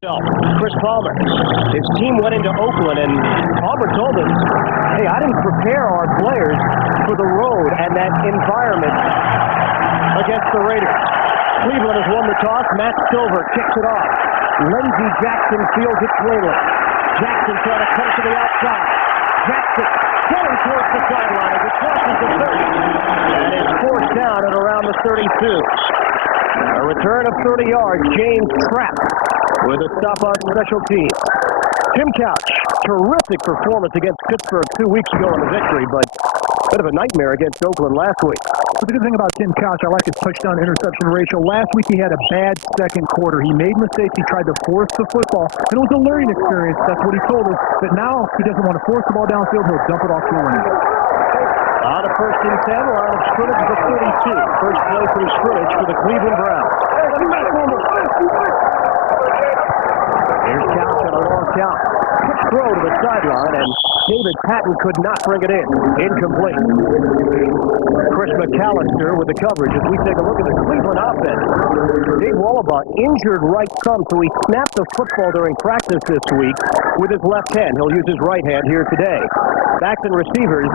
Chris Palmer. His team went into Oakland, and Palmer told us, hey, I didn't prepare our players for the road and that environment against the Raiders. Cleveland has won the toss. Matt Silver kicks it off. Lindsey Jackson fields it cleanly. Jackson trying to cut it to the outside. Jackson going towards the sideline as it crosses the 30. And is forced down at around the 32. A return of 30 yards. James Trapp with a stop on special teams. Tim Couch, terrific performance against Pittsburgh 2 weeks ago in the victory, but a bit of a nightmare against Oakland last week. But the good thing about Tim Couch, I like his touchdown-interception ratio. Last week he had a bad second quarter. He made mistakes. He tried to force the football, and it was a learning experience. That's what he told us. But now he doesn't want to force the ball downfield. He'll dump it off to a running back. On a 1st and 10, line of scrimmage to 32. First play from scrimmage for the Cleveland Browns. Here's Couch on a long count. Quick throw to the sideline, and David Patton could not bring it in. Incomplete. Chris McAllister with the coverage as we take a look at the Cleveland offense. Dave Wallabaugh injured right thumb, so he snapped the football during practice this week with his left hand. He'll use his right hand here today. Backs and receivers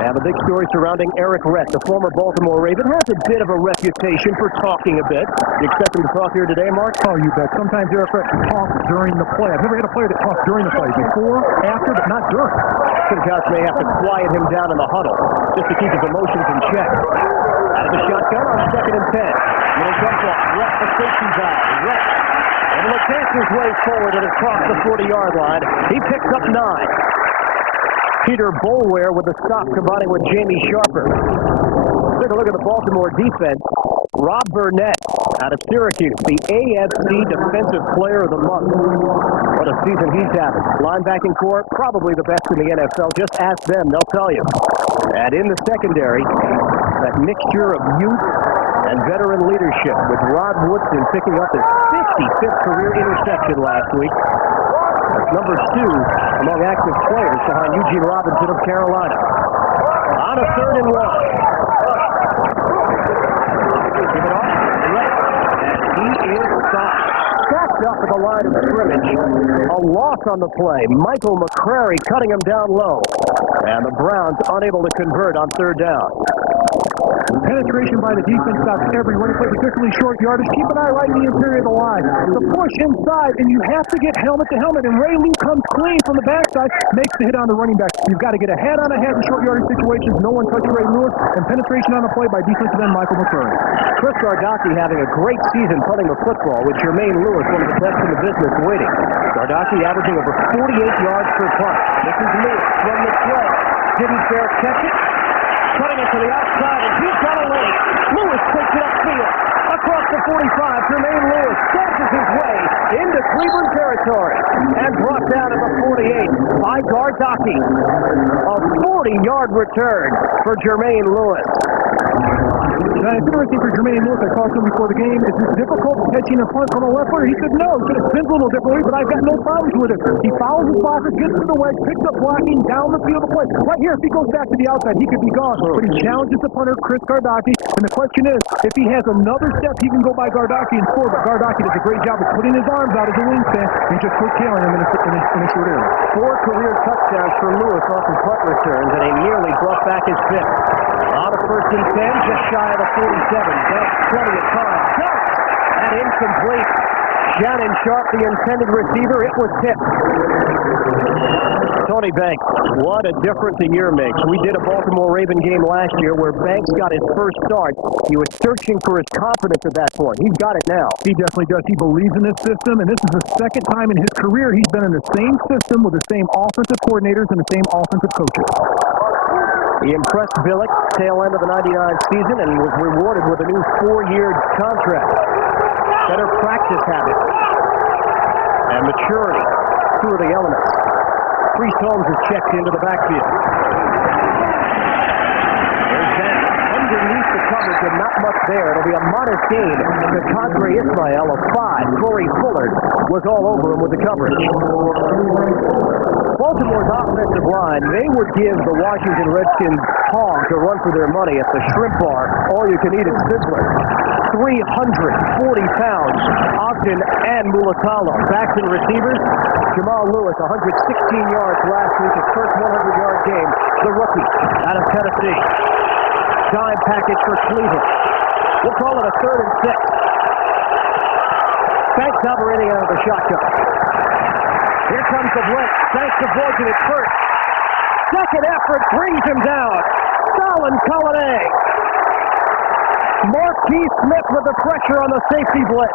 have a big story surrounding Eric Rett, the former Baltimore Raven. Has a bit of a reputation for talking a bit. You expect him to talk here today, Mark? Oh, you bet. Sometimes Eric Rett can talk during the play. I've never had a player that talks during the play. Before, after, but not during. Tim Couch may have to quiet him down in the huddle just to keep his emotions in check. Out of the shotgun on 2nd and 10. Little jump off. Rett for safety valve. Rett able to cast his way forward and across the 40-yard line. He picks up 9. Peter Boulware with the stop combining with Jamie Sharper. Take a look at the Baltimore defense. Rob Burnett out of Syracuse, the AFC Defensive Player of the Month. What a season he's having. Linebacking core, probably the best in the NFL. Just ask them, they'll tell you. And in the secondary, that mixture of youth and veteran leadership with Rod Woodson picking up his 55th career interception last week. That's number 2 among active players behind Eugene Robinson of Carolina. On a 3rd and 1. Give it off. And he is stopped. Stacked up at the line of scrimmage. A loss on the play. Michael McCrary cutting him down low. And the Browns unable to convert on 3rd down. Penetration by the defense stops every running play, particularly short yardage. Keep an eye right in the interior of the line. The push inside, and you have to get helmet to helmet, and Ray Lou comes clean from the backside, makes the hit on the running back. You've got to get a head on a head in short yardage situations. No one touches Ray Lewis, and penetration on the play by defensive end Michael McCurry. Chris Gardocki having a great season punting the football with Jermaine Lewis, one of the best in the business, waiting. Gardocki averaging over 48 yards per punt. This is Lewis from the play. Didn't fair catch it. Cutting it to the outside, and he's got a leg. Lewis takes it upfield. Across the 45, Jermaine Lewis forces his way into Cleveland territory and brought down at the 48 by Gardocki. A 40-yard return for Jermaine Lewis. It's interesting for Jermaine Lewis. I talked to him before the game. Is it difficult catching a punt from a left footer? He said no. He said it spins a little differently, but I've got no problems with it. He follows his blocker, gets to the wedge, picks up blocking down the field of play. Right here, if he goes back to the outside, he could be gone. But he challenges the punter, Chris Gardocki. And the question is, if he has another step, he can go by Gardocki and score. But Gardocki does a great job of putting his arms out as a wingspan and just curtailing him in a short area. 4 career touchdowns for Lewis off his punt returns, and he nearly brought back his 5th. On a 1st and 10, just shy of the 47. Banks plenty of time. Dunks! And incomplete. Shannon Sharp, the intended receiver. It was tipped. Tony Banks, what a difference a year makes. We did a Baltimore Raven game last year where Banks got his first start. He was searching for his confidence at that point. He's got it now. He definitely does. He believes in this system, and this is the 2nd time in his career he's been in the same system with the same offensive coordinators and the same offensive coaches. He impressed Billick tail end of the 99 season and was rewarded with a new 4-year contract. Better practice habits and maturity. 2 of the elements. Priest Holmes is checked into the backfield. There's that. underneath the coverage and not much there. It'll be a modest gain to Kadri Ismail of 5. Corey Fuller was all over him with the coverage. Baltimore's offensive line, they would give the Washington Redskins hogs a run for their money at the shrimp bar. All you can eat at Sizzler. 340 pounds, Ogden and Mulatalo. Backs and receivers, Jamal Lewis, 116 yards last week, his first 100-yard game. The rookie out of Tennessee. Dime package for Cleveland. We'll call it a 3rd and 6. Banks operating out of the shotgun. Here comes the blitz. Banks avoids it at first. Second effort brings him down. Stalin Colonnade. Marquis Smith with the pressure on the safety blitz.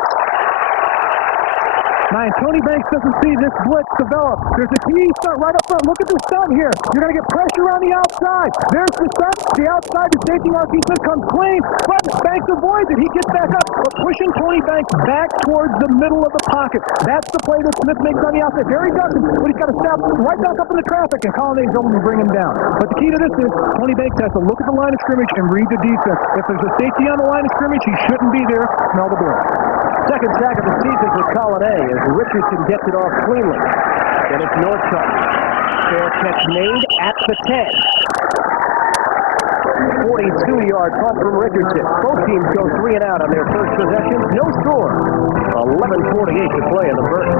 Man, Tony Banks doesn't see this blitz develop. There's a key stunt right up front. Look at the stunt here. You're going to get pressure on the outside. There's the stunt. The outside, the safety Marquis Smith comes clean, but Banks avoids it. He gets back up, but pushing Tony Banks back towards the middle of the pocket. That's the play that Smith makes on the outside. There he doesn't, but he's got to step right back up in the traffic, and Colonnade's going to bring him down. But the key to this is Tony Banks has to look at the line of scrimmage and read the defense. If there's a safety on the line of scrimmage, he shouldn't be there. Smell the blitz. Second sack of the season for Colonnade as Richardson gets it off cleanly. Then it's Northcutt. Fair catch made at the 10. 42-yard punt from Richardson. Both teams go 3 and out on their first possession. No score. 11:48 to play in the first.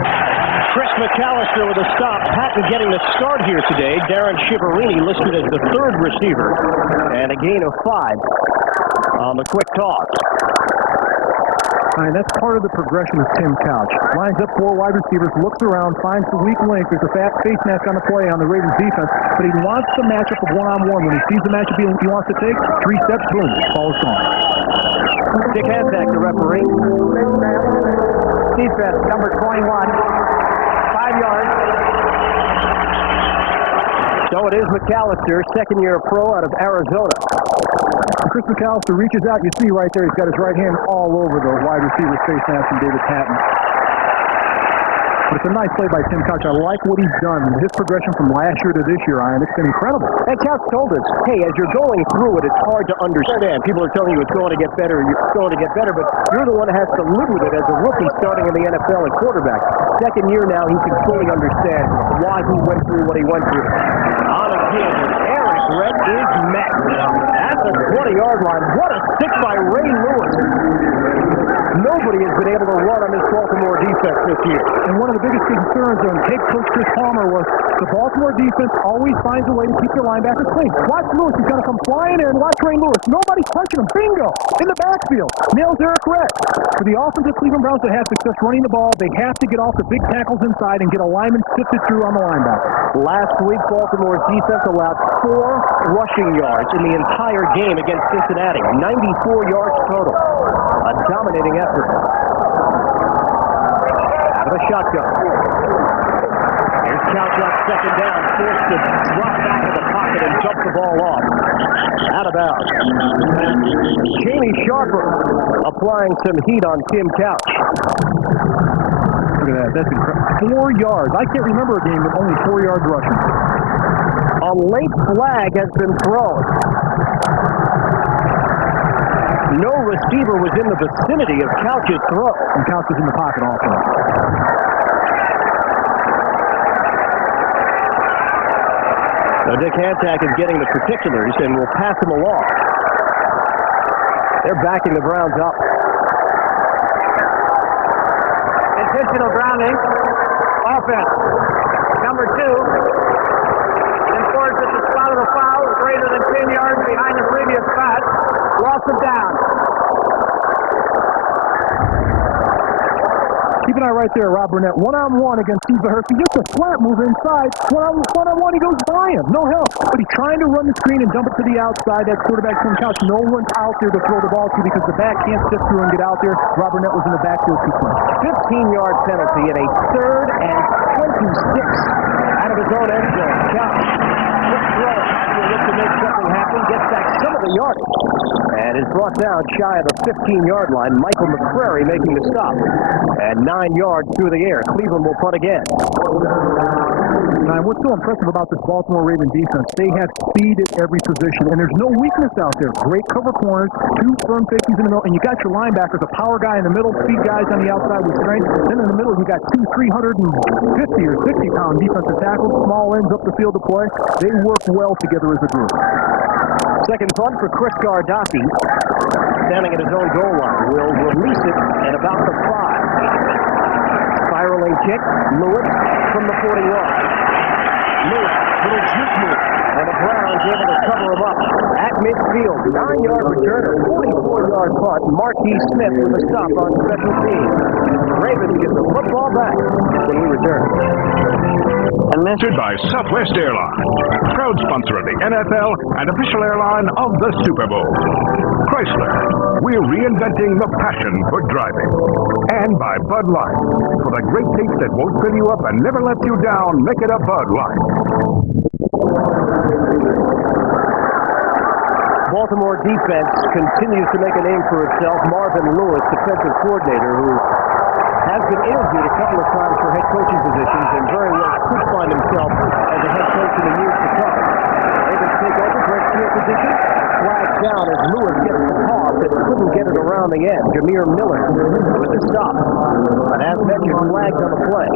Chris McAllister with a stop. Patton getting the start here today. Darren Shiverini listed as the 3rd receiver. And a gain of 5 on the quick toss. All right, that's part of the progression of Tim Couch. Lines up 4 wide receivers, looks around, finds the weak link. There's a face mask on the play on the Ravens defense, but he wants the matchup of one-on-one. When he sees the matchup he wants to take, 3 steps, boom, ball is gone. Dick Hanzak, the referee. Defense, number 21. 5 yards. So it is McAllister, second-year pro out of Arizona. Chris McAllister reaches out. You see right there, he's got his right hand all over the wide receiver's face mask from David Patton. But it's a nice play by Tim Couch. I like what he's done. His progression from last year to this year, Ian, it's been incredible. And Couch told us, hey, as you're going through it, it's hard to understand. People are telling you it's going to get better, but you're the one that has to live with it as a rookie starting in the NFL at quarterback. Second year now, he can fully understand why he went through what he went through. On again, Eric Brett is met at the 20-yard line. What a stick by Ray Lewis. Nobody has been able to run on this Baltimore defense this year. And one of the biggest concerns on head coach Chris Palmer was the Baltimore defense always finds a way to keep their linebackers clean. Watch Lewis. He's going to come flying in. Watch Ray Lewis. Nobody's touching him. Bingo. In the backfield. Nails Eric Rett. For the offensive Cleveland Browns that have success running the ball, they have to get off the big tackles inside and get a lineman sifted through on the linebacker. Last week, Baltimore's defense allowed 4 rushing yards in the entire game against Cincinnati. 94 yards total. A dominating effort. Out of the shotgun. Here's Couch on second down. Forced to drop back in the pocket and dump the ball off. Out of bounds. Jamie Sharper applying some heat on Tim Couch. Look at that. That's incredible. 4 yards. I can't remember a game with only 4 yards rushing. A late flag has been thrown. No receiver was in the vicinity of Couch's throw. And Couch is in the pocket also. So Dick Hanzak is getting the particulars and will pass him along. They're backing the Browns up. Intentional grounding. Offense. Number 2. Enforced at the spot of the foul, greater than 10 yards behind the previous spot. Loss of down. Keep an eye right there, Rob Burnett. One-on-one against Steve Baherski. Just a flat move inside. One-on-one, he goes by him. No help. But he's trying to run the screen and dump it to the outside. That quarterback from Couch. No one's out there to throw the ball to because the back can't sit through and get out there. Rob Burnett was in the backfield too quick. 15-yard penalty in a 3rd and 26 out of his own end zone. Couch. Quick throw. He looks to make something happen Cleveland gets back some of the yardage and is brought down shy of the 15-yard line. Michael McCrary making the stop. And 9 yards through the air. Cleveland will punt again. Now, what's so impressive about this Baltimore Ravens defense, they have speed at every position, and there's no weakness out there. Great cover corners, 2 firm safeties in the middle, and you got your linebackers, a power guy in the middle, speed guys on the outside with strength. Then in the middle, you got 2 350 or 60-pound defensive tackles, small ends up the field to play. They work well together as a group. Second punt for Chris Gardocki, standing at his own goal line. Will release it at about the 5. Spiraling kick, Lewis from the 40-yard. Lewis, little juke move, and the Browns able to cover him up at midfield. 9-yard return, a 44-yard punt. Marquis Smith with a stop on special teams. Ravens get the football back when we return. Sponsored by Southwest Airlines, proud sponsor of the NFL and official airline of the Super Bowl. Chrysler, we're reinventing the passion for driving. And by Bud Light, for the great taste that won't fill you up and never let you down, make it a Bud Light. Baltimore defense continues to make a name for itself. Marvin Lewis, defensive coordinator, who has been interviewed a couple of times for head coaching positions and very well could find himself as a head coach in the years to come. Ravens take over, break field position, flag down as Lewis gets the toss but couldn't get it around the end. Jameer Miller with the stop. But as mentioned, flags on the play.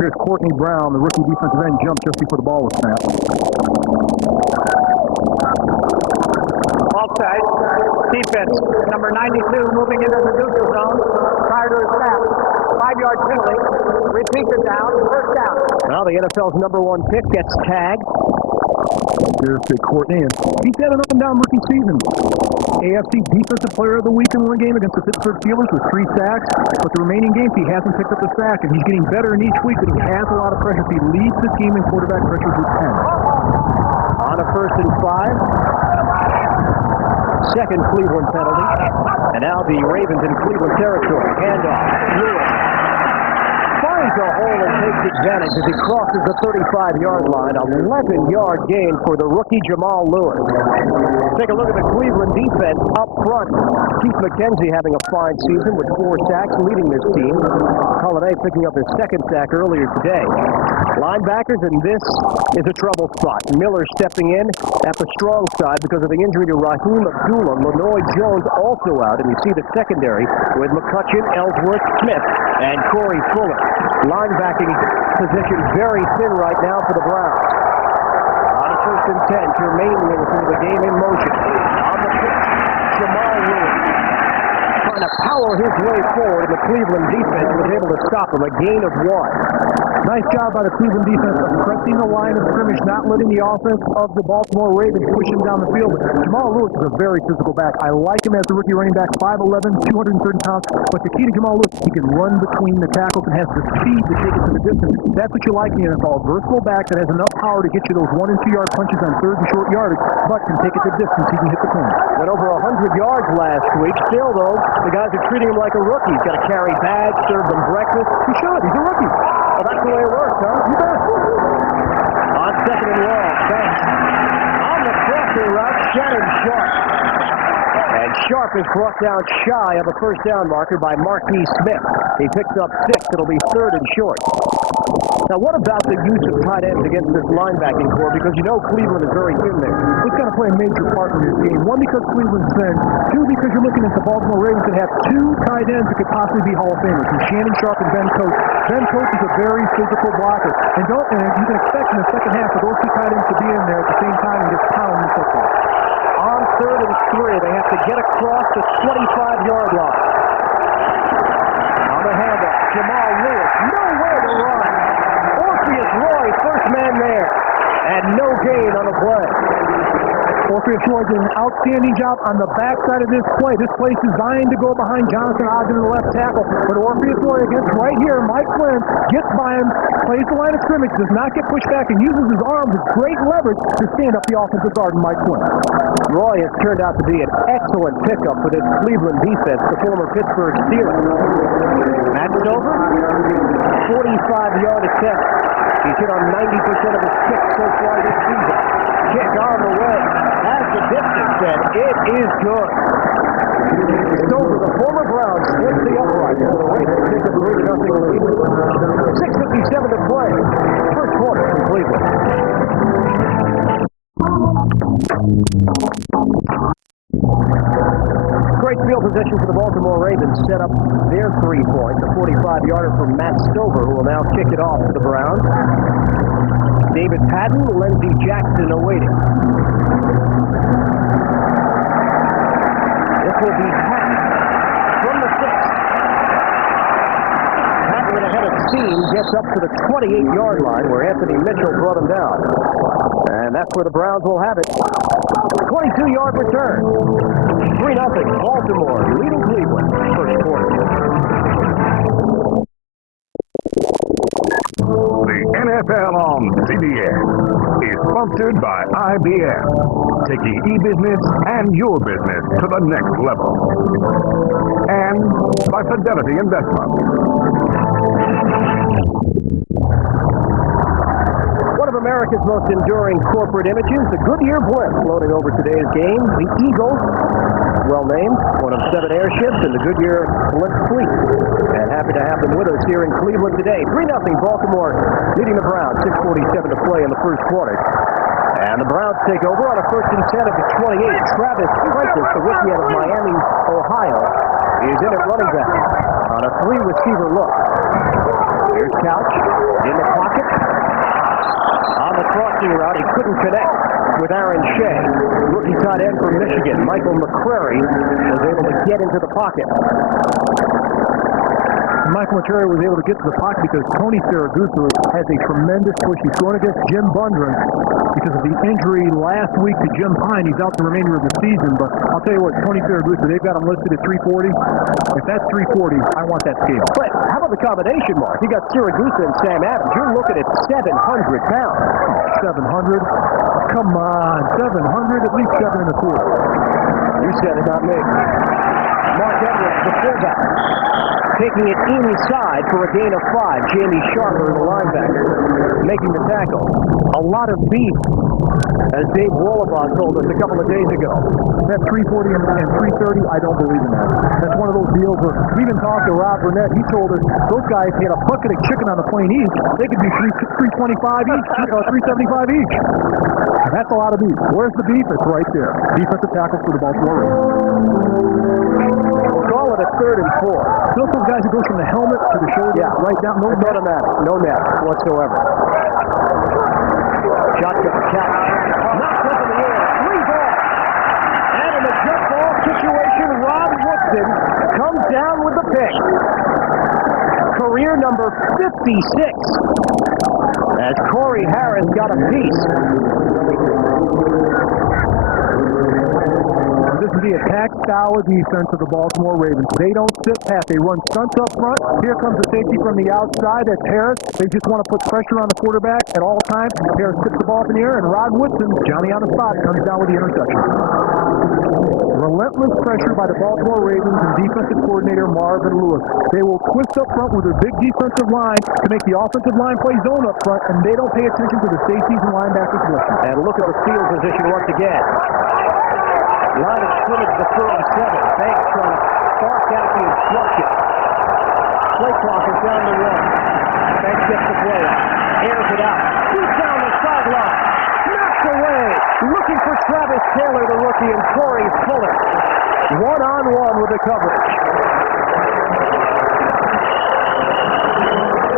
Here's Courtney Brown, the rookie defensive end, jumped just before the ball was snapped. Offside. Defense, number 92, moving into the neutral zone prior to his snap. 5-yard penalty. Repeat the down. First down. Now the NFL's number 1 pick gets tagged. Here's Big Courtney, and he's had an up-and-down rookie season. AFC Defensive Player of the Week in one game against the Pittsburgh Steelers with 3 sacks. But the remaining games, he hasn't picked up a sack, and he's getting better in each week, but he has a lot of pressure. He leads the team in quarterback pressures with 10. On a 1st and 5. Second Cleveland penalty. And now the Ravens in Cleveland territory. Handoff. Lewis finds a hole and takes advantage as he crosses the 35-yard line. 11-yard gain for the rookie Jamal Lewis. Take a look at the Cleveland defense up front. Keith McKenzie having a fine season with 4 sacks, leading this team. Holiday picking up his 2nd sack earlier today. Linebackers, and this is a trouble spot. Miller stepping in at the strong side because of the injury to Raheem Abdullah. Lanoy Jones also out, and you see the secondary with McCutcheon, Ellsworth, Smith, and Corey Fuller. Linebacking position very thin right now for the Browns. On a 1st and 10, Jermaine Lewis into the game in motion. On the pitch, Jamal Lewis trying to power his way forward, and the Cleveland defense was able to stop him. A gain of 1. Nice job by the Cleveland defense of pressing the line of scrimmage, not letting the offense of the Baltimore Ravens push him down the field. Jamal Lewis is a very physical back. I like him as a rookie running back, 5'11", 230 pounds. But the key to Jamal Lewis, he can run between the tackles and has the speed to take it to the distance. That's what you like in the NFL. A versatile back that has enough power to get you those 1- and 2-yard punches on 3rd and short yardage, but can take it to distance. He can hit the corner. Went over 100 yards last week. Still, though, the guys are treating him like a rookie. He's got to carry bags, serve them breakfast. He should. He's a rookie. Well, that's the way it works, huh? You bet. On 2nd and long, Banks. On the crossing route, Shannon Sharp. And Sharp is brought down shy of a 1st down marker by Marquis Smith. He picks up 6. It'll be 3rd and short. Now, what about the use of tight ends against this linebacking core? Because you know Cleveland is very thin there. It's going to play a major part in this game. 1, because Cleveland's thin. 2, because you're looking at the Baltimore Ravens that have 2 tight ends that could possibly be Hall of Famers. And Shannon Sharp and Ben Coates. Ben Coates is a very physical blocker. And you can expect in the second half for those 2 tight ends to be in there at the same time and just pound the football. On 3rd and 3, they have to get across the 25-yard line. On the handoff, Jamal Lewis, nowhere to run. Orpheus Roy, 1st man there, and no gain on the play. Orpheus Roy did an outstanding job on the backside of this play. This play is designed to go behind Jonathan Ogden, the left tackle. But Orpheus Roy against right here, Mike Flynn gets by him, plays the line of scrimmage, does not get pushed back, and uses his arms with great leverage to stand up the offensive guard, Mike Flynn. Roy has turned out to be an excellent pickup for this Cleveland defense, the former Pittsburgh Steelers. Matched over, 45-yard attempt. He's hit on 90% of his kicks so far this season. kick on the way. Has the distance, and it is good. Stover, the former Brown, splits the upright. So the Ravens take a 3-0 lead. 6:57 to play. First quarter from Cleveland. Great field position for the Baltimore Ravens. Set up their 3-point. A 45-yarder from Matt Stover, who will now kick it off to the Browns. David Patton, Lindsey Jackson awaiting. This will be Patton from the 6. Patton with a head of steam gets up to the 28-yard line where Anthony Mitchell brought him down. And that's where the Browns will have it. 22-yard return. 3-0 Baltimore leading Cleveland first quarter. The NFL on CBS is sponsored by IBM, taking e-business and your business to the next level. And by Fidelity Investment. One of America's most enduring corporate images, the Goodyear blimp floating over today's game. The Eagle, well named, one of 7 airships in the Goodyear blimp fleet. And happy to have them with us here in Cleveland today. 3-0 Baltimore leading the Browns. 6:47 to play in the first quarter. And the Browns take over on a 1st and 10 at the 28. Travis Prentice, the rookie out of Miami, Ohio, is in at running back on a 3-receiver look. Here's Couch in the pocket. On the crossing route, he couldn't connect with Aaron Shea. Rookie tight end from Michigan, Michael McCrary, was able to get into the pocket. Michael McCrary was able to get to the pocket because Tony Siragusa has a tremendous push. He's going against Jim Bundren because of the injury last week to Jim Pine. He's out the remainder of the season, but I'll tell you what, Tony Siragusa, they've got him listed at 340. If that's 340, I want that scale. But how about the combination, Mark? You got Siragusa and Sam Adams. You're looking at 700 pounds. 700? Come on, 700, at least 7 1/4. You said it, not me. Mark Edwards, the fullback, taking it inside for a gain of 5. Jamie Sharper, the linebacker, making the tackle. A lot of beef, as Dave Wollabaugh told us a couple of days ago. That 340 and 330, I don't believe in that. That's one of those deals where we even talked to Rob Burnett. He told us those guys had a bucket of chicken on the plane each. They could be 325 each, 375 each. That's a lot of beef. Where's the beef? It's right there. Defensive tackle for the Baltimore Ravens. Call it a 3rd and 4. Those guys who go from the helmet to the shoulder, right down, no net. No net whatsoever. Shotgun catch. Knocked up in the air. 3 ball. And in the jump ball situation, Rob Woodson comes down with the pick. Career number 56. As Corey Harris got a piece. This is the attack style of defense of the Baltimore Ravens. They don't sit pat. They run stunts up front. Here comes the safety from the outside. That's Harris. They just want to put pressure on the quarterback at all times. Harris tips the ball up in the air, and Rod Woodson, Johnny on the spot, comes down with the interception. Relentless pressure by the Baltimore Ravens and defensive coordinator Marvin Lewis. They will twist up front with their big defensive line to make the offensive line play zone up front, and they don't pay attention to the safeties and linebackers blitz. And look at the field position once again. Line of scrimmage to 37. Banks trying to spark out the instruction. Play clock is down to 1. Banks gets the play out. Airs it out. Deep down the sideline. Knocked away. Looking for Travis Taylor, the rookie, and Corey Fuller. 1-on-1 with the coverage.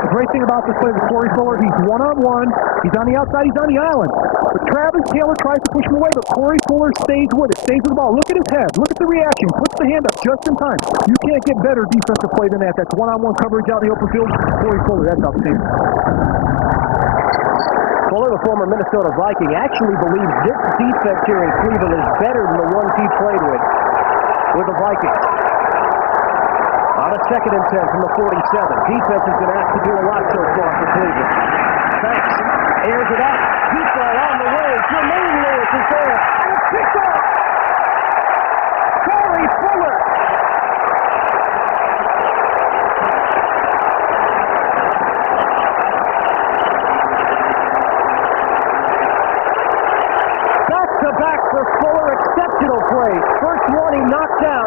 The great thing about this play with Corey Fuller, he's 1-on-1. He's on the outside. He's on the island. But Travis Taylor tries to push him away, but Corey Fuller stays with it, stays with the ball. Look at his head. Look at the reaction. Puts the hand up just in time. You can't get better defensive play than that. That's 1-on-1 coverage out in the open field. Corey Fuller, that's outstanding. Fuller, the former Minnesota Viking, actually believes this defense here in Cleveland is better than the ones he played with the Vikings. On a 2nd and 10 from the 47. Defense has been asked to do a lot so far for Cleveland. Banks airs it out. Deep ball on the way. Jermaine Lewis is there. And it's picked up. Corey Fuller.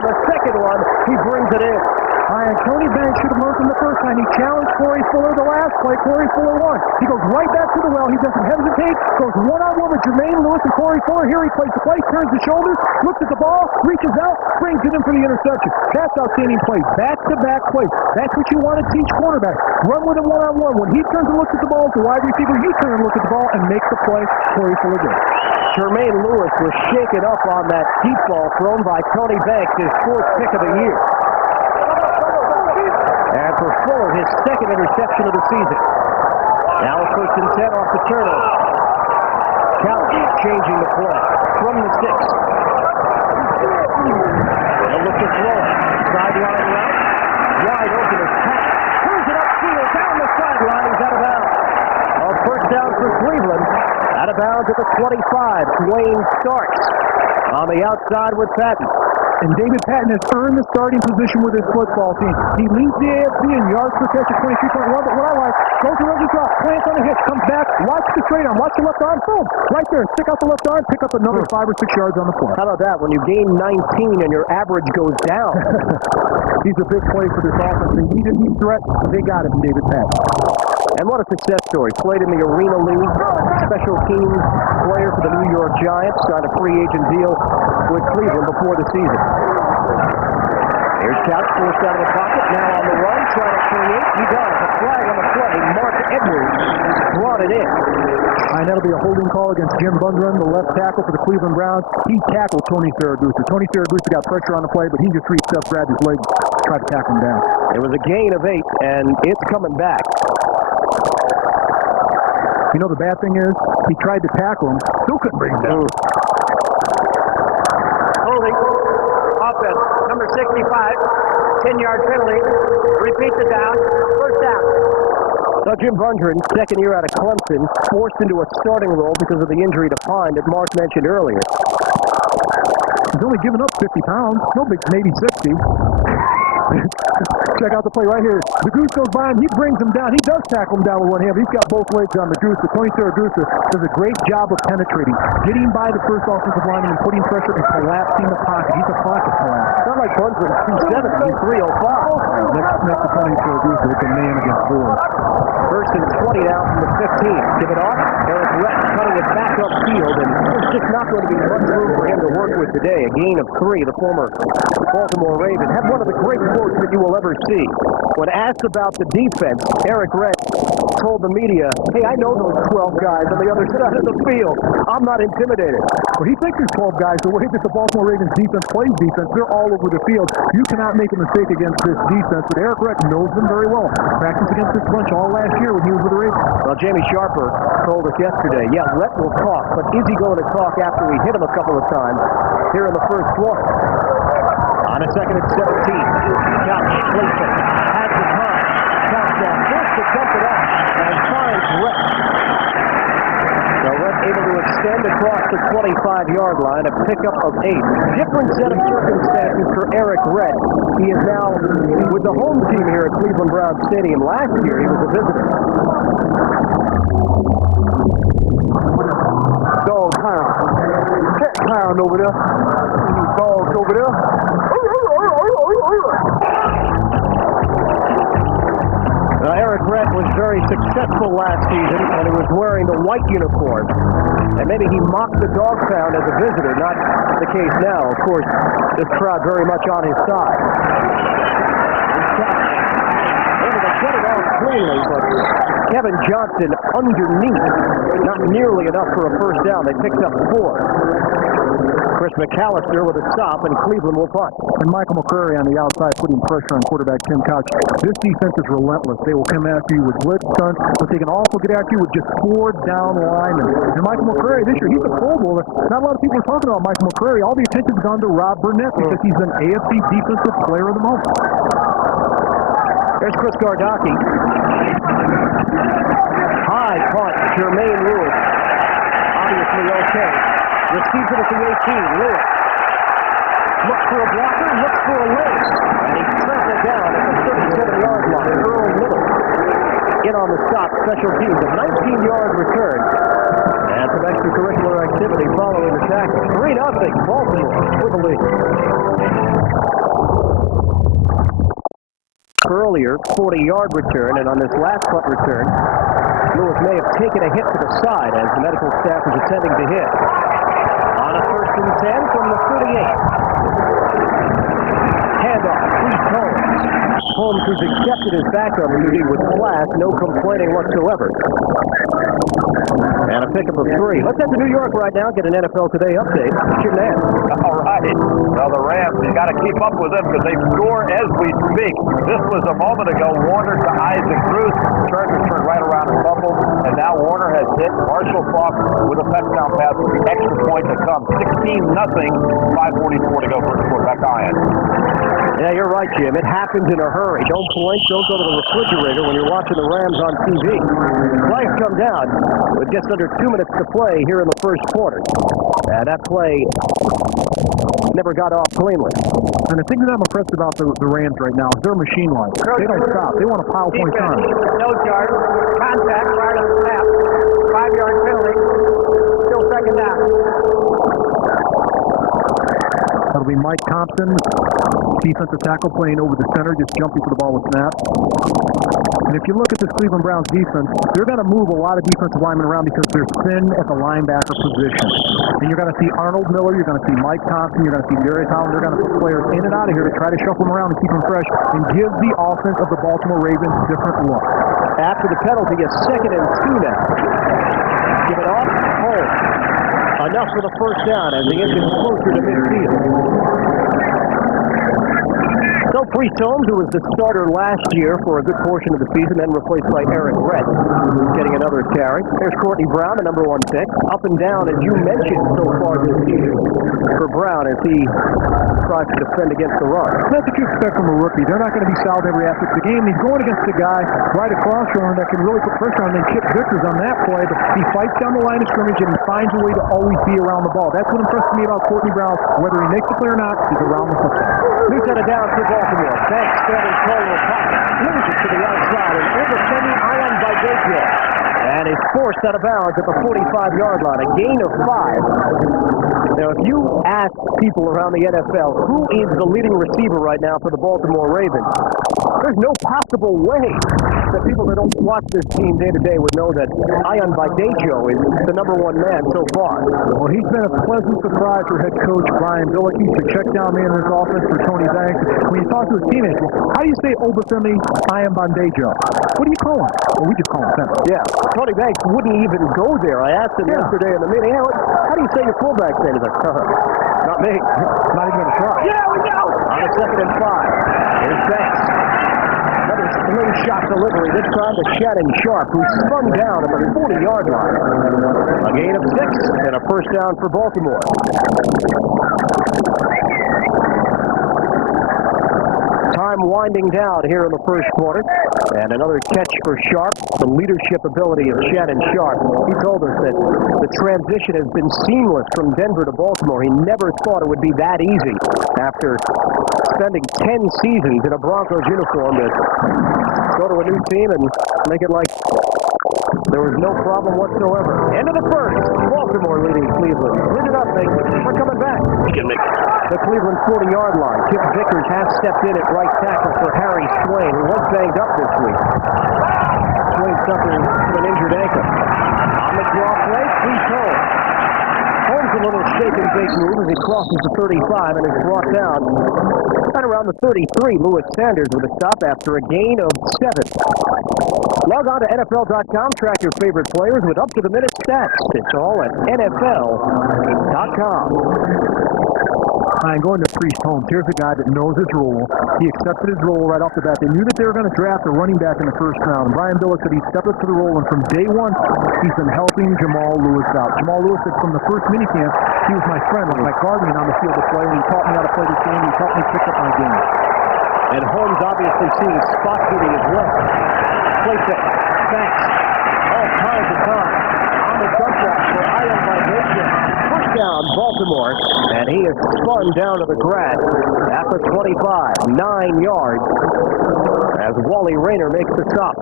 the second one, he brings it in. Tony Banks should have learned from the first time. He challenged Corey Fuller the last play. Corey Fuller won. He goes right back to the well. He doesn't hesitate. Goes one-on-one with Jermaine Lewis and Corey Fuller. Here he plays the play, turns the shoulders, looks at the ball, reaches out, brings it in for the interception. That's outstanding play. Back-to-back plays. That's what you want to teach quarterbacks. Run with him one-on-one. When he turns and looks at the ball as a wide receiver, you turn and look at the ball and make the play. Corey Fuller did. Jermaine Lewis was shaken up on that deep ball thrown by Tony Banks, his fourth pick of the year. And for Fuller, his second interception of the season. Now a 1st and 10 off the turnover. Calvin changing the play from the 6. They'll look to throw it. Sideline route. Wide open is Pat. Turns it upfield, down the sideline. He's out of bounds. On 1st down for Cleveland. Out of bounds at the 25. Dwayne Starks on the outside with Patton. And David Patton has earned the starting position with his football team. He leads the AFC in yards per catch at 23.1, but what I like, goes to runs a drop, plants on a hitch, comes back, watch the straight arm, watch the left arm, boom, right there, stick out the left arm, pick up another 5 or 6 yards on the play. How about that? When you gain 19 and your average goes down. He's a big play for this offense. They needed the threat. They got it from David Patton. And what a success story. Played in the Arena League, special teams player for the New York Giants, signed a free agent deal with Cleveland before the season. Here's Couch, forced out of the pocket, now on the run, trying to create. He does. A flag on the play. Mark Edwards brought it in. And that'll be a holding call against Jim Bundren, the left tackle for the Cleveland Browns. He tackled Tony Saragusa. Tony Saragusa got pressure on the play, but he just reached up, grabbed his leg, tried to tackle him down. It was a gain of 8, and it's coming back. You know the bad thing is, he tried to tackle him, still couldn't bring him down. Holding. Offense. Number 65. 10-yard penalty. Repeat the down. 1st down. So Jim Bundren, second year out of Clemson, forced into a starting role because of the injury to Pine that Mark mentioned earlier. He's only given up 50 pounds. No big, maybe 60. Check out the play right here. The Goose goes by him. He brings him down. He does tackle him down with one hand. He's got both legs on the Goose. But Tony Saragusa does a great job of penetrating, getting by the first offensive lineman and putting pressure and collapsing the pocket. He's a pocket collapse. It's not like Bundren's 270. He's 305. Next to Tony Saragusa, it's a man against 4. 1st and 20 now from the 15. Give it off. Eric Rett cutting it back upfield, and there's just not going to be much room for him to work with today. A gain of 3. The former Baltimore Raven had one of the great quotes that you will ever see. When asked about the defense, Eric Rett told the media, "Hey, I know those 12 guys on the other side of the field. I'm not intimidated." Well, he thinks there's 12 guys. The way that the Baltimore Ravens defense plays defense, they're all over the field. You cannot make a mistake against this defense, but Eric Rett knows them very well. Practiced against this bunch all last year when he was with the Ravens. Well, Jamie Sharper told us yesterday, yeah, Rett will talk, but is he going to talk after we hit him a couple of times here in the first quarter? On a 2nd and 17. Couch, placement, has the time. Couch now forced to dump it off and finds Rett. So Rett able to extend across the 25-yard line, a pickup of 8. Different set of circumstances for Eric Rett. He is now with the home team here at Cleveland Browns Stadium. Last year, he was a visitor. Dog pound. Cat pound over there. Dogs over there. Eric Rett was very successful last season, and he was wearing the white uniform. And maybe he mocked the dog pound as a visitor. Not the case now. Of course, this crowd very much on his side. Able to get it off cleanly, but Kevin Johnson underneath. Not nearly enough for a 1st down. They picked up 4. Chris McAllister with a stop, and Cleveland will punt. And Michael McCurry on the outside putting pressure on quarterback Tim Couch. This defense is relentless. They will come after you with blitz stunts, but they can also get after you with just 4 down linemen. And Michael McCurry this year, he's a Pro Bowler. Not a lot of people are talking about Michael McCurry. All the attention's gone to Rob Burnett because he's an AFC Defensive Player of the Month. There's Chris Gardocki. High punt, Jermaine Lewis. Obviously okay. Receives it at the 18. Lewis looks for a blocker, looks for a lace, and he trampled down at the 37-yard line. Earl Miller in on the stop. Special teams, a 19-yard return. And some extracurricular activity following the tackle. 3-0 Baltimore with the lead. earlier, 40-yard return, and on this last punt return, Lewis may have taken a hit to the side as the medical staff was attending to him. On a 1st and 10 from the 38. Handoff, Reese Holmes. Holmes, who's accepted his backup duty with class, no complaining whatsoever. And a pickup of 3. Let's head to New York right now, get an NFL Today update. Jim Nance. All right. Well, the Rams, you got to keep up with them because they score as we speak. This was a moment ago. Warner to Isaac Bruce. Chargers turned right around and fumbled. And now Warner has hit Marshall Faulk with a touchdown pass with the extra point to come. 16-0. 5:44 to go first quarter. Back Ian. Yeah, you're right, Jim. It happens in a hurry. Don't blink. Don't go to the refrigerator when you're watching the Rams on TV. Flags come down with just under 2 minutes to play here in the first quarter. And that play never got off cleanly. And the thing that I'm impressed about the Rams right now is their machine line. They don't stop. They want to pile points on. No charge. Contact prior to the snap. 5-yard penalty. Still second down. That'll be Mike Thompson, defensive tackle, playing over the center, just jumping for the ball with snap. And if you look at this Cleveland Browns defense, they're going to move a lot of defensive linemen around because they're thin at the linebacker position. And you're going to see Arnold Miller, you're going to see Mike Thompson, you're going to see Darius Holland. They're going to put players in and out of here to try to shuffle them around and keep them fresh and give the offense of the Baltimore Ravens a different look. After the penalty, a 2nd and 2 now. Give it off. Hold. Enough for the first down as he inches closer to midfield. So Priest Holmes, who was the starter last year for a good portion of the season, then replaced by Eric Redd, getting another carry. There's Courtney Brown, the number 1 pick. Up and down, as you mentioned so far this season, for Brown as he tries to defend against the run. That's what you expect from a rookie. They're not going to be solid every aspect of the game. He's going against a guy right across from him that can really put pressure on him. And Chip Vickers on that play, but he fights down the line of scrimmage and he finds a way to always be around the ball. That's what impresses me about Courtney Brown. Whether he makes the play or not, he's around the football. He's got it down for Baltimore. Banks standing tall in the pocket. Moves it to the outside and overcoming Ion by Gabriel. And is forced out of bounds at the 45-yard line. A gain of 5. Now, if you ask people around the NFL who is the leading receiver right now for the Baltimore Ravens, there's no possible way that people that don't watch this team day to day would know that Ion Badejo is the number 1 man so far. Well, he's been a pleasant surprise for head coach Brian Billick. He's the check-down man in this offense for Tony Banks. When you talk to his teammates, well, how do you say Obafemi Ion Badejo? What do you call him? Well, we just call him center. Yeah, Tony Banks wouldn't even go there. I asked him yesterday in the meeting, hey, how do you say your fullback's name? He's like, not me. Not even going to try. Yeah, we go. On a 2nd and 5. Here's Banks. Another slingshot delivery, this time to Shannon Sharp, who spun down at the 40-yard line. A gain of 6 and a first down for Baltimore. Time winding down here in the first quarter. And another catch for Sharp, the leadership ability of Shannon Sharp. He told us that the transition has been seamless from Denver to Baltimore. He never thought it would be that easy after spending 10 seasons in a Broncos uniform to go to a new team and make it like there was no problem whatsoever. End of the first. Baltimore leading Cleveland. 3-0. We're coming back. The Cleveland 40-yard line. Chip Vickers has stepped in at right tackle for Harry Swain, who was banged up this week. Swain suffering from an injured ankle. On the draw play, Priest Holmes. Holmes a little shake and bake move as he crosses the 35 and is brought down right around the 33. Lewis Sanders with a stop after a gain of 7. Log on to NFL.com, track your favorite players with up-to-the-minute stats. It's all at NFL.com. I'm going to Priest Holmes. Here's a guy that knows his role. He accepted his role right off the bat. They knew that they were going to draft a running back in the first round. And Brian Billick said he stepped up to the role, and from day one, he's been helping Jamal Lewis out. Jamal Lewis said from the first minicamp, he was my friend, like my guardian on the field to play, and he taught me how to play this game. He taught me to pick up my game. And Holmes obviously seeing spot duty as well. Play fake. Banks. All kinds of time. On the jump block for Ion Badejo. First down, Baltimore. And he is spun down to the grass at the 25. 9 yards. As Wally Rayner makes the stop.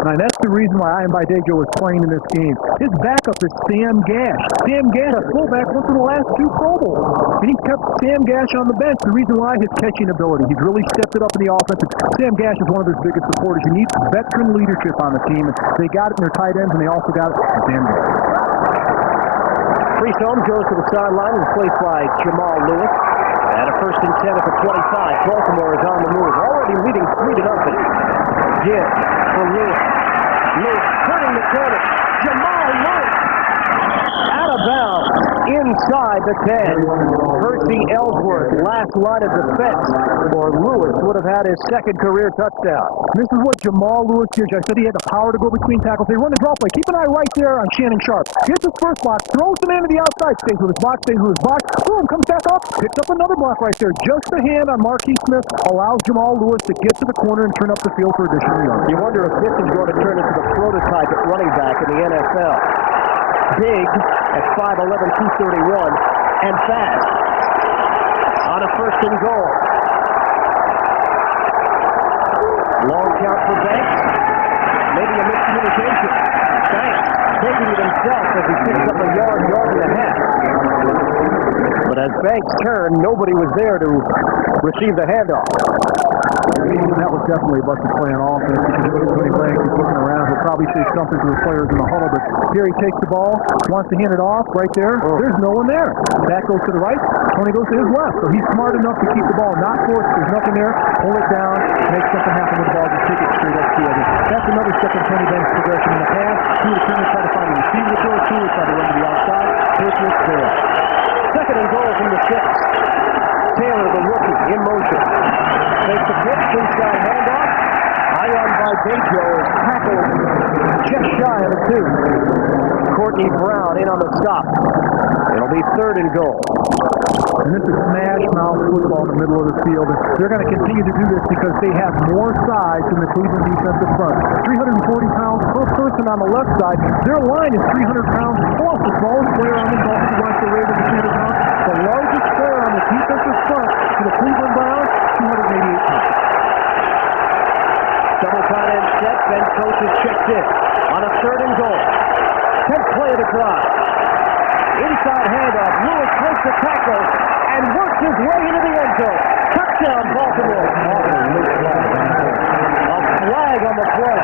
And that's the reason why Ian Baidejo was playing in this game. His backup is Sam Gash. Sam Gash, a fullback, went to the last 2 Pro Bowls. And he kept Sam Gash on the bench. The reason why, his catching ability. He's really stepped it up in the offense. Sam Gash is one of his biggest supporters. You need veteran leadership on the team. They got it in their tight ends, and they also got it in Sam Gash. Priest Holmes goes to the sideline, replaced by Jamal Lewis. At a 1st and 10 at the 25. Baltimore is on the move. Already leading 3-0. Gibbs for Lewis. Lewis turning the corner. Jamal Lewis out of bounds inside the 10. Percy Ellsworth, last line of defense, or Lewis would have had his 2nd career touchdown. This is what Jamal Lewis gives you. I said he had the power to go between tackles. They run the draw play. Keep an eye right there on Shannon Sharp. Gets his first block, throws the man to the outside, stays with his box, boom, comes back up, picks up another block right there. Just a hand on Marquis Smith allows Jamal Lewis to get to the corner and turn up the field for additional yards. You wonder if this is going to turn into the prototype at running back in the NFL. Big at 5'11", 231, and fast. On a 1st and goal. Long count for Banks. Maybe a miscommunication. Banks taking it himself as he picks up a yard and a half. But as Banks turned, nobody was there to receive the handoff. That was definitely a busted play on offense because Tony Banks is looking around. He'll probably say something to the players in the huddle, but here he takes the ball, wants to hand it off right there. There's no one there. Back goes to the right, Tony goes to his left. So he's smart enough to keep the ball not forced. There's nothing there. Pull it down, make something happen with the ball, just take it straight up to you. That's another step in Tony Banks' progression in the pass. He would try to find a receiver to throw to, try to run to the outside. Perfect there. 2nd and goal from the 6. Taylor, the rookie, in motion. Takes the pitch, inside handoff. Ion Baidejo is tackled just shy of the 2. Courtney Brown in on the stop. It'll be 3rd and goal. And this is smash mouth football in the middle of the field. They're going to continue to do this because they have more size than the Cleveland defensive front. 340 pounds per person on the left side. Their line is 300 pounds plus. The smallest player on the offensive line for Ravens is 300 pounds. The largest player on the defensive front for the Cleveland Browns, 288 pounds. Double tight end set. Ben Coates is checked in on a 3rd and goal. 10th play of the drive. Inside handoff. Lewis breaks the tackle and works his way into the end zone. Touchdown, Baltimore. A flag on the play.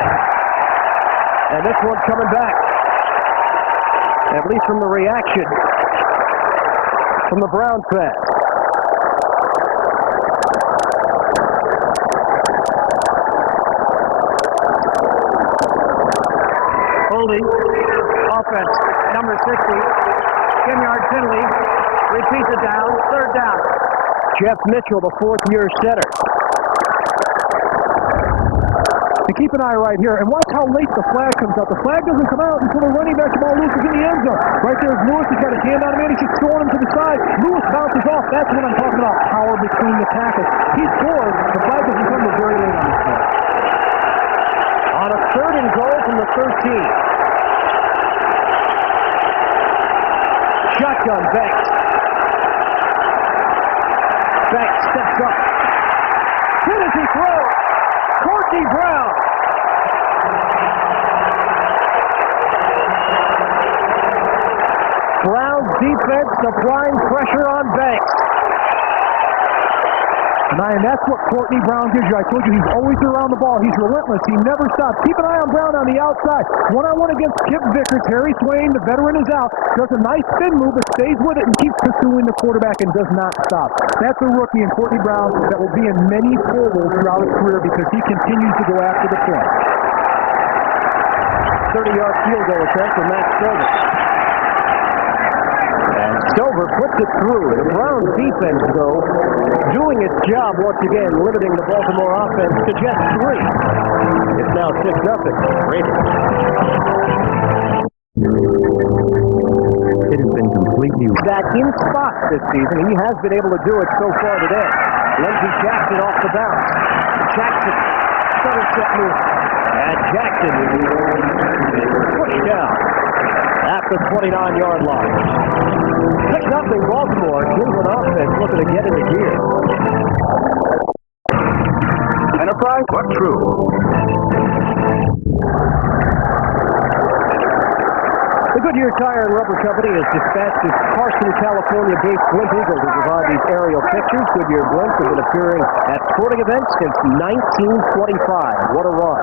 And this one's coming back. At least from the reaction from the Browns fans. Holding. Offense. Number 60. 10-yard penalty. Repeats it down. 3rd down. Jeff Mitchell, the 4th-year center. And keep an eye right here, and watch how late the flag comes out. The flag doesn't come out until the running back Jamal Lewis is in the end zone. Right there is Lewis. He's got his hand on him, and he's just throwing him to the side. Lewis bounces off. That's what I'm talking about, power between the tackles. He scores. The flag doesn't come until very late on this play. On a 3rd and goal from the 13. Shotgun, Banks. Banks steps up. Who does he throw? Courtney Brown. Brown's defense applying pressure on Banks. And that's what Courtney Brown gives you. I told you he's always around the ball. He's relentless. He never stops. Keep an eye on Brown on the outside. One-on-one against Kip Vickers. Harry Swain, the veteran, is out. Does a nice spin move, but stays with it and keeps pursuing the quarterback and does not stop. That's a rookie in Courtney Brown that will be in many Pro Bowls throughout his career because he continues to go after the point. 30-yard field goal attempt for Matt Stover. And Stover puts it through. The Browns defense, though, doing its job once again, limiting the Baltimore offense to just 3. It's now 6-0. Ravens. It has been completely that in spots this season. He has been able to do it so far today. Lindsey Jackson off the bounce. Jackson, stutter step move. And Jackson pushed down at the 29-yard line. 6-0 Baltimore. Cleveland offense looking to get into gear. Enterprise, but true. The Goodyear Tire and Rubber Company has dispatched its Carson, California-based Blimp Eagle to provide these aerial pictures. Goodyear blimps have been appearing at sporting events since 1925. What a run.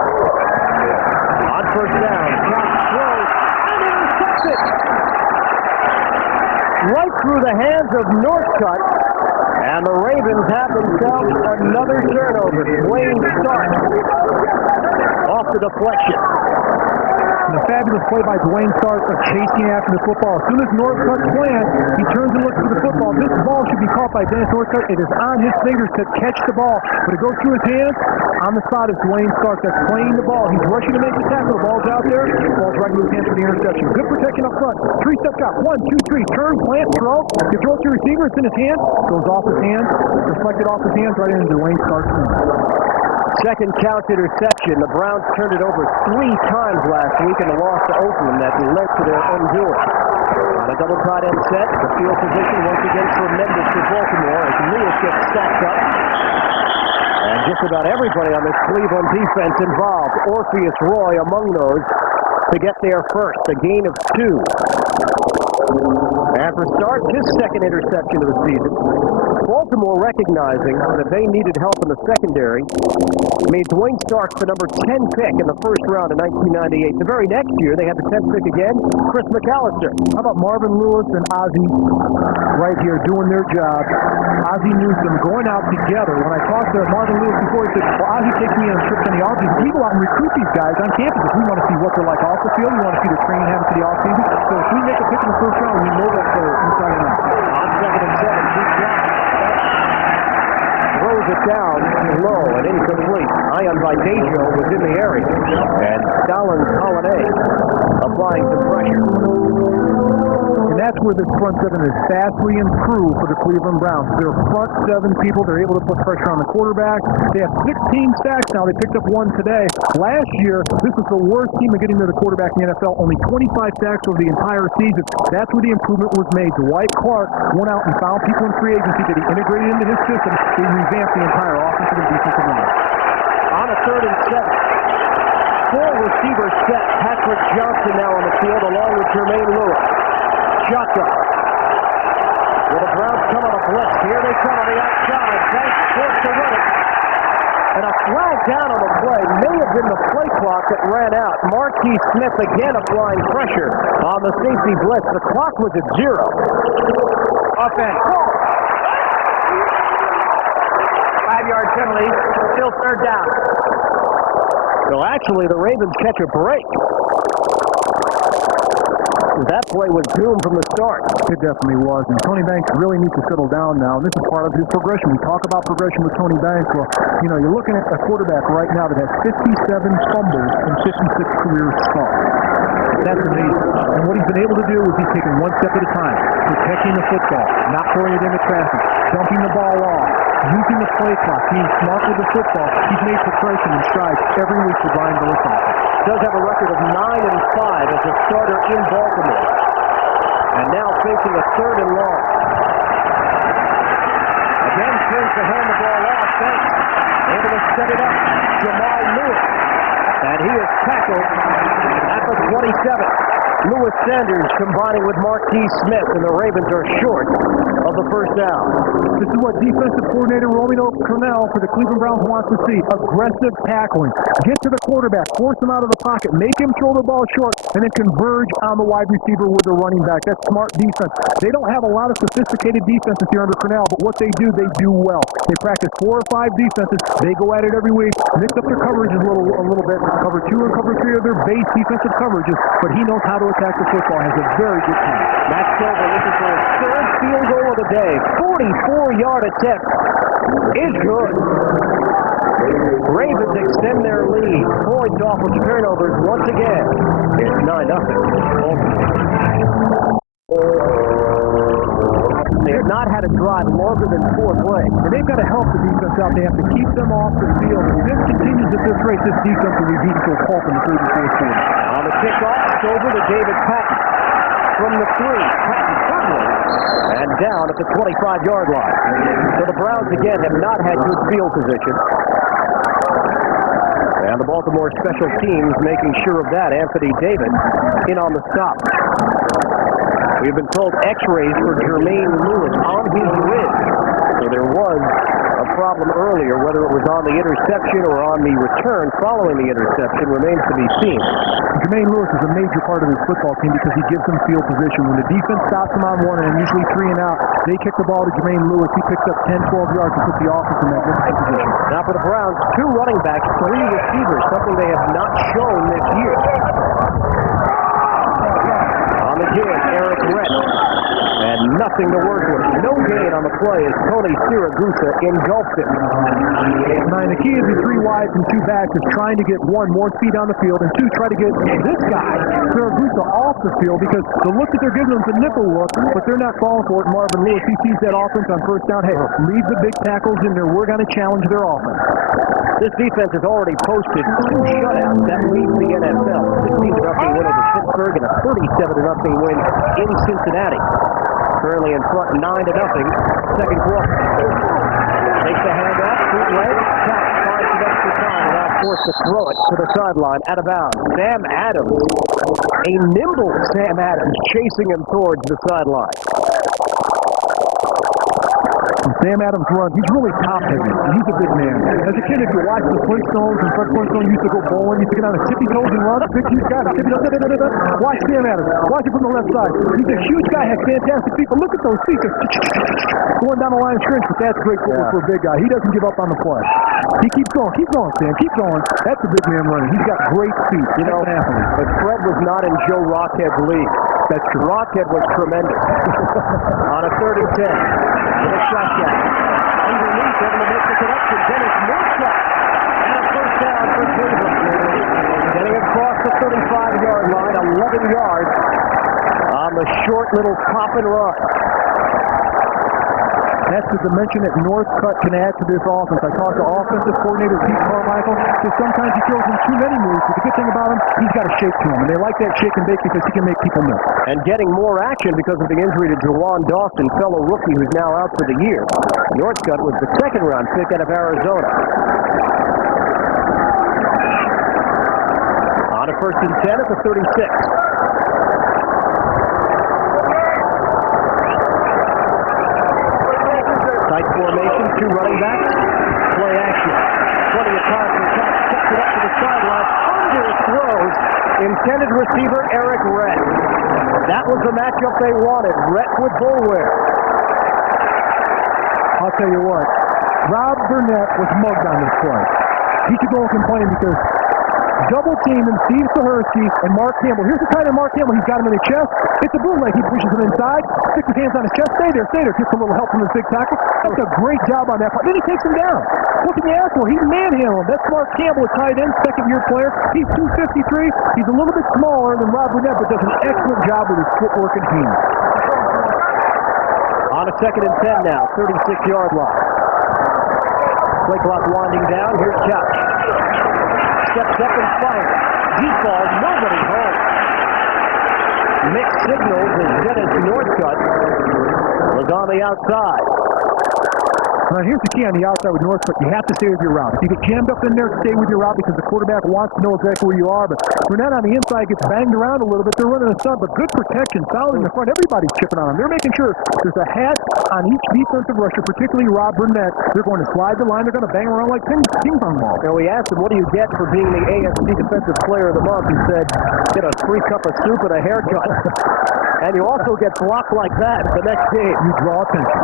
On first down, Josh throws and intercepted. Right through the hands of Northcutt, and the Ravens have themselves another turnover. Wayne Stark off the deflection. And a fabulous play by Dwayne Stark of chasing after the football. As soon as Northcutt plants, he turns and looks for the football. This ball should be caught by Dennis Northcutt. It is on his fingers to catch the ball, but it goes through his hands. On the spot is Dwayne Stark that's playing the ball. He's rushing to make the tackle. The ball's out there. The ball's right in his hands for the interception. Good protection up front. Three-step drop. 1, 2, 3. Turn, plant, throw. You throw it to your receiver. It's in his hand. Goes off his hands. Deflected off his hands right into Dwayne Stark's hands. Second count interception. The Browns turned it over 3 times last week in a loss to Oakland that led to their undoing. On a double tight end set, the field position once again tremendous for Baltimore as Lewis gets stacked up. And just about everybody on this Cleveland defense involved. Orpheus Roy among those to get there first. A gain of 2. And for Stark, his second interception of the season. Baltimore, recognizing that they needed help in the secondary, made Dwayne Stark the number 10 pick in the first round in 1998. The very next year, they had the 10th pick again, Chris McAllister. How about Marvin Lewis and Ozzie right here doing their job? Ozzie Newsome going out together. When I talked to Marvin Lewis before, he said, well, Ozzie takes me on trips on the offseason. We go out and recruit these guys on campuses. We want to see what they're like off the field. We want to see their training happen for the offseason. So if we make a pick in the first round, we know that they're inside and out. On 2nd and 7, deep drop. Throws it down low and incomplete. Ion Vidaggio was in the area. And Stalin Holiday applying some pressure. And that's where this front seven is vastly improved for the Cleveland Browns. Their front 7 people, they're able to put pressure on the quarterback. They have 16 sacks now. They picked up 1 today. Last year, this was the worst team at getting to the quarterback in the NFL. Only 25 sacks over the entire season. That's where the improvement was made. Dwight Clark went out and found people in free agency that he integrated into his system. He revamped the entire offensive and defensive line. On a 3rd and 7. 4 receivers set. Patrick Johnson now on the field along with Jermaine Lewis. Shotgun. Well, the Browns come on a blitz. Here they come on the outside. Banks forced to run it. And a flag down on the play may have been the play clock that ran out. Marquis Smith again applying pressure on the safety blitz. The clock was at 0. Offense. 5-yard penalty. Still 3rd down. So actually, the Ravens catch a break. That play was doomed from the start. It definitely was. And Tony Banks really needs to settle down now. And this is part of his progression. We talk about progression with Tony Banks. Well, you know, you're looking at a quarterback right now that has 57 fumbles and 56 career starts. That's amazing. And what he's been able to do is he's taken 1 step at a time, protecting the football, not throwing it into traffic, dumping the ball off, using the play clock, being smart with the football. He's made progression and strides every week for Brian Billiken. Does have a record of 9-5 as a starter in Baltimore. And now facing a 3rd and long. Again, turns to hand the ball off. Thanks. Able to set it up. Jamal Lewis. And he is tackled at the 27. Lewis Sanders combining with Marquis Smith, and the Ravens are short of the first down. This is what defensive coordinator Romeo Crennel for the Cleveland Browns wants to see. Aggressive tackling. Get to the quarterback, force him out of the pocket, make him throw the ball short, and then converge on the wide receiver with the running back. That's smart defense. They don't have a lot of sophisticated defenses here under Crennel, but what they do well. They practice 4 or 5 defenses. They go at it every week, mix up their coverages a little bit. Cover 2 and cover 3 are their base defensive coverages, but he knows how to attack the football. Has a very good team. Matt Silver looking for his 3rd field goal of the day. 44-yard attempt is good. Ravens extend their lead. Points off of turnovers once again. It's 9-0. They have not had a drive longer than 4 plays. And they've got to help the defense out. They have to keep them off the field. If this continues at this rate, this defense will be beaten to a pulp in the 3rd and 4th quarter. On the kickoff, it's over to David Patton from the 3. Patton fumbling and down at the 25-yard line. So the Browns again have not had good field position. And the Baltimore special teams making sure of that. Anthony Davis in on the stop. We've been told x-rays for Jermaine Lewis on his wrist. So there was a problem earlier. Whether it was on the interception or on the return following the interception remains to be seen. Jermaine Lewis is a major part of this football team because he gives them field position. When the defense stops him on one and usually 3 and out, they kick the ball to Jermaine Lewis. He picks up 10, 12 yards and puts the offense in that good position. Now for the Browns, 2 running backs, 3 receivers, something they have not shown this year. On the give, Eric Rett. And nothing to work with. No gain on the play as Tony Siragusa engulfed it. Now, the key is the 3 wides and 2 backs is trying to get 1, more speed on the field, and 2, try to get this guy, Siragusa, off the field because the look that they're giving him is a nickel look, but they're not falling for it. Marvin Lewis, he sees that offense on first down. Hey, leave the big tackles in there. We're going to challenge their offense. This defense has already posted 2 shutouts that leads the NFL. 16-0 win over Pittsburgh and a 37-0 win in Cincinnati. Currently in front 9-0, second quarter. Takes the handoff, good leg, tap, finds some extra time, now forced to throw it to the sideline, out of bounds. Sam Adams, a nimble Sam Adams, chasing him towards the sideline. When Sam Adams runs, he's really top-heavy. He's a big man. As a kid, if you watch the Flintstones, and Fred Flintstone used to go bowling, used to get on his tippy toes and run. Big, huge guy, tippy toes, watch Sam Adams. Watch him from the left side. He's a huge guy, has fantastic feet, but look at those feet. Going down the line of scrimmage, but that's great football for a big guy. He doesn't give up on the play. He keeps going, Sam, keep going. That's a big man running. He's got great feet. You know, but Fred was not in Joe Rockhead's league. That's true. Rockhead was tremendous. On a 3rd and 10, with a shotgun. Underneath, able to make the connection. Dennis Northcutt. And a first down for Cleveland. Getting across the 35-yard line, 11 yards on the short little pop and run. That's the dimension that Northcutt can add to this offense. I talked to offensive coordinator Pete Carmichael, because sometimes he throws in too many moves, but the good thing about him, he's got a shake to him, and they like that shake and bake because he can make people miss. And getting more action because of the injury to Jawan Dawson, fellow rookie who's now out for the year. Northcutt was the 2nd-round pick out of Arizona. On a 1st and 10 at the 36. Tight formation, 2 running backs, play action. Plenty of time for catch, steps it up to the sideline, underthrows intended receiver Eric Rett. That was the matchup they wanted, Rett with Boulware. I'll tell you what, Rob Burnett was mugged on this play. He could go and complain because double team him, Steve Sahursky and Mark Campbell. Here's the tight end, Mark Campbell. He's got him in the chest. It's a bootleg. He pushes him inside, sticks his hands on his chest. Stay there. Gets a little help from his big tackle. That's a great job on that part. Then he takes him down. What can you ask for? He's manhandling. That's Mark Campbell, a tight end, 2nd-year player. He's 253. He's a little bit smaller than Rob Burnett, but does an excellent job with his footwork and hands. On a 2nd and 10 now, 36-yard line. Play clock winding down. Here's Couch. Steps up and fires. Deep ball, nobody home. Mixed signals as Dennis Northcutt was on the outside. Now, here's the key on the outside with Northcutt. You have to stay with your route. If you get jammed up in there, stay with your route because the quarterback wants to know exactly where you are. But Burnett on the inside gets banged around a little bit. They're running a stunt, but good protection. Solid in the front. Everybody's chipping on him. They're making sure there's a hat on each defensive rusher, particularly Rob Burnett. They're going to slide the line. They're going to bang around like ping pong balls. And we asked him, what do you get for being the AFC Defensive Player of the Month? He said, get a free cup of soup and a haircut. And you also get blocked like that the next game. You draw attention.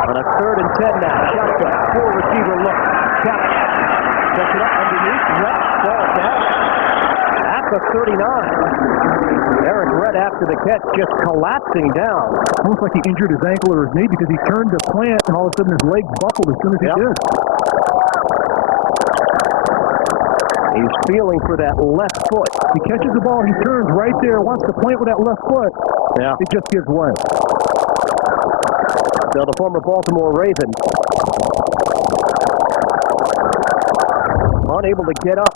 On a 3rd and 10 now. Shotgun. 4-receiver look. Couch. Sets it up underneath. Rett falls down. At the 39. Eric Rett after the catch just collapsing down. Almost like he injured his ankle or his knee because he turned to plant and all of a sudden his leg buckled as soon as he did. He's feeling for that left foot. He catches the ball. He turns right there. Wants to plant with that left foot. Yeah. It just gives way. So the former Baltimore Raven unable to get up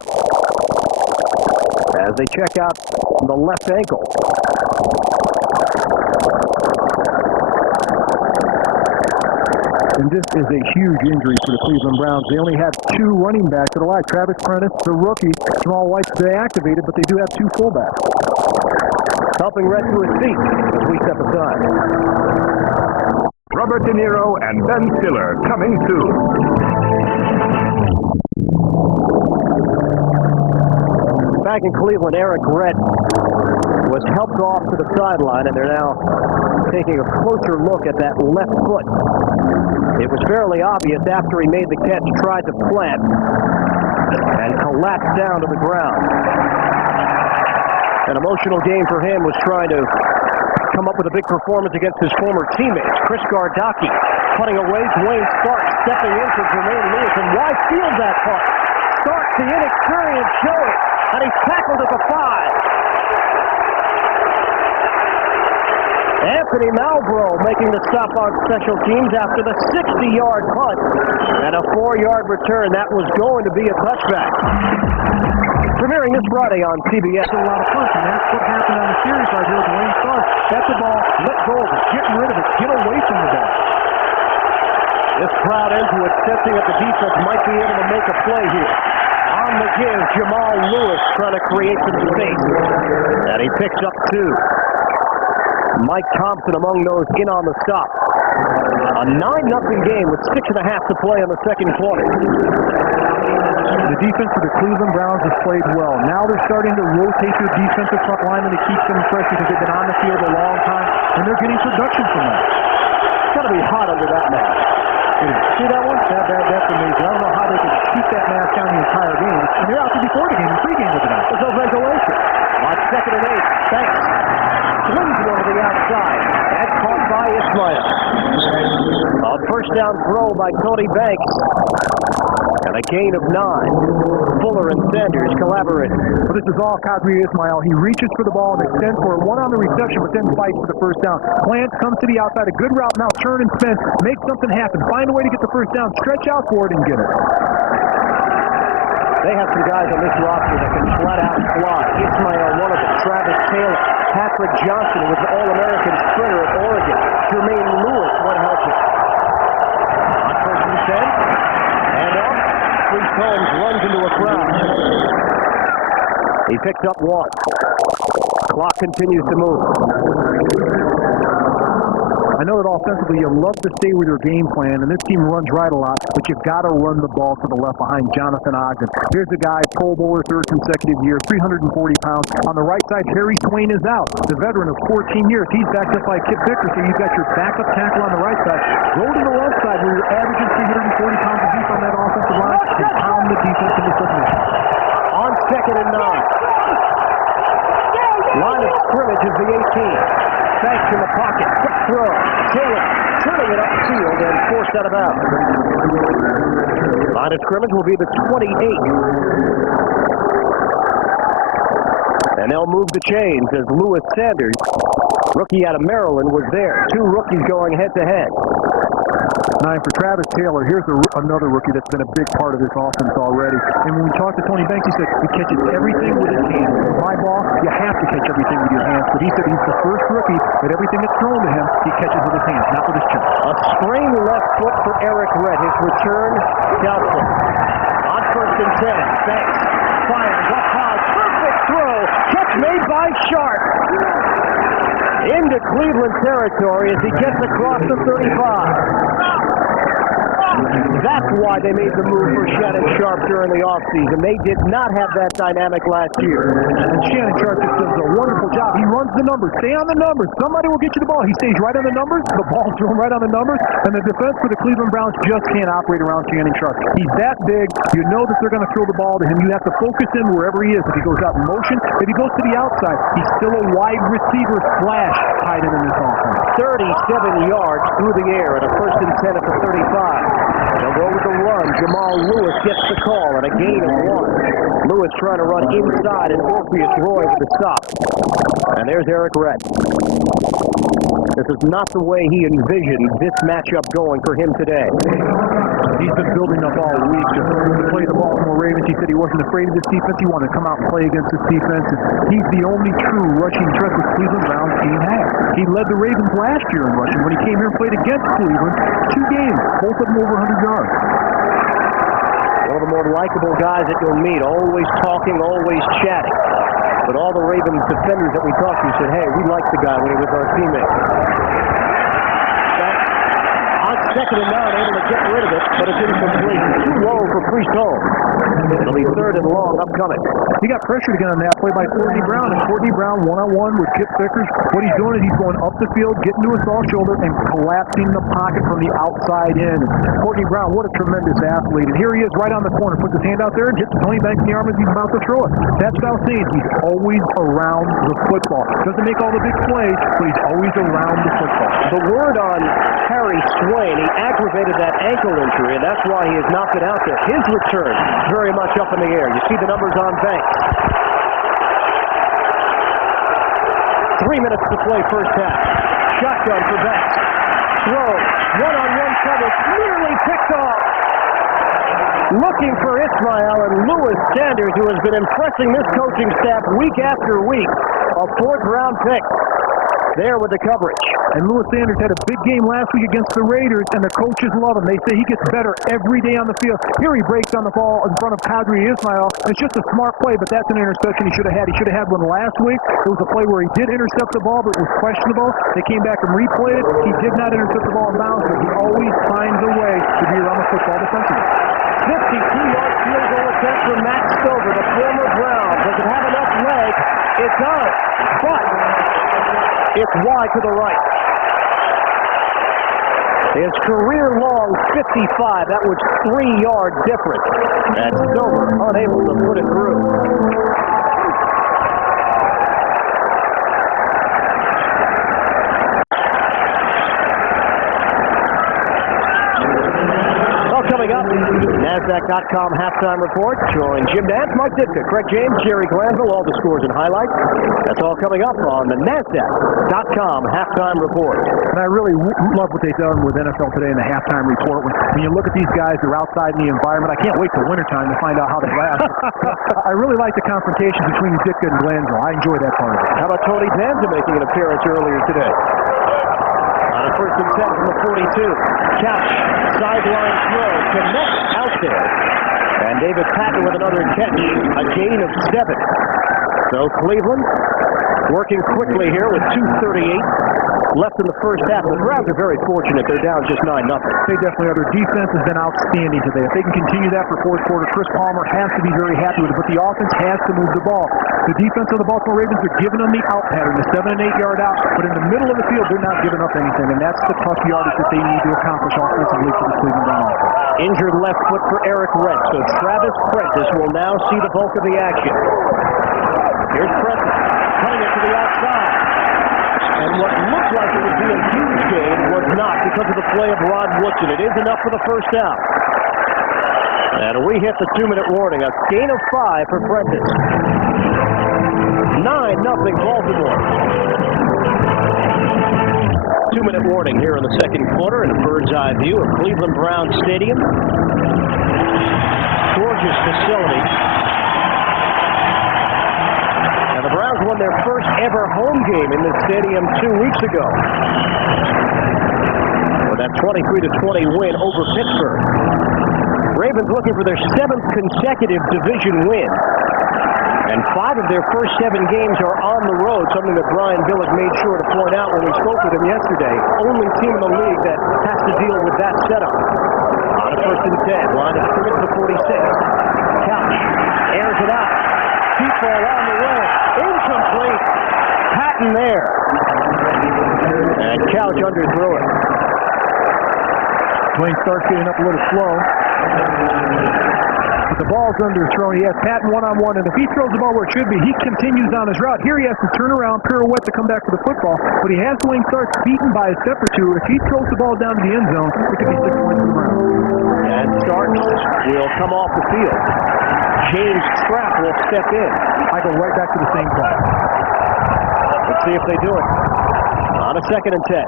as they check out the left ankle. And this is a huge injury for the Cleveland Browns. They only have 2 running backs that are alive. Travis Prentice, the rookie. Jamal White's deactivated, but they do have 2 fullbacks. Helping Rhett to his feet as we step aside. Robert De Niro and Ben Stiller coming soon. Back in Cleveland, Eric Rhett was helped off to the sideline, and they're now taking a closer look at that left foot. It was fairly obvious after he made the catch, tried to plant, and collapsed down to the ground. An emotional game for him, was trying to come up with a big performance against his former teammates. Chris Gardocki putting away, Dwayne Stark stepping in for Jermaine Lewis, and why field that punt? Stark, the inexperienced showing, and he's tackled at the 5. Anthony Malbrough making the stop on special teams after the 60-yard punt and a 4-yard return. That was going to be a touchback. Premiering this Friday on CBS. A lot of punts, and that's what happened on the series right here with Dwayne Stark. Get the ball, let go of it, getting rid of it, get away from the ball. This crowd into it, sensing that the defense might be able to make a play here. On the give, Jamal Lewis trying to create some space. And he picks up 2. Mike Thompson among those in on the stop. A 9-0 game with 6.5 to play in the second quarter. The defense for the Cleveland Browns has played well. Now they're starting to rotate their defensive front linemen to keep them fresh because they've been on the field a long time, and they're getting production from that. It's got to be hot under that mask. See that one? That's amazing. I don't know how they can keep that mask down the entire game. And they're out there before the game and pregame with it on. There's no ventilation. On 2nd and 8, Banks swings one to the outside. That's caught by Ismail. A first down throw by Tony Banks. And a gain of 9. Fuller and Sanders collaborating. Well, this is all Kadri Ismail. He reaches for the ball and extends for it. 1 on the reception, but then fights for the first down. Clance comes to the outside. A good route now. Turn and spin. Make something happen. Find a way to get the first down. Stretch out for it and get it. They have some guys on this roster that can flat out fly. Ismail, one of them. Travis Taylor. Patrick Johnson was an All-American sprinter at Oregon. Jermaine Lewis, what helps him? On 1st and 10. And off. Priest Holmes runs into a crowd. He picks up 1. Clock continues to move. I know that offensively you love to stay with your game plan, and this team runs right a lot, but you've got to run the ball to the left behind Jonathan Ogden. Here's a guy, Pro Bowler, 3rd consecutive year, 340 pounds. On the right side, Harry Swain is out, the veteran of 14 years. He's backed up by Kip Vicker, so you've got your backup tackle on the right side. Go to the left side where you're averaging 340 pounds of beef on that offensive line and pound the defense into submission. On 2nd and 9. Line of scrimmage is the 18. Banks in the pocket. Quick throw. Taylor turning it upfield and forced out of bounds. Line of scrimmage will be the 28. And they'll move the chains as Lewis Sanders, rookie out of Maryland, was there. 2 rookies going head-to-head. 9 for Travis Taylor. Here's another rookie that's been a big part of this offense already. And when we talked to Tony Banks, he said he catches everything with his hands. My ball, you have to catch everything with your hands. But he said he's the first rookie that everything that's thrown to him, he catches with his hands, not with his chest. A sprained left foot for Eric Rhett. His return, doubtful. On 1st and 10, Banks fires up high. Perfect throw. Catch made by Sharp. Into Cleveland territory as he gets across the 35. That's why they made the move for Shannon Sharp during the offseason. They did not have that dynamic last year. And Shannon Sharp just does a wonderful job. He runs the numbers. Stay on the numbers. Somebody will get you the ball. He stays right on the numbers. The ball's thrown right on the numbers. And the defense for the Cleveland Browns just can't operate around Shannon Sharp. He's that big. You know that they're going to throw the ball to him. You have to focus in wherever he is. If he goes out in motion, if he goes to the outside, he's still a wide receiver slash tight end in this offense. 37 yards through the air and a 1st and 10 at the 35. They'll go with the run. Jamal Lewis gets the call and a gain of 1. Lewis trying to run inside and Orpheus Roy with the stop. And there's Eric Rhett. This is not the way he envisioned this matchup going for him today. He's been building up all week to play the Baltimore Ravens. He said he wasn't afraid of this defense. He wanted to come out and play against this defense. And he's the only true rushing threat this Cleveland Browns team has. He led the Ravens last year in rushing when he came here and played against Cleveland. 2 games, both of them over 100 yards. One of the more likable guys that you'll meet, always talking, always chatting. But all the Ravens defenders that we talked to said, hey, we liked the guy when he was our teammate. On 2nd and 9, able to get rid of it, but it's incomplete. Too low for Priest Hall. It'll be 3rd and long upcoming. He got pressured again on that play by Courtney Brown, and Courtney Brown one-on-one with Kip Vickers. What he's doing is he's going up the field, getting to his soft shoulder, and collapsing the pocket from the outside in. Courtney Brown, what a tremendous athlete. And here he is right on the corner, puts his hand out there and hits Tony Banks in the arm as he's about to throw it. That's what I was saying. He's always around the football. Doesn't make all the big plays, but he's always around the football. The word on Harry Swain, he aggravated that ankle injury, and that's why he has not been out there. His return, very much up in the air. You see the numbers on Banks. 3 minutes to play first half. Shotgun for Banks. Throw. One-on-one coverage. Nearly picked off. Looking for Ismail and Lewis Sanders, who has been impressing this coaching staff week after week. A 4th-round pick. There with the coverage. And Lewis Sanders had a big game last week against the Raiders, and the coaches love him. They say he gets better every day on the field. Here he breaks on the ball in front of Kadri Ismail. It's just a smart play, but that's an interception he should have had. He should have had one last week. It was a play where he did intercept the ball, but it was questionable. They came back and replayed it. He did not intercept the ball in bounds, but he always finds a way to be around the football defensively. 52-yard field goal attempt from Matt Stover, the former Brown. Does it have enough leg? It does, but it's wide to the right. His career-long 55, that was 3-yard difference. And Stover unable to put it through. Coming up, NASDAQ.com halftime report showing Jim Nance, Mike Ditka, Craig James, Jerry Glanville, all the scores and highlights. That's all coming up on the NASDAQ.com halftime report. And I really love what they've done with NFL Today in the halftime report. When you look at these guys, they're outside in the environment. I can't wait till wintertime to find out how they last. I really like the confrontation between Ditka and Glanville. I enjoy that part of it. How about Tony Danza making an appearance earlier today? On a 1st and 10 from the 42. Couch, sideline throw, connects out there. And David Patton with another catch, a gain of 7. So Cleveland working quickly here with 2:38 left in the first half. The Browns are very fortunate. They're down just 9-0. They definitely are. Their defense has been outstanding today. If they can continue that for 4th quarter, Chris Palmer has to be very happy with it, but the offense has to move the ball. The defense of the Baltimore Ravens are giving them the out pattern, the 7- and 8-yard out, but in the middle of the field, they're not giving up anything, and that's the tough yardage that they need to accomplish offensively for the Cleveland Browns offense. Injured left foot for Eric Redd, so Travis Prentice will now see the bulk of the action. Here's Prentice, cutting it to the outside. And what looked like it would be a huge gain was not because of the play of Rod Woodson. It is enough for the first down. And we hit the 2-minute warning. A gain of 5 for Prentice. 9-0 Baltimore. 2-minute warning here in the second quarter and a bird's eye view of Cleveland Browns Stadium. Gorgeous facility. The Browns won their first ever home game in this stadium 2 weeks ago. With that 23-20 win over Pittsburgh. Ravens looking for their 7th consecutive division win. And 5 of their first 7 games are on the road, something that Brian Billick made sure to point out when we spoke with him yesterday. Only team in the league that has to deal with that setup. On a 1st and 10, line of scrimmage to 46. Couch airs it out. Deep ball on the way. Incomplete. Patton there. And Couch underthrew it. Dwayne starts getting up a little slow. But the ball's underthrown. He has Patton one-on-one, and if he throws the ball where it should be, he continues on his route. Here he has to turn around, pirouette to come back for the football. But he has Dwayne Starks beaten by a step or two. If he throws the ball down to the end zone, it could be 6 points for the Browns. And Starks will come off the field. James Trapp will step in. I go right back to the same play. Let's see if they do it. On a 2nd and 10.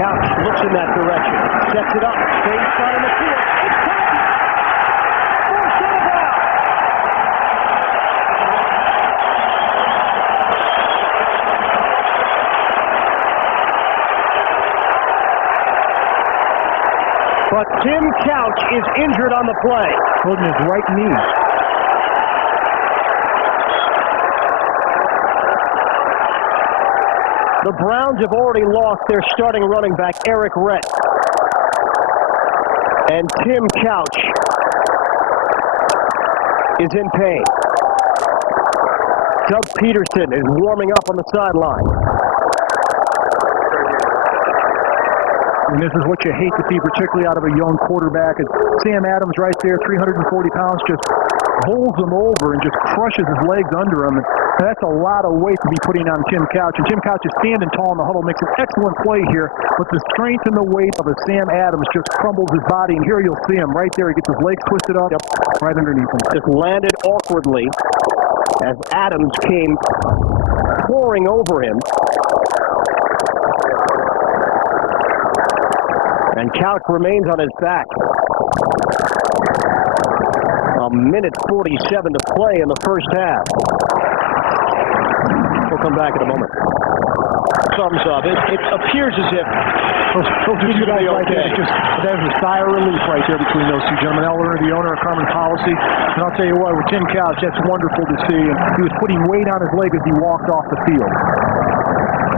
Couch looks in that direction. Sets it up. Same side on the field. It's tight. Forced out of bounds. But Tim Couch is injured on the play. Holding his right knee. The Browns have already lost their starting running back, Eric Rett. And Tim Couch is in pain. Doug Peterson is warming up on the sideline. And this is what you hate to see, particularly out of a young quarterback. And Sam Adams right there, 340 pounds, just holds him over and just crushes his legs under him. And that's a lot of weight to be putting on Tim Couch. And Tim Couch is standing tall in the huddle, makes an excellent play here. But the strength and the weight of a Sam Adams just crumbles his body. And here you'll see him right there. He gets his legs twisted up right underneath him. Just landed awkwardly as Adams came pouring over him. And Couch remains on his back. A minute 47 to play in the first half. We'll come back in a moment. Thumbs up. It appears as if Those two guys right there, that was a sigh of relief right there between those two gentlemen. Elder, the owner of Carmen Policy. And I'll tell you what, with Tim Couch, that's wonderful to see. And he was putting weight on his leg as he walked off the field.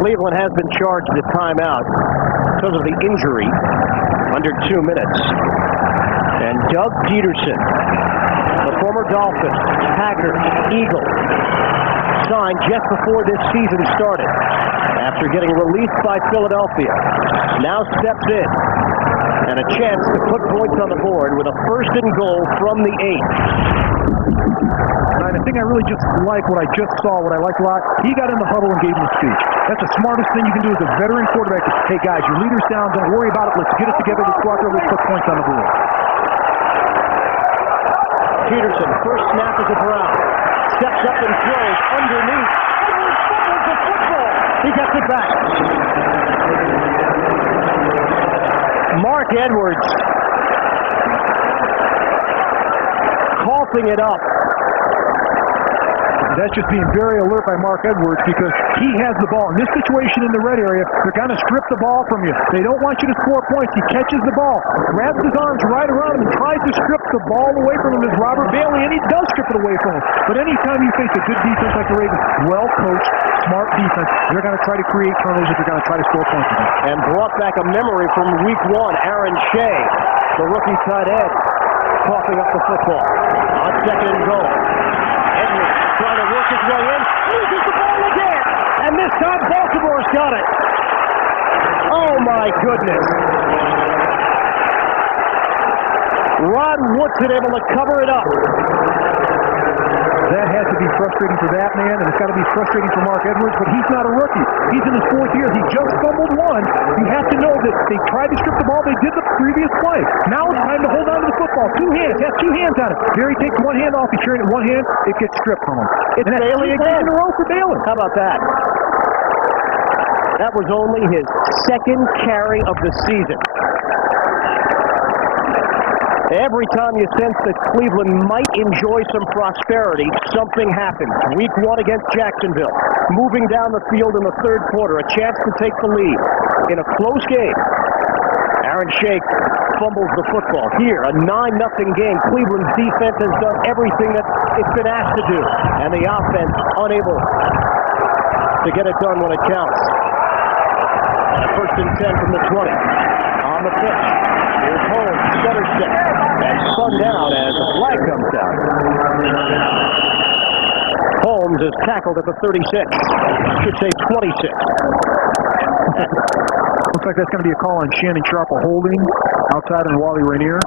Cleveland has been charged at timeout because of the injury under 2 minutes. And Doug Peterson, the former Dolphin, Packer, Eagle, signed just before this season started after getting released by Philadelphia. Now steps in and a chance to put points on the board with a first and goal from the 8. And the thing I really just like, what I just saw, what I like a lot, he got in the huddle and gave him a speech. That's the smartest thing you can do as a veteran quarterback. Hey guys, your leader's down, don't worry about it, let's get it together, let's go out there, let's put points on the board. Peterson, first snap as a Brown, steps up and throws underneath. Edwards fumbles the football. He gets it back. Mark Edwards coughing it up. That's just being very alert by Mark Edwards because he has the ball. In this situation in the red area, they're going to strip the ball from you. They don't want you to score points. He catches the ball, wraps his arms right around him, and tries to strip the ball away from him as Robert Bailey, and he does strip it away from him. But anytime you face a good defense like the Ravens, well-coached, smart defense, they're going to try to create turnovers if they're going to try to score points. And brought back a memory from week 1, Aaron Shea, the rookie tight end, coughing up the football on second and goal. Edwards trying to work his way in, loses the ball again, and this time Baltimore's got it. Oh my goodness. Rod Woodson able to cover it up. That has to be frustrating for that man, and it's got to be frustrating for Mark Edwards, but he's not a rookie. He's in his 4th year. He just fumbled one. You have to know that they tried to strip the ball. They did the previous play. Now it's time to hold on to the football. 2 hands. He has 2 hands on it. Barry takes one hand off. He's carrying it in one hand. It gets stripped from him. It's Bailey again. In a row for Bailey. How about that? That was only his 2nd carry of the season. Every time you sense that Cleveland might enjoy some prosperity, something happens. Week 1 against Jacksonville. Moving down the field in the 3rd quarter, a chance to take the lead. In a close game, Aaron Shea fumbles the football. Here, a 9-0 game. Cleveland's defense has done everything that it's been asked to do. And the offense unable to get it done when it counts. First and 10 from the 20. On the pitch. Here's Holmes, center step, and spun down as the flag comes down. Holmes is tackled at the 36. Should say 26. Looks like that's going to be a call on Shannon Sharp, a holding outside on Wally Rainier.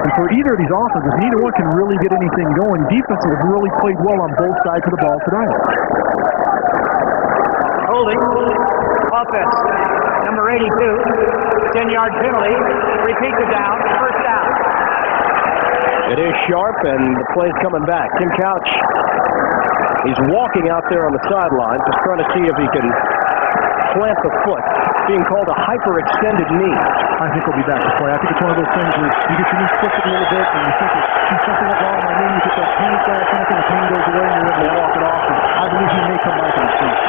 And for either of these offenses, neither one can really get anything going. Defenses have really played well on both sides of the ball tonight. Holding. Offense. Number 82. 10-yard penalty. Repeat the down. First down. It is Sharp, and the play's coming back. Tim Couch, he's walking out there on the sideline, just trying to see if he can plant the foot, being called a hyperextended knee. I think he'll be back to play. I think it's one of those things where you get your knee twisted a little bit, and you think there's something wrong with my knee, you get that pain flash, and the pain goes away, and you're able to walk it off. And I believe he may come back in the season.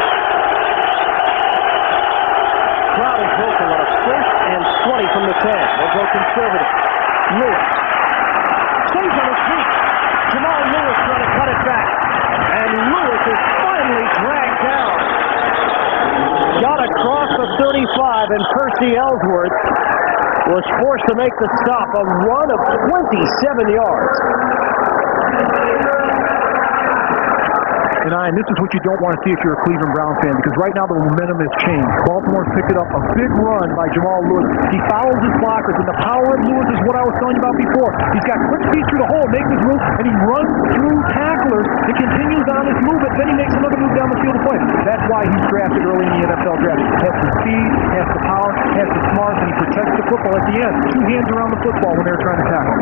Crowd is vocal on a 1st and 20 from the 10. They'll go conservative. Lewis stays on his feet. Jamal Lewis trying to cut it back. And Lewis is finally dragged down. Got across the 35, and Percy Ellsworth was forced to make the stop. A run of 27 yards. And this is what you don't want to see if you're a Cleveland Brown fan, because right now the momentum has changed. Baltimore's picked it up. A big run by Jamal Lewis. He fouls his blockers, and the power of Lewis is what I was telling you about before. He's got quick feet through the hole, makes his move, and he runs through tacklers and continues on his move, and then he makes another move down the field to play. That's why he's drafted early in the NFL draft. He has the speed, has the power, has the smarts, and he protects the football at the end. 2 hands around the football when they're trying to tackle.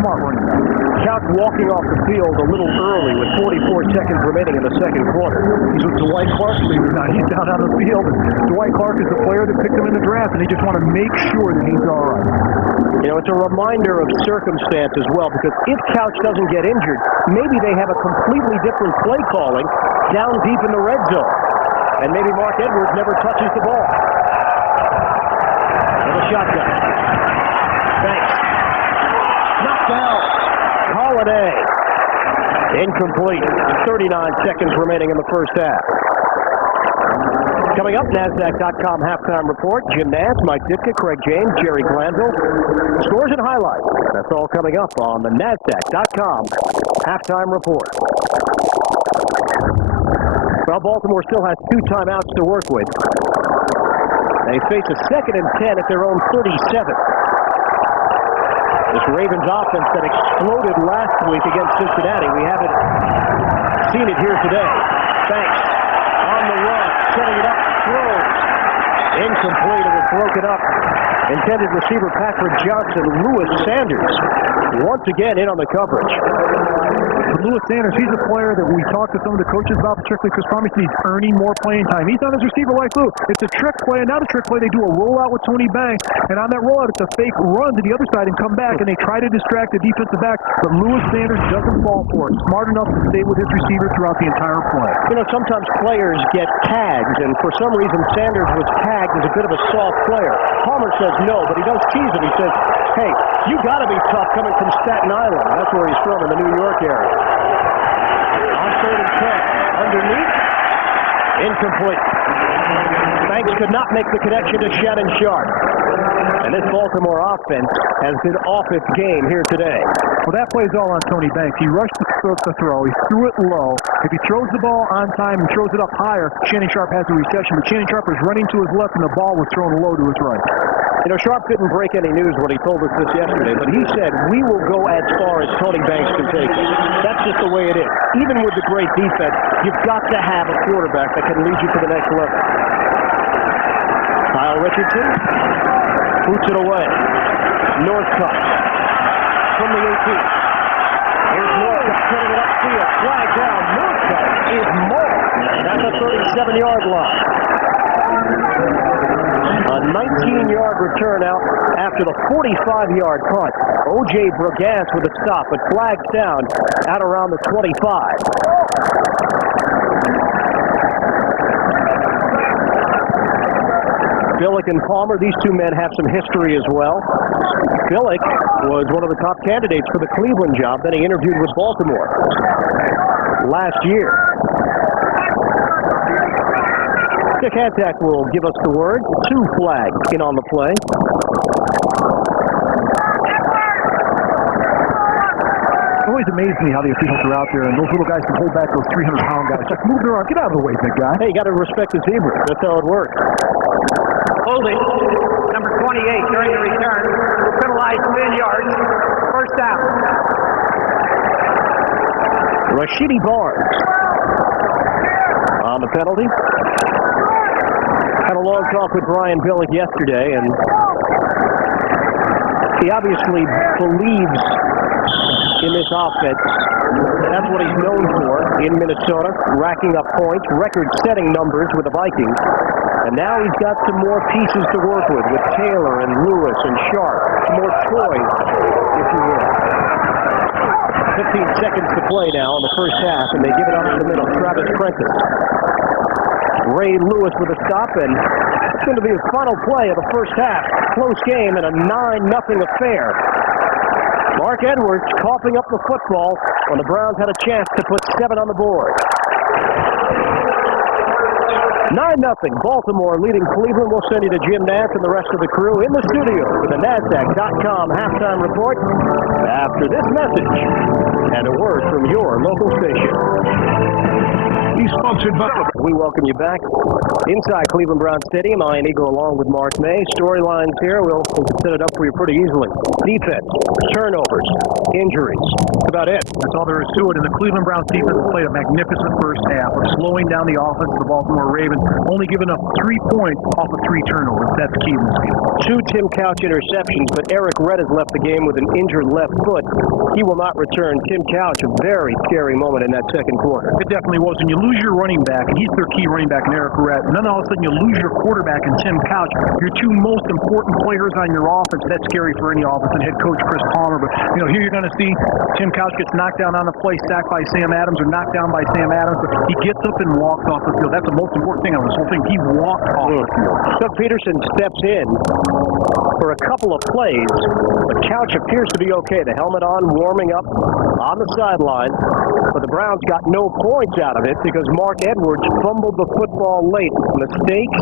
Smart running back. Couch walking off the field a little early with 44 seconds remaining in the second quarter. He's with Dwight Clark, believe it or not. He's down on the field. Dwight Clark is the player that picked him in the draft, and they just want to make sure that he's all right. You know, it's a reminder of circumstance as well, because if Couch doesn't get injured, maybe they have a completely different play calling down deep in the red zone. And maybe Mark Edwards never touches the ball. And a shotgun. Thanks. Knocked down. Holiday. Incomplete. 39 seconds remaining in the first half. Coming up, NASDAQ.com halftime report. Jim Nance, Mike Ditka, Craig James, Jerry Glanville. Scores and highlights. That's all coming up on the NASDAQ.com halftime report. Well, Baltimore still has 2 timeouts to work with. They face a 2nd and 10 at their own 37. This Ravens offense that exploded last week against Cincinnati. We haven't seen it here today. Thanks. On the run. Setting it up. Throws. Incomplete. It was broken up. Intended receiver Patrick Johnson. Lewis Sanders once again in on the coverage. Lewis Sanders, he's a player that we talked to some of the coaches about, particularly Chris Promise. He's earning more playing time. He's on his receiver like Lou. It's a trick play, and not a trick play. They do a rollout with Tony Banks, and on that rollout, it's a fake run to the other side and come back, and they try to distract the defensive back, but Lewis Sanders doesn't fall for it. Smart enough to stay with his receiver throughout the entire play. You know, sometimes players get tags, and for some reason Sanders was tagged as a bit of a soft player. Palmer says no, but he does tease him. He says, hey, you got to be tough coming from Staten Island. That's where he's from, in the New York area. On 3rd and 10. Underneath. Incomplete. Banks could not make the connection to Shannon Sharp. And this Baltimore offense has been off its game here today. Well, that plays all on Tony Banks. He rushed the throw. He threw it low. If he throws the ball on time and throws it up higher, Shannon Sharp has a reception. But Shannon Sharp was running to his left, and the ball was thrown low to his right. You know, Sharp didn't break any news when he told us this yesterday, but he said, we will go as far as Tony Banks can take it. That's just the way it is. Even with the great defense, you've got to have a quarterback that can lead you to the next level. Kyle Richardson boots it away. Northcutt from the 18. Here's Northcutt setting it upfield. Flag down. Northcutt is mauled at the 37-yard line. A 19-yard return out after the 45-yard punt. O.J. Bragass with a stop, but flags down out around the 25. Billick and Palmer, these two men have some history as well. Billick was one of the top candidates for the Cleveland job. Then he interviewed with Baltimore last year. Dick Hantak will give us the word. 2 flags in on the play. It always amazes me how the officials are out there, and those little guys can hold back those 300-pound guys. Just move their arm. Get out of the way, big guy. Hey, you got to respect the zebra. That's how it works. Holding, number 28 during the return. Penalized 10 yards. First down. Rashidi Barnes on the penalty. Had a long talk with Brian Billick yesterday, and he obviously believes in this offense. That's what he's known for in Minnesota, racking up points, record-setting numbers with the Vikings. And now he's got some more pieces to work with Taylor and Lewis and Sharp. Some more toys, if you will. 15 seconds to play now in the first half, and they give it up in the middle. Travis Prentice. Ray Lewis with a stop, and it's going to be the final play of the first half. Close game and a 9-0 affair. Mark Edwards coughing up the football when the Browns had a chance to put 7 on the board. 9-0, Baltimore leading Cleveland. We'll send you to Jim Nantz and the rest of the crew in the studio with the NASDAQ.com halftime report after this message and a word from your local station. He's sponsored by... We welcome you back inside Cleveland Brown Stadium. Ian Eagle along with Mark May. Storylines here. We can set it up for you pretty easily. Defense, turnovers, injuries. That's about it. That's all there is to it. And the Cleveland Browns defense played a magnificent first half of slowing down the offense of the Baltimore Ravens, only giving up 3 points off of 3 turnovers. That's key in this game. 2 Tim Couch interceptions, but Eric Redd has left the game with an injured left foot. He will not return. Tim Couch, a very scary moment in that second quarter. It definitely was. When you lose your running back, and he's their key running back in Eric Redd, and then all of a sudden you lose your quarterback in Tim Couch, your 2 most important players on your offense. That's scary for any offense, and head coach Chris Palmer. But, here you're going to see Tim Couch gets knocked down on the play, sacked by Sam Adams, or knocked down by Sam Adams, but he gets up and walks off the field. That's the most important thing on this whole thing. He walked off the field. Doug Peterson steps in for a couple of plays, but Couch appears to be okay. The helmet on, warming up on the sideline, but the Browns got no points out of it because Mark Edwards fumbled the football late. Mistakes?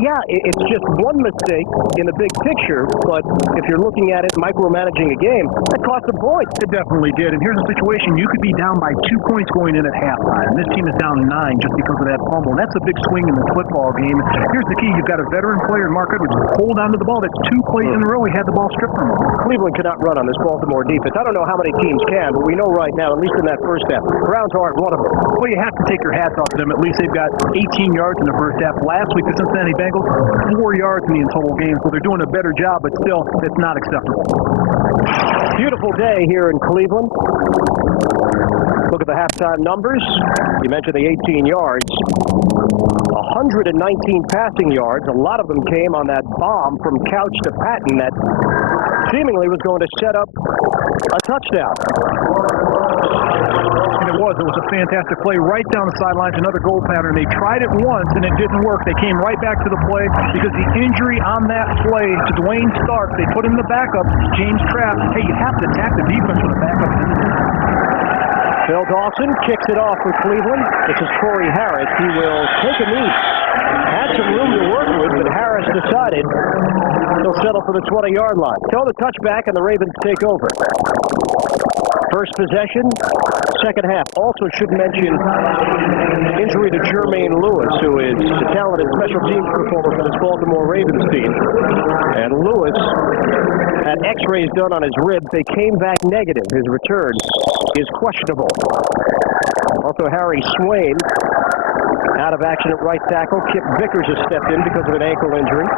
Yeah, it's just one mistake in the big picture, but if you're looking at it micromanaging a game, that cost a point. It definitely did, and here's the situation. You could be down by 2 points going in at halftime. This team is down 9 just because of that fumble, and that's a big swing in the football game. Here's the key. You've got a veteran player, Mark Edwards, hold on to the ball. That's 2 plays in a row he had the ball stripped from him. Cleveland cannot run on this Baltimore defense. I don't know how many teams can, but we know right now, at least in that first half, Browns aren't one of them. Well, you have to take your hats off to them. At least they've got 18 yards in the first half. Last week, the Cincinnati Bengals, 4 yards in the total game, so they're doing a better job, but still, it's not acceptable. Beautiful day here in Cleveland. Look at the halftime numbers. You mentioned the 18 yards. 119 passing yards. A lot of them came on that bomb from Couch to Patton that seemingly was going to set up a touchdown. And it was a fantastic play right down the sidelines, another goal pattern. They tried it once and it didn't work. They came right back to the play because the injury on that play to Dwayne Stark, they put him in the backup, James Trapp. Hey, you have to attack the defense with a backup. Phil Dawson kicks it off for Cleveland. This is Corey Harris. He will take a knee. Had some room to work with, but Harris decided he'll settle for the 20-yard line. Throw the touchback, and the Ravens take over. First possession, second half. Also should mention injury to Jermaine Lewis, who is the talented special teams performer for this Baltimore Ravens team. And Lewis had x-rays done on his ribs. They came back negative. His return is questionable. Also, Harry Swain out of action at right tackle. Kip Vickers has stepped in because of an ankle injury.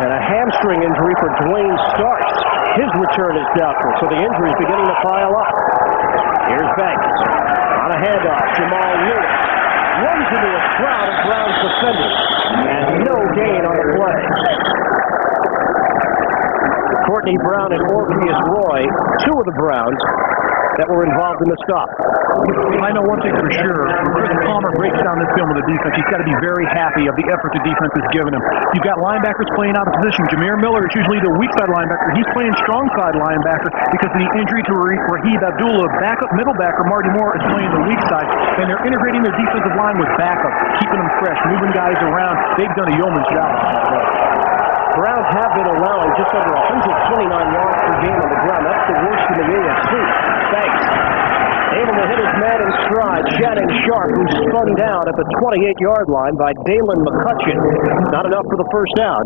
And a hamstring injury for Dwayne Starks. His return is doubtful, so the injury is beginning to pile up. Here's Banks on a handoff. Jamal Lewis runs into a crowd of Browns defenders, and no gain on the play. Courtney Brown and Orpheus Roy, 2 of the Browns that were involved in the stop. I know one thing for sure. Chris Palmer breaks down this film with the defense. He's got to be very happy of the effort the defense has given him. You've got linebackers playing out of position. Jameer Miller is usually the weak side linebacker. He's playing strong side linebacker because of the injury to Raheem Abdullah. Backup middle backer Marty Moore is playing the weak side, and they're integrating their defensive line with backup, keeping them fresh, moving guys around. They've done a yeoman's job. Browns have been allowing just over 129 yards per game on the ground. That's the worst in the AFC. Thanks. Able to hit his man in stride. Shannon Sharp, who spun down at the 28-yard line by Dalen McCutcheon. Not enough for the first down.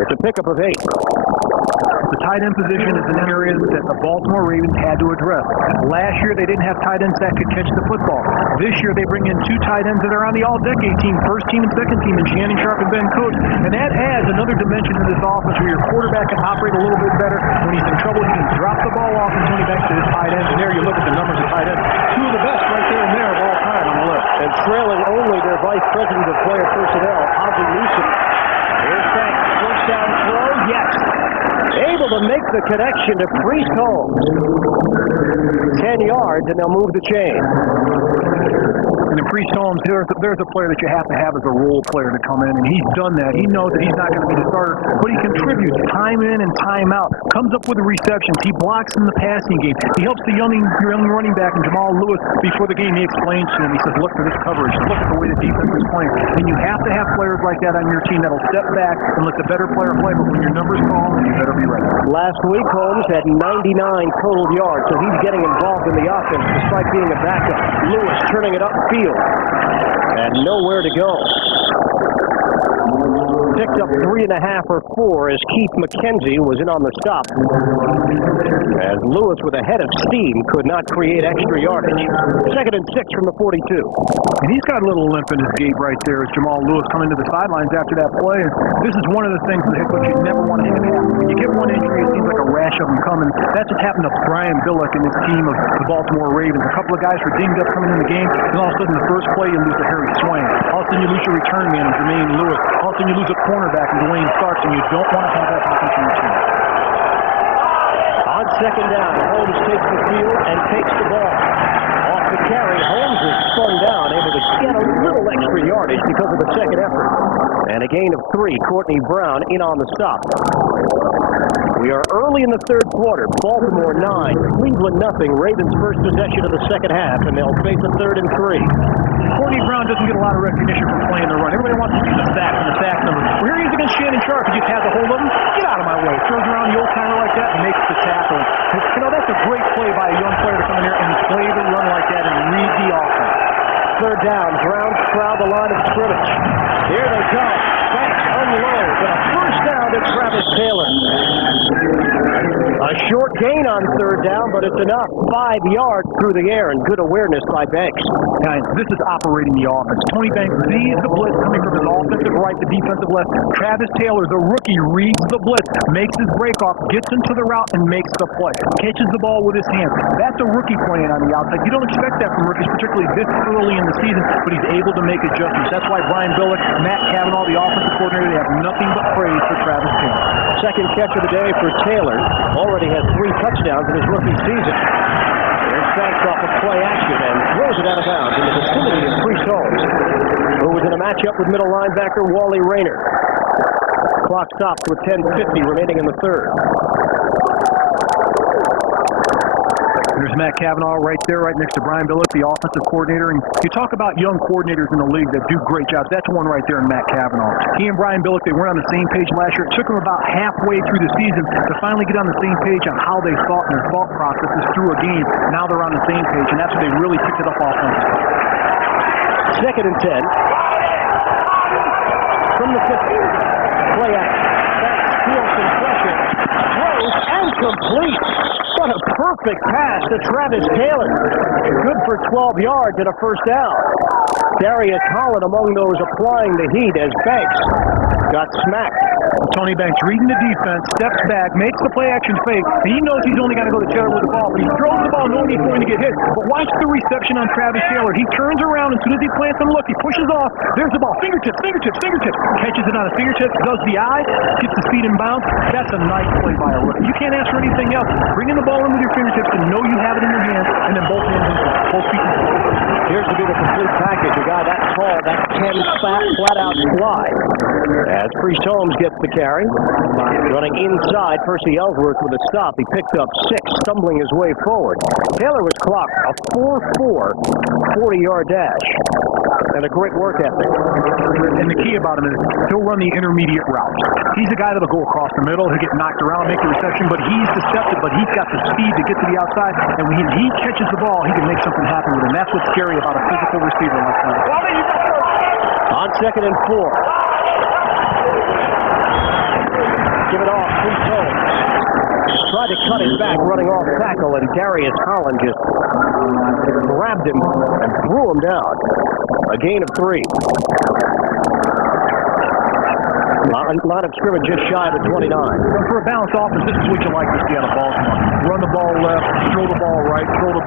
It's a pickup of 8. The tight end position is an area that the Baltimore Ravens had to address. Last year, they didn't have tight ends that could catch the football. This year, they bring in 2 tight ends that are on the all-decade team, first team and second team, and Shannon Sharp and Ben Cook. And that adds another dimension to this offense where your quarterback can operate a little bit better. When he's in trouble, he can drop the ball off and turn it back to his tight ends. And there you look at the numbers of tight ends. 2 of the best right there and there of all time on the list. And trailing only their vice the connection to Priest Holmes. 10 yards, and they'll move the chain. And in Priest Holmes, there's a player that you have to have as a role player to come in, and he's done that. He knows that he's not going to be the starter, but he contributes time in and time out. Comes up with the receptions. He blocks in the passing game. He helps the young running back and Jamal Lewis before the game. He explains to him. He says, "Look for this coverage. Look at the way the defense is playing." And you have to have players like that on your team that'll step back and let the better player play. But when your numbers call, you better be ready. Last week, Holmes had 99 total yards, so he's getting involved in the offense despite being a backup. Lewis turning it upfield, and nowhere to go. Picked up 3.5 or 4 as Keith McKenzie was in on the stop. As Lewis, with a head of steam, could not create extra yardage. 2nd and 6 from the 42. And he's got a little limp in his gait right there as Jamal Lewis coming to the sidelines after that play. And this is one of the things that the head coach you never want to have happen. When you get one injury, it seems like a rash of them coming. That's what happened to Brian Billick and his team of the Baltimore Ravens. A couple of guys were dinged up coming in the game, and all of a sudden the first play you lose to Harry Swain. All of a sudden you lose your return man, Jermaine Lewis. All of a sudden you lose a cornerback in Dwayne Starks, and you don't want to have that happen to your team. On 2nd down, Holmes takes the field and takes the ball. Off the carry, Holmes is spun down, able to get a little extra yardage because of the second effort. And a gain of 3, Courtney Brown in on the stop. We are early in the third quarter. Baltimore 9, Cleveland nothing. Ravens first possession of the second half, and they'll face a 3rd and 3. Courtney Brown doesn't get a lot of recognition for playing the run. Everybody wants to see the sack and the sack number. Well, here he is against Shannon Sharp. He just has a hold of him. Get out of my way. Throws around the old timer like that and makes the tackle. You know, that's a great play by a young player to come in here and play the run like that and read the offense. 3rd down, Browns crowd the line of scrimmage. Here they go. Banks unloads, and a first down to Travis Taylor. A short gain on 3rd down, but it's enough. 5 yards through the air, and good awareness by Banks. Guys, this is operating the offense. Tony Banks sees the blitz coming from his offensive right to defensive left. Travis Taylor, the rookie, reads the blitz, makes his break off, gets into the route, and makes the play. Catches the ball with his hands. That's a rookie playing on the outside. You don't expect that from rookies, particularly this early in the season, but he's able to make adjustments. That's why Brian Billick, Matt Cavanaugh, the offensive coordinator, they have nothing but praise for Travis Taylor. Second catch of the day for Taylor. Already has 3 touchdowns in his rookie season. There's Banks off of play action and throws it out of bounds in the vicinity of Priest Holmes, who was in a matchup with middle linebacker Wally Rayner. Clock stops with 10:50 remaining in the 3rd. There's Matt Cavanaugh right there, right next to Brian Billick, the offensive coordinator. And you talk about young coordinators in the league that do great jobs. That's one right there in Matt Cavanaugh. He and Brian Billick, they weren't on the same page last year. It took them about halfway through the season to finally get on the same page on how they thought and their thought processes through a game. Now they're on the same page, and that's where they really picked it up offensively. 2nd and 10. From the 50. Play action. Banks feels some pressure. Throws and complete. What a perfect pass to Travis Taylor. Good for 12 yards and a first down. Darius Holland among those applying the heat as Banks got smacked. Tony Banks reading the defense, steps back, makes the play action fake. He knows he's only got to go to Taylor with the ball, but he throws the ball knowing he's going to get hit. But watch the reception on Travis Taylor. He turns around as soon as he plants and look, he pushes off. There's the ball. Fingertips. Catches it on his fingertips, does the eye, gets the speed and bounce. That's a nice play by a rookie. You can't ask for anything else. Bring in the ball in with your fingertips and know you have it in your hands, and then both hands in front. Both feet in front. Here's to be the complete package. A guy that tall, that can flat out fly. As Priest Holmes gets the carry. Running inside, Percy Ellsworth with a stop. He picked up 6, stumbling his way forward. Taylor was clocked a 4.4 40-yard dash. And a great work ethic. And the key about him is he'll run the intermediate routes. He's a guy that'll go across the middle. He'll get knocked around, make the reception, but he's deceptive, but he's got the speed to get to the outside. And when he catches the ball, he can make something happen with him. That's what's scary about a physical receiver like that. On 2nd and 4. Give it off. Priest Holmes tried to cut it back, running off tackle, and Darius Holland just grabbed him and threw him down. A gain of 3. Line of scrimmage just shy of the 29. For a balanced offense, this is what you like to see out of Baltimore. Run the ball left, throw the ball right, run the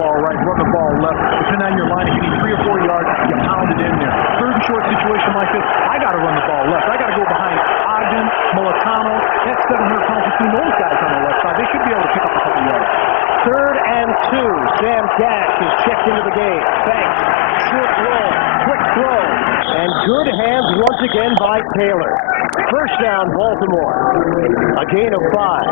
ball left. Depending on your line, if you need 3 or 4 yards, you pound it in there. 3rd and short situation like this, I got to run the ball left. I got to go behind Ogden, Molitano. That's 700 pounds between those guys on the left side. They should be 3rd and 2. Sam Dash is checked into the game. Thanks. Short roll. Quick throw. And good hands once again by Taylor. First down, Baltimore. A gain of 5.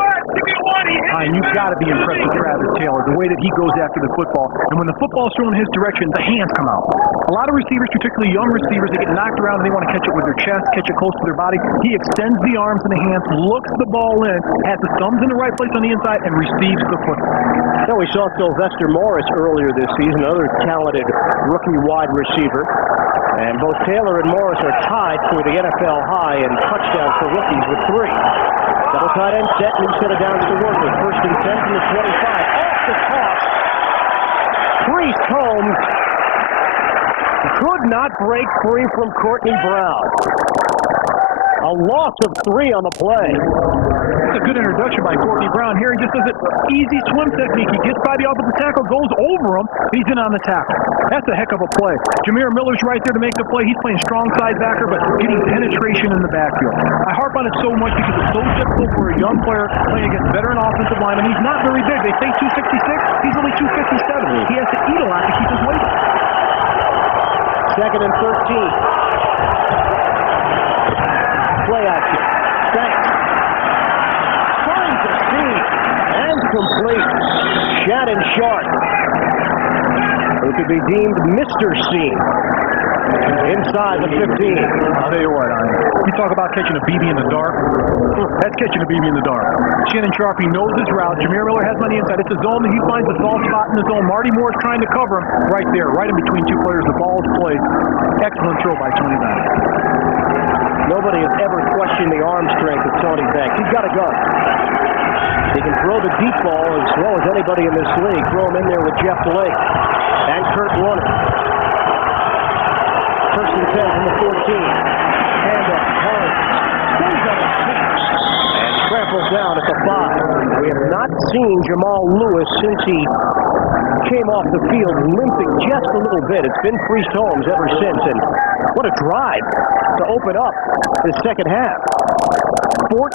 You've got to be impressed with Travis Taylor, the way that he goes after the football. And when the football's thrown in his direction, the hands come out. A lot of receivers, particularly young receivers, they get knocked around and they want to catch it with their chest, catch it close to their body. He extends the arms and the hands, looks the ball in, has the thumbs in the right place on the inside, and receives the football. So we saw Sylvester Morris earlier this season, another talented rookie wide receiver. And both Taylor and Morris are tied for the NFL high in touchdowns for rookies with 3. Double tight end set, new set of downs to work with. 1st and 10 from the 25. Off the toss. Priest Holmes could not break free from Courtney Brown. A loss of 3 on the play. That's a good introduction by Courtney Brown. Here he just does an easy swim technique. He gets by the offensive tackle, goes over him, he's in on the tackle. That's a heck of a play. Jameer Miller's right there to make the play. He's playing strong side backer, but getting penetration in the backfield. I harp on it so much because it's so difficult for a young player playing against veteran offensive linemen. He's not very big. They say 266. He's only 257. He has to eat a lot to keep his weight up. 2nd and 13. Play action. Thanks. Finds a seam. And complete. Shannon Sharp, who could be deemed Mr. Seam. Inside the 15. I'll tell you what, you talk about catching a BB in the dark. That's catching a BB in the dark. Shannon Sharp, he knows his route. Jameer Miller has him on the inside. It's a zone that he finds a soft spot in the zone. Marty Moore is trying to cover him right there, right in between 2 players. The ball is played. Excellent throw by Tony Banks. Nobody has ever questioned the arm strength of Tony Banks. He's got a gun. He can throw the deep ball as well as anybody in this league. Throw him in there with Jeff Blake and Kurt Warner. 1st and 10 from the 14. Handoff. Holmes stays on his feet and tramples down at the 5. We have not seen Jamal Lewis since he came off the field limping just a little bit. It's been Priest Holmes ever since, and what a drive to open up this second half. 14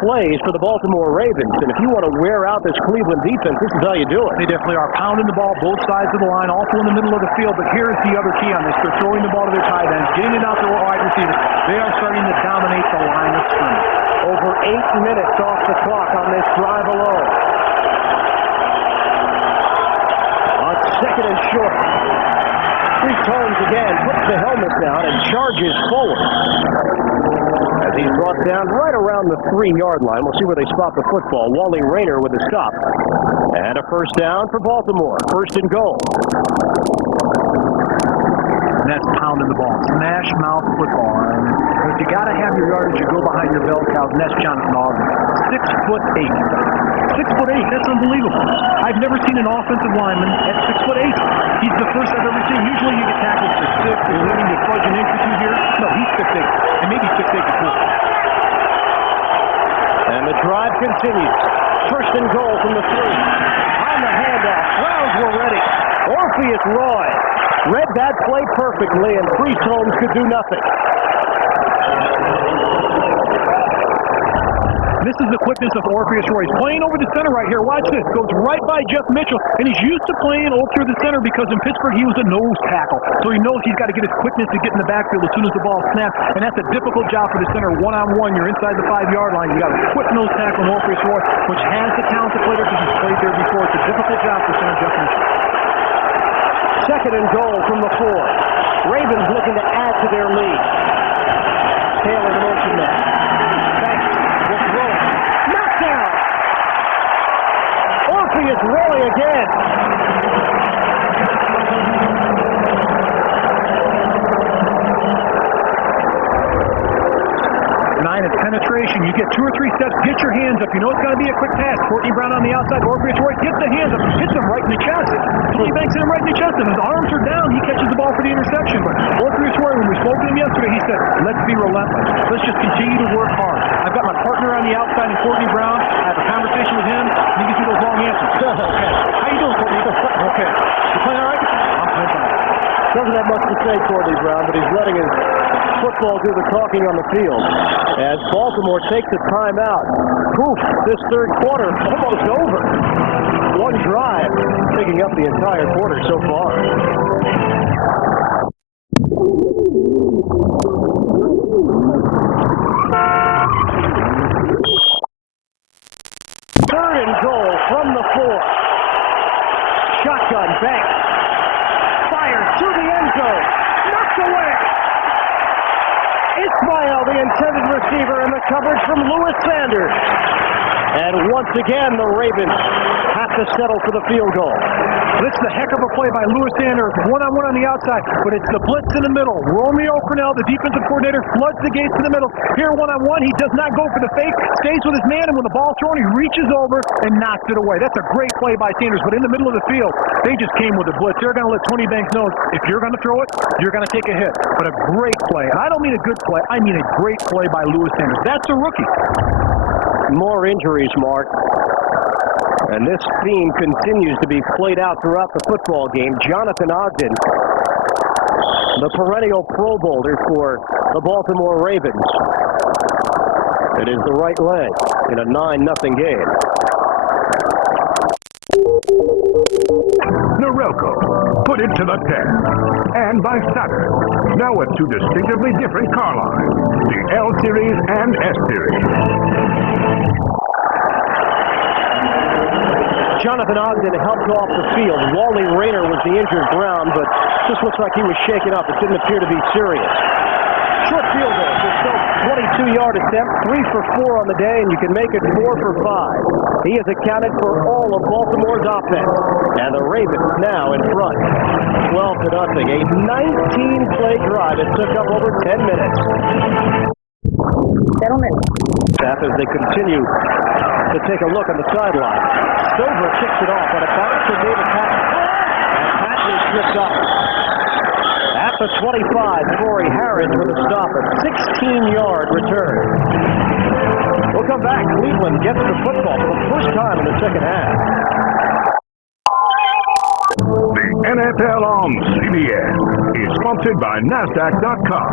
plays for the Baltimore Ravens, and if you want to wear out this Cleveland defense, this is how you do it. They definitely are pounding the ball both sides of the line, also in the middle of the field, but here's the other key on this. They're throwing the ball to their tight ends, getting it out to their wide receivers. They are starting to dominate the line of scrimmage. Over 8 minutes off the clock on this drive alone. On 2nd and short. Priest Holmes again puts the helmet down and charges forward. As he's brought down right around the 3-yard line. We'll see where they spot the football. Wally Rayner with a stop. And a first down for Baltimore. 1st and goal. And that's pounding the ball. Smash mouth football. And if you got to have your yardage, you go behind your bell cows, and that's Jonathan Ogden. 6'8". 6'8", that's unbelievable. I've never seen an offensive lineman at 6'8". He's the first I've ever seen. Usually you get tackled for 6, they're willing to fudge an inch or 2 here. No, he's 6'8", and maybe 6'8 before. And the drive continues. 1st and goal from the 3. On the handoff, Browns were ready. Orpheus Roy read that play perfectly, and Priest Holmes could do nothing. This is the quickness of Orpheus Roy. He's playing over the center right here. Watch this. Goes right by Jeff Mitchell, and he's used to playing over the center because in Pittsburgh he was a nose tackle. So he knows he's got to get his quickness to get in the backfield as soon as the ball snaps, and that's a difficult job for the center. One-on-one, you're inside the 5-yard line. You got a quick nose tackle in Orpheus Roy, which has the talent to play there because he's played there before. It's a difficult job for center Jeff Mitchell. 2nd and goal from the 4. Ravens looking to add to their lead. Taylor motion that. Thanks. Will throw. Knockdown. Orpheus Roy again. Penetration. You get 2 or 3 steps, get your hands up. You know it's got to be a quick pass. Courtney Brown on the outside. Orpheus Roy gets the hands up, hits him right in the chest. Tony Banks hit him right in the chest, and his arms are down. He catches the ball for the interception. But Orpheus Roy, when we spoke to him yesterday, he said, let's be relentless. Let's just continue to work hard. I've got my partner on the outside in Courtney Brown. I have a conversation with him. He gives me those long answers. Okay. How you doing, Courtney? Okay. You playing all right? I'm playing fine. Doesn't have much much to say, Courtney Brown, but he's letting his football do the talking on the field. As Baltimore takes a timeout. Poof, this third quarter almost over. One drive, taking up the entire quarter so far. Third and goal from the 4. Shotgun back. Fires to the end zone. Knocked away. Ismail, the intended receiver, in the coverage from Lewis Sanders. And once again, the Ravens have to settle for the field goal. This is a heck of a play by Lewis Sanders, one-on-one on the outside, but it's the blitz in the middle. Romeo Crennel, the defensive coordinator, floods the gates in the middle. Here, one-on-one, he does not go for the fake, stays with his man, and when the ball's thrown, he reaches over and knocks it away. That's a great play by Sanders, but in the middle of the field, they just came with a blitz. They're going to let Tony Banks know, if you're going to throw it, you're going to take a hit. But a great play, and I don't mean a good play, I mean a great play by Lewis Sanders. That's a rookie. More injuries, Mark. And this theme continues to be played out throughout the football game. Jonathan Ogden, the perennial Pro Bowler for the Baltimore Ravens. It is the right leg in a 9-0 game. Norelco, put it to the test. And by Saturn, now with 2 distinctively different car lines, the L Series and S Series. Jonathan Ogden helped off the field. Wally Rayner was the injured Brown, but just looks like he was shaken up. It didn't appear to be serious. Short field goal. Just a 22-yard attempt, 3 for 4 on the day, and you can make it 4 for 5. He has accounted for all of Baltimore's offense, and the Ravens now in front, 12-0. A 19-play drive that took up over 10 minutes. Gentlemen. Staff as they continue to take a look on the sideline. Stover kicks it off on a bounce to David Patton. And Patton is tripped up. At the 25, Corey Harris with a stop, a 16-yard return. We'll come back. Cleveland gets the football for the first time in the second half. The NFL on CBS is sponsored by NASDAQ.com.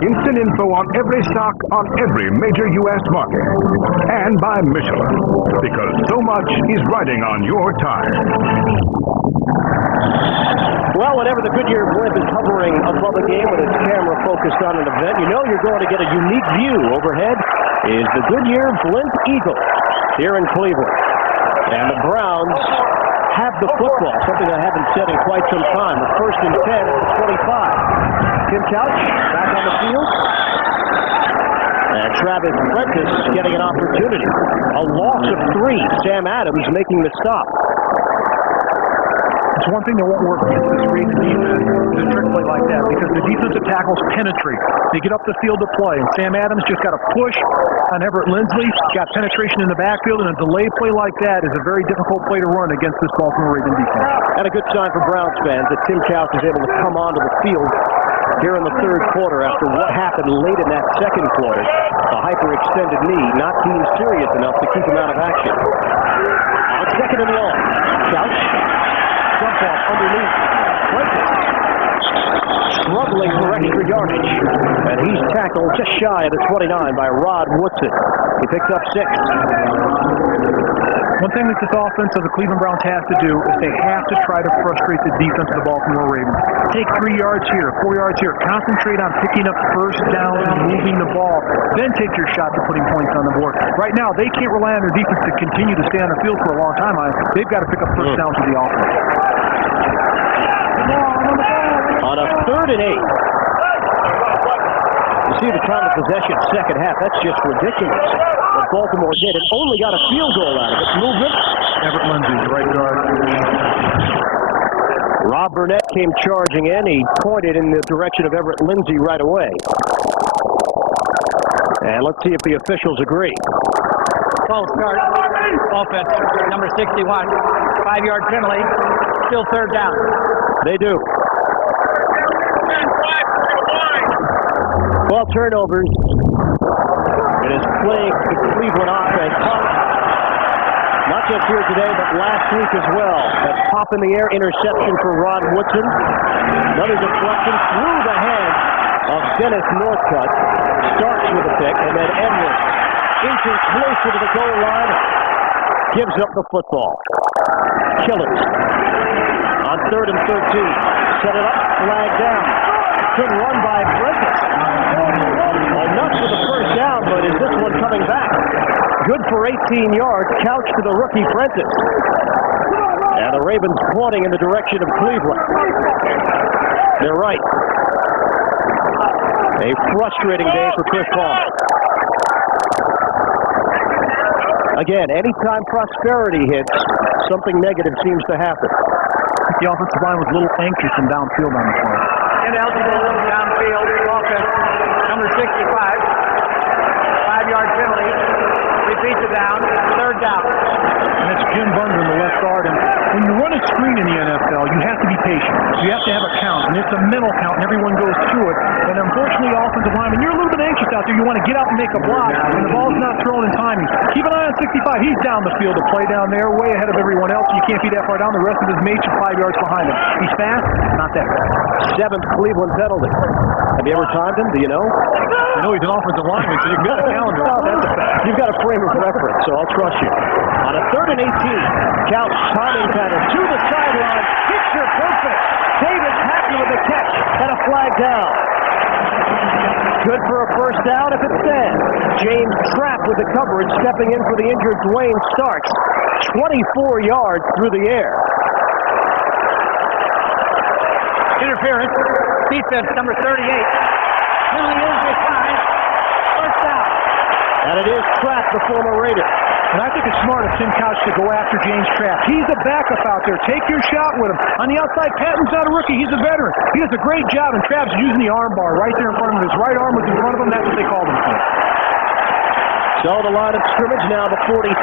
Instant info on every stock on every major U.S. market. And by Michelin, because so much is riding on your tire. Well, whenever the Goodyear blimp is hovering above a game with its camera focused on an event, you know you're going to get a unique view. Overhead is the Goodyear Blimp Eagle here in Cleveland. And the Browns have the football, something I haven't said in quite some time. The 1st and 10 at the 25. Tim Couch back on the field. And Travis Prentice getting an opportunity. A loss of 3. Sam Adams making the stop. It's one thing that won't work against this Ravens defense is a trick play like that, because the defensive tackles penetrate. They get up the field to play, and Sam Adams just got a push on Everett Linsley, got penetration in the backfield, and a delay play like that is a very difficult play to run against this Baltimore Ravens defense. And a good sign for Browns fans that Tim Couch is able to come onto the field here in the third quarter after what happened late in that second quarter. A hyperextended knee, not deemed serious enough to keep him out of action. On 2nd and long, Couch. Jump off underneath. Prentice struggling for extra yardage. And he's tackled just shy of the 29 by Rod Woodson. He picks up 6. One thing that this offense of the Cleveland Browns has to do is they have to try to frustrate the defense of the Baltimore Ravens. Take 3 yards here, 4 yards here. Concentrate on picking up first downs and moving the ball. Then take your shot to putting points on the board. Right now, they can't rely on their defense to continue to stay on the field for a long time. They've got to pick up first downs with the offense. On a 3rd and 8. You see the time of possession second half. That's just ridiculous what Baltimore did. It only got a field goal out of it. Movement. Everett Lindsey, right guard. Rob Burnett came charging in. He pointed in the direction of Everett Lindsey right away. And let's see if the officials agree. False start. Offense, number 61. 5-yard penalty. Still third down. They do. 12 turnovers. It has plagued the Cleveland offense. Not just here today, but last week as well. That pop in the air interception for Rod Woodson. Another deflection through the hands of Dennis Northcutt. Starks with a pick, and then Edwards, inching closer to the goal line, gives up the football. Killers on 3rd and 13. Set it up, flag down. Good run by Prentice. Enough for the first down, but is this one coming back? Good for 18 yards, couch to the rookie Prentice. And the Ravens pointing in the direction of Cleveland. They're right. A frustrating day for Chris Paul. Again, anytime prosperity hits, something negative seems to happen. The offensive line was a little anxious and downfield on the play. Ineligible downfield offense, number 65. 5-yard penalty. Repeats it down. 3rd down. And that's Jim Bunder in the left guard. And when you run a screen in the NFL, you have to be patient. You have to have a count. And it's a mental count, and everyone goes through it. And unfortunately, offensive lineman, you're a little bit anxious out there. You want to get out and make a block, and the ball's not thrown in timing. Keep an eye on 65. He's down the field to play down there, way ahead of everyone else. You can't be that far down. The rest of his mates are 5 yards behind him. He's fast, not that fast. 7th Cleveland penalty. Have you ever timed him? Do you know? I know he's an offensive lineman, so you've got a calendar. That's a fact. You've got a frame of reference, so I'll trust you. On a 3rd and 18, Couch timing pattern to the sideline. Picture perfect. David Patton with the catch and a flag down. Good for a first down if it stands. James Trapp with the coverage, stepping in for the injured Dwayne Starks. 24 yards through the air. Interference. Defense, number 38. Penalty is declined. First down. And it is Trapp, the former Raider. And I think it's smart of Tim Couch to go after James Trapp. He's a backup out there. Take your shot with him. On the outside, Patton's not a rookie. He's a veteran. He does a great job, and Trapp's using the arm bar right there in front of him. His right arm was in front of him. That's what they called him for. So the line of scrimmage now the 43.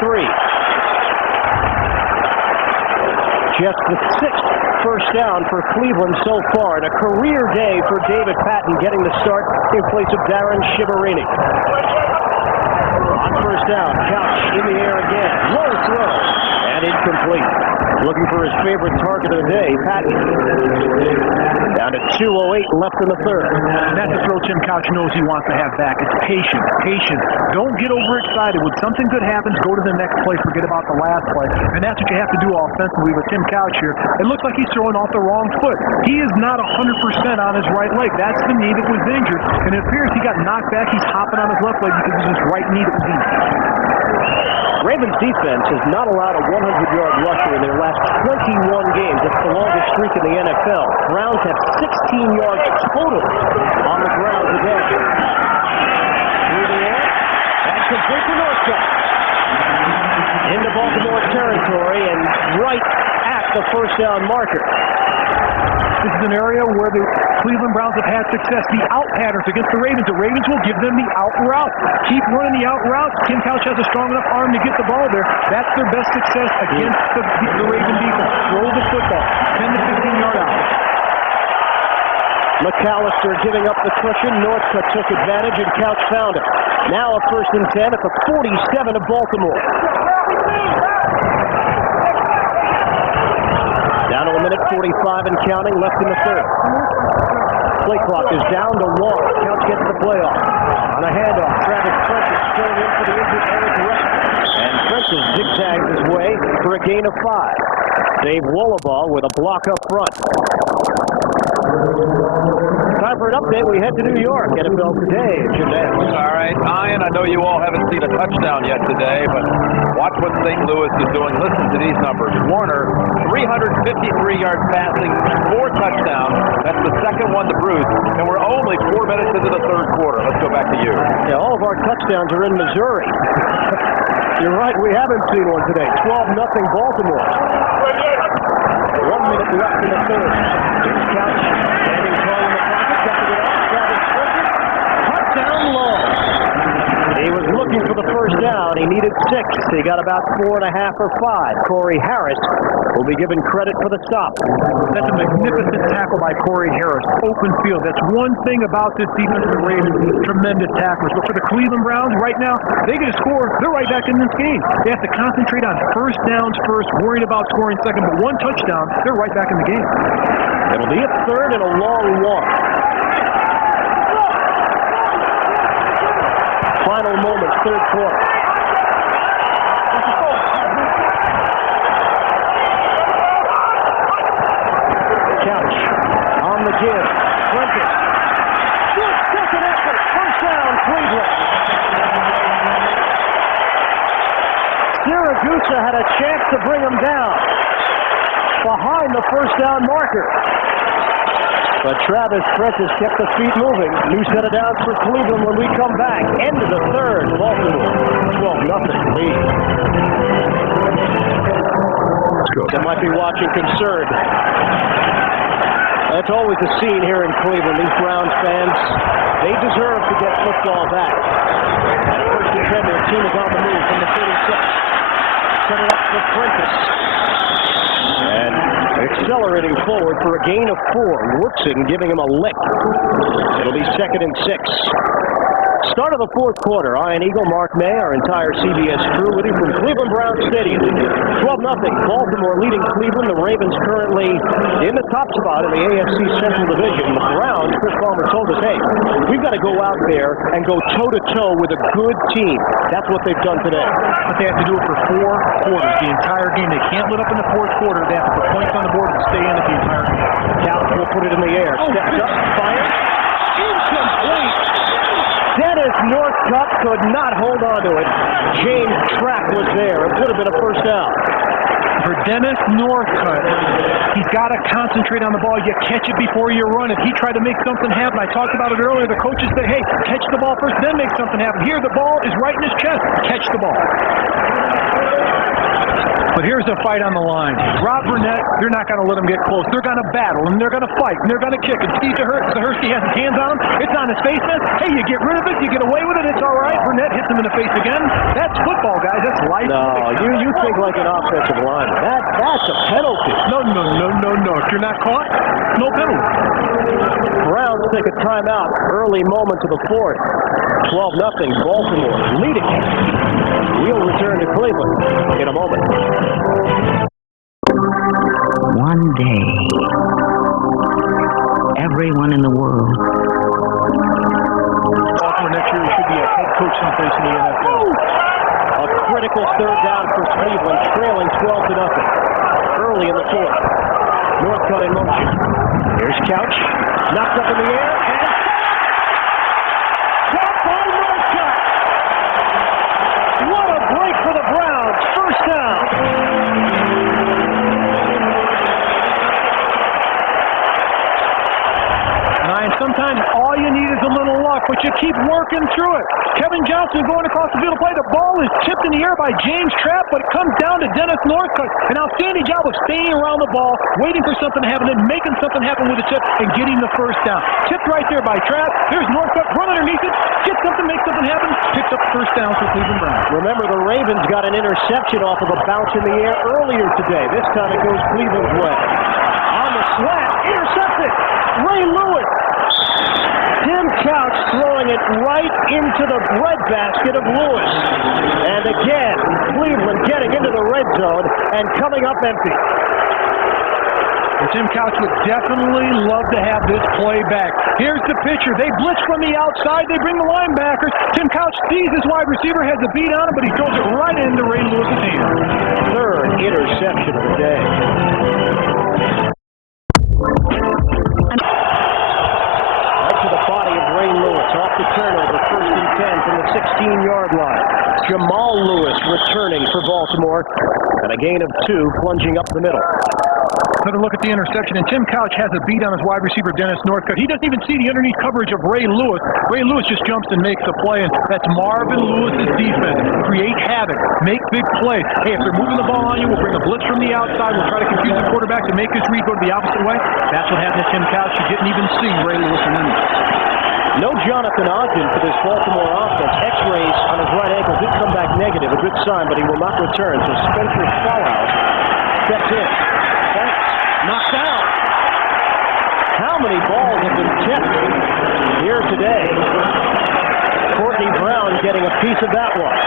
Just the 6th first down for Cleveland so far, and a career day for David Patton getting the start in place of Darren Shiverini. On first down, Couch in the air again. Low throw, and incomplete. Looking for his favorite target of the day, Patton. Down to 2:08 left in the 3rd. And that's a throw Tim Couch knows he wants to have back. It's patient, patient. Don't get overexcited. When something good happens, go to the next play. Forget about the last play. And that's what you have to do offensively with Tim Couch here. It looks like he's throwing off the wrong foot. He is not 100% on his right leg. That's the knee that was injured. And it appears he got knocked back. He's hopping on his left leg because it's his right knee that was injured. Ravens defense has not allowed a 100-yard rusher in their last 21 games. It's the longest streak in the NFL. Browns have 16 yards total on the ground today. Through the air, and complete to Northcutt. Into Baltimore territory and right at the first down marker. This is an area where the Cleveland Browns have had success. The out patterns against the Ravens will give them the out route. Keep running the out route. Tim Couch has a strong enough arm to get the ball there. That's their best success against the Raven defense. Throw the football. 10 to 15-yard out. McAllister giving up the cushion. Northcutt took advantage, and Couch found it. Now a 1st and 10 at the 47 of Baltimore. Down to a minute 45 and counting left in the 3rd. Play clock is down to 1. Couch gets the play off. On a handoff, Travis Prentice filling in for the injured Eric Reck. And Prentice zigzags his way for a gain of 5. Dave Wollaball with a block up front. Time for an update. We head to New York. NFL Today. Jim Nantz. All right, Ian, I know you all haven't seen a touchdown yet today, but watch what St. Louis is doing. Listen to these numbers. Warner, 353 yards passing, 4 touchdowns. That's the second one to Bruce, and we're only 4 minutes into the 3rd quarter. Let's go back to you. Yeah, all of our touchdowns are in Missouri. You're right, we haven't seen one today. 12-0 Baltimore. 1 minute left in the 3rd. Here's Couch, standing tall in the pocket, ducking it off. Travis Prentice, touchdown long. He was looking for the first down. He needed He got about 4.5 or 5. Corey Harris will be given credit for the stop. That's a magnificent tackle by Corey Harris. Open field. That's one thing about this defense of the Ravens. Tremendous tacklers. But for the Cleveland Browns, right now, they get a score. They're right back in this game. They have to concentrate on first downs first, worried about scoring second. But one touchdown, they're right back in the game. It'll be a third and a long walk. Final moments, third quarter. Couch on the give. Prentice. Good second effort. First down, Cleveland. Syracuse had a chance to bring him down behind the first down marker. But Travis Prentice kept the feet moving. New set of downs for Cleveland when we come back. End of the third. Baltimore 12-0 lead. They might be watching concerned. That's always a scene here in Cleveland. These Browns fans, they deserve to get football back. First and 10, their team is on the move from the 36. Set it up for Prentice. And accelerating forward for a gain of 4. Woodson giving him a lick. It'll be 2nd and 6. Start of the fourth quarter. Iron Eagle, Mark May, our entire CBS crew with you from Cleveland Browns Stadium. 12-0. Baltimore leading Cleveland. The Ravens currently in the top spot in the AFC Central Division. The Browns, Chris Palmer told us, hey, we've got to go out there and go toe-to-toe with a good team. That's what they've done today. But they have to do it for 4 quarters, the entire game. They can't let up in the fourth quarter. They have to put points on the board and stay in it the entire game. Couch will put it in the air. Steps up, fires. Incomplete. Dennis Northcutt could not hold on to it. James Trapp was there. It would have been a first down. For Dennis Northcutt, he's got to concentrate on the ball. You catch it before you run it. He tried to make something happen. I talked about it earlier. The coaches say, hey, catch the ball first, then make something happen. Here, the ball is right in his chest. Catch the ball. But here's a fight on the line. Rob Burnett, they're not going to let him get close. They're going to battle, and they're going to fight, and they're going to kick. And Steve Zahersky has his hands on him. It's on his face, man. Hey, you get rid of it, you get away with it, it's all right. Burnett hits him in the face again. That's football, guys. That's life. No, you think like an offensive lineman. That's a penalty. No. If you're not caught, no penalty. Browns take a timeout. Early moments of the fourth. 12-0. Baltimore leading. We'll return to Cleveland in a moment. One day, everyone in the world. Baltimore next year, he should be a head coach someplace in the NFL. A critical third down for Cleveland, trailing 12-0. Early in the fourth. Northcutt in motion. Here's Couch. Knocked up in the air. Caught by Northcutt. What a break for the Browns. First down. Sometimes all you need is a little luck, but you keep working through it. Kevin Johnson going across the field to play. The ball is tipped in the air by James Trapp, but it comes down to Dennis Northcutt. An outstanding job of staying around the ball, waiting for something to happen, and making something happen with a tip and getting the first down. Tipped right there by Trapp. Here's Northcutt, run underneath it, get something, make something happen, picks up first down for Cleveland Browns. Remember, the Ravens got an interception off of a bounce in the air earlier today. This time it goes Cleveland's way. On the slant, intercepted. Ray Lewis. Tim Couch throwing it right into the breadbasket of Lewis. And again, Cleveland getting into the red zone and coming up empty. And Tim Couch would definitely love to have this play back. Here's the pitcher. They blitz from the outside. They bring the linebackers. Tim Couch sees his wide receiver, has a beat on him, but he throws it right into Ray Lewis's hand. Third interception of the day. Off the turnover, first and 10 from the 16-yard line. Jamal Lewis returning for Baltimore, and a gain of 2, plunging up the middle. Another look at the interception, and Tim Couch has a beat on his wide receiver, Dennis Northcutt. He doesn't even see the underneath coverage of Ray Lewis. Ray Lewis just jumps and makes the play, and that's Marvin Lewis's defense. Create havoc, make big plays. Hey, if they're moving the ball on you, we'll bring a blitz from the outside. We'll try to confuse the quarterback to make his read go the opposite way. That's what happened to Tim Couch. He didn't even see Ray Lewis underneath. No Jonathan Ogden for this Baltimore offense. X-rays on his right ankle did come back negative, a good sign, but he will not return. So Spencer Swallows steps in. Thanks. Knocked out. How many balls have been tipped here today? Courtney Brown getting a piece of that one.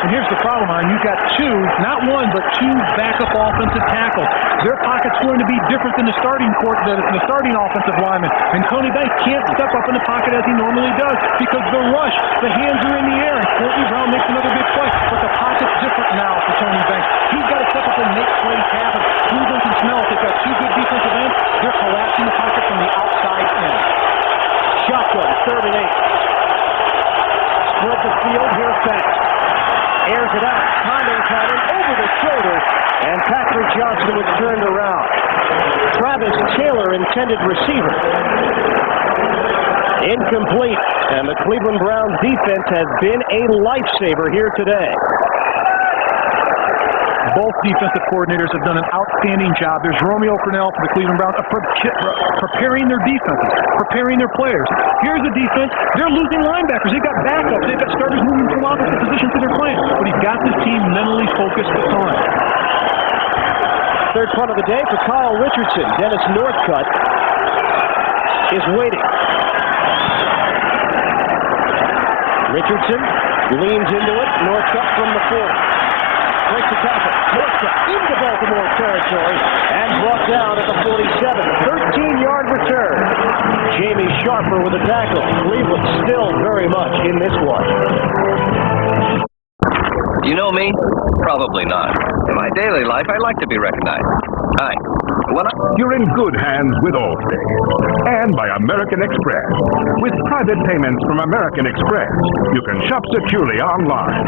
And here's the problem, Ron. You've got two, not one, but two backup offensive tackles. Their pocket's going to be different than the starting offensive lineman. And Tony Banks can't step up in the pocket as he normally does because the rush, the hands are in the air, and Courtney Brown makes another big play. But the pocket's different now for Tony Banks. He's got to step up and make plays happen. Cleveland can smell it. They've got two good defensive ends. They're collapsing the pocket from the outside in. Shotgun, 3rd and 8. Split the field here fast. Airs it out, timing pattern over the shoulder, and Patrick Johnson was turned around. Travis Taylor, intended receiver. Incomplete, and the Cleveland Browns defense has been a lifesaver here today. Both defensive coordinators have done an outstanding job. There's Romeo Crennel for the Cleveland Browns preparing their defenses, preparing their players. Here's the defense. They're losing linebackers. They've got backups. They've got starters moving from opposite positions to their playing. But he's got this team mentally focused at times. Third punt of the day for Kyle Richardson. Dennis Northcutt is waiting. Richardson leans into it. Northcutt from the 4. Breaks the tackle. Northcutt into Baltimore territory and brought down at the 47. 13-yard return. Jamie Sharper with a tackle. Cleveland still very much in this one. You know me? Probably not. In my daily life, I like to be recognized. Hi. You're in good hands with Allstate and by American Express. With private payments from American Express, you can shop securely online.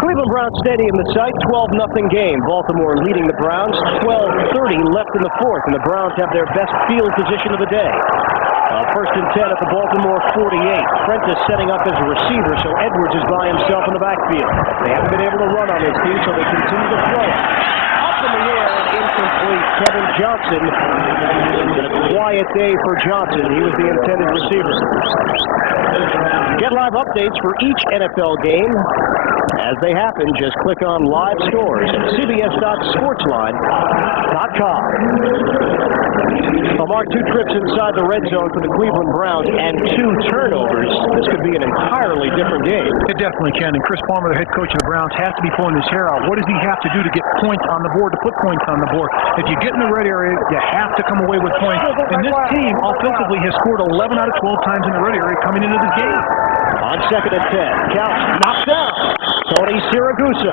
Cleveland Browns Stadium, the site, 12-0 game. Baltimore leading the Browns. 12:30 left in the 4th, and the Browns have their best field position of the day. First and 10 at the Baltimore 48. Prentice setting up as a receiver, so Edwards is by himself in the backfield. They haven't been able to run on this team, so they continue to throw it. Up in the air and incomplete. Kevin Johnson. Been a quiet day for Johnson. He was the intended receiver. Get live updates for each NFL game. As they happen, just click on live scores at cbs.sportsline.com. Mark, 2 trips inside the red zone for the Cleveland Browns and 2 turnovers. This could be an entirely different game. It definitely can. And Chris Palmer, the head coach of the Browns, has to be pulling his hair out. What does he have to do to get points on the board, to put points on the board? If you get in the red area, you have to come away with points. And this team offensively has scored 11 out of 12 times in the red area coming into this game. On 2nd and 10, Couch knocked down. Tony Siragusa.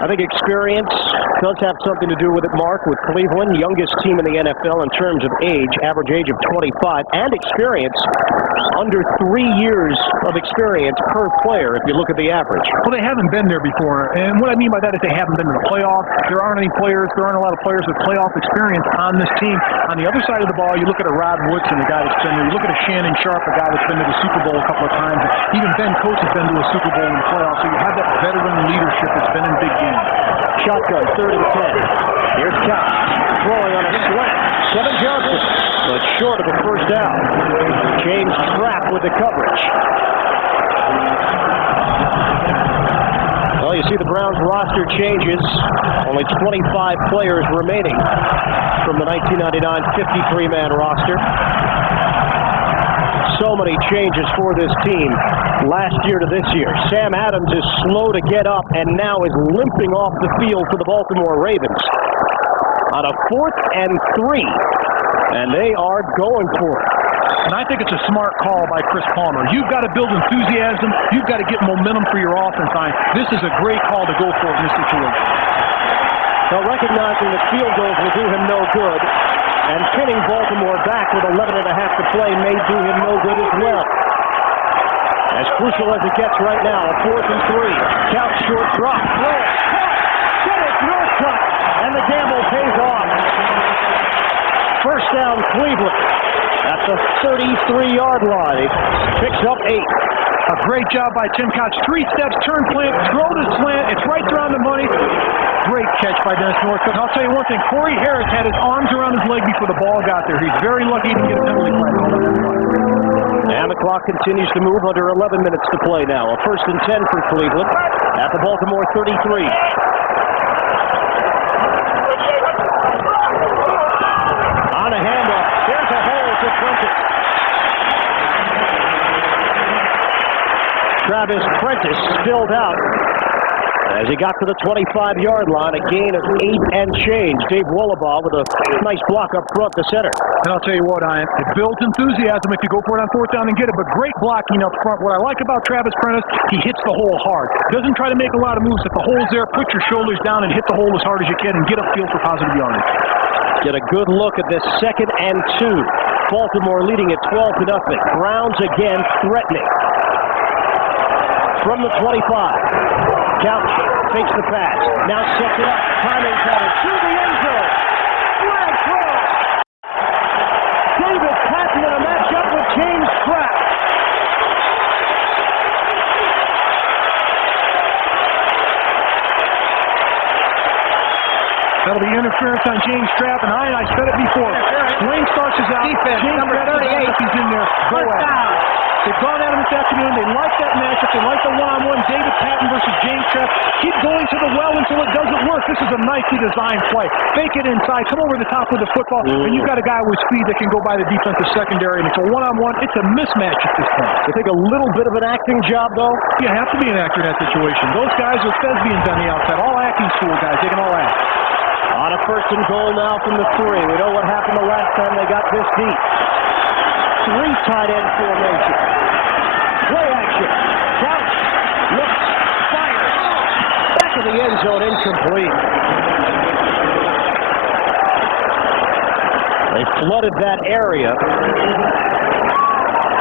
I think experience does have something to do with it, Mark, with Cleveland, youngest team in the NFL in terms of age, average age of 25, and experience, under 3 years of experience per player if you look at the average. Well, they haven't been there before, and what I mean by that is they haven't been to the playoffs. There aren't a lot of players with playoff experience on this team. On the other side of the ball, you look at a Rod Woodson, a guy that's been there. You look at a Shannon Sharp, a guy that's been to the Super Bowl a couple of times. Even Ben Coates has been to a Super Bowl in the playoffs, so you have that veteran leadership that's been in big games. Shotgun, 3rd and 10. Here's Couch, throwing on a slant. Kevin Johnson, but short of the first down. James Trapp with the coverage. Well, you see the Browns roster changes. Only 25 players remaining from the 1999 53-man roster. So many changes for this team last year to this year. Sam Adams is slow to get up and now is limping off the field for the Baltimore Ravens. On a 4th and 3, and they are going for it. And I think it's a smart call by Chris Palmer. You've got to build enthusiasm. You've got to get momentum for your offense. This is a great call to go for in this situation. So recognizing that field goals will do him no good, and pinning Baltimore back with 11.5 to play may do him no good as well. As crucial as it gets right now, a 4th and 3. Couch short drop. Throw it. Dennis Northcutt. And the gamble pays off. First down, Cleveland. at the 33-yard line. He picks up 8. A great job by Tim Couch. 3 steps, turn plant, throw to slant. It's right there on the money. Great catch by Dennis Northcutt. I'll tell you one thing. Corey Harris had his arms around his leg before the ball got there. He's very lucky he didn't get a penalty flag on that one. And the clock continues to move under 11 minutes to play now. A 1st and 10 for Cleveland at the Baltimore 33. On a handoff. There's a hole to Prentice. Travis Prentice spilled out as he got to the 25-yard line, a gain of 8 and change. Dave Wollabaugh with a nice block up front to center. And I'll tell you what, Ian, it builds enthusiasm if you go for it on 4th down and get it, but great blocking up front. What I like about Travis Prentice, he hits the hole hard. Doesn't try to make a lot of moves. If the hole's there, put your shoulders down and hit the hole as hard as you can and get upfield for positive yardage. Get a good look at this 2nd and 2. Baltimore leading at 12-0. Browns again threatening. From the 25. Couch takes the pass. Now sets it up. Timing pattern to the end zone. Flag throw. David Patton in a matchup with James Trapp. That'll be interference on James Trapp, and I said it before. Wayne starts us out. Defense, James number Trapp 38. if he's in there. Go First ahead. down. They've gone at him this afternoon. They like that matchup. They like the one-on-one. David Patton versus James Trapp. Keep going to the well until it doesn't work. This is a nicely designed play. Fake it inside. Come over the top with the football. And you've got a guy with speed that can go by the defensive secondary. And it's a one-on-one. It's a mismatch at this point. You think a little bit of an acting job, though? You have to be an actor in that situation. Those guys are thespians on the outside. All acting school guys. They can all act. On a 1st and goal now from the 3. We know what happened the last time they got this deep. 3 tight end formation. Play action. Couch. Looks. Fires. Back of the end zone. Incomplete. They flooded that area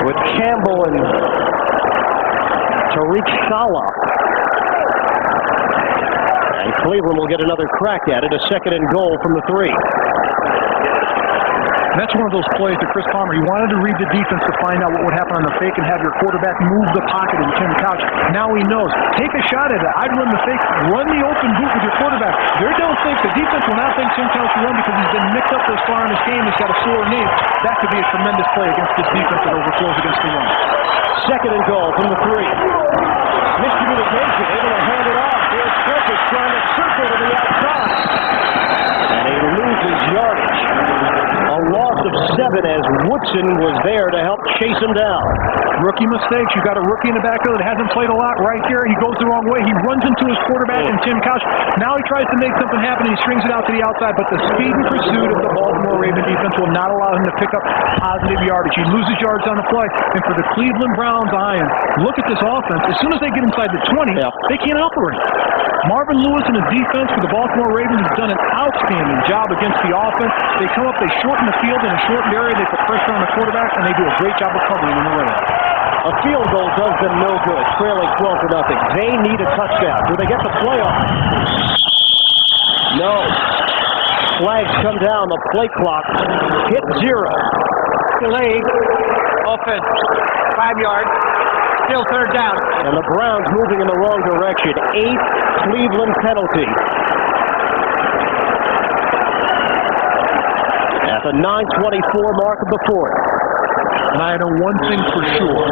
with Campbell and Tariq Salah. And Cleveland will get another crack at it. A 2nd and goal from the 3. That's one of those plays that Chris Palmer, he wanted to read the defense to find out what would happen on the fake and have your quarterback move the pocket and Tim Couch. Now he knows. Take a shot at it. I'd run the fake. Run the open boot with your quarterback. They don't think the defense will not think Tim Couch will run because he's been mixed up this far in this game. He's got a sore knee. That could be a tremendous play against this defense that overflows against the run. 2nd and goal from the 3. Miscommunication. Able to hand it off. Here's Prentice trying to circle to the outside. And he loses yardage. A loss of 7 as Woodson was there to help chase him down. Rookie mistakes. You got a rookie in the backfield that hasn't played a lot right here. He goes the wrong way. He runs into his quarterback and Tim Couch. Now he tries to make something happen. He strings it out to the outside, but the speed and pursuit of the Baltimore Raven defense will not allow him to pick up positive yardage. He loses yards on the play. And for the Cleveland Browns, Ian, look at this offense. As soon as they get inside the 20, they can't operate. Marvin Lewis and his defense for the Baltimore Ravens has done an outstanding job against the offense. They come up, they shorten the field in a shortened area, they put pressure on the quarterback, and they do a great job of covering in the red. A field goal does them no good, trailing 12-0. They need a touchdown. Do they get the playoff? No. Flags come down. The play clock hit 0. Delay. Offense. 5 yards. Still 3rd down. And the Browns moving in the wrong direction. 8th Cleveland penalty. At the 9:24 mark of the 4th. And I know one thing for sure.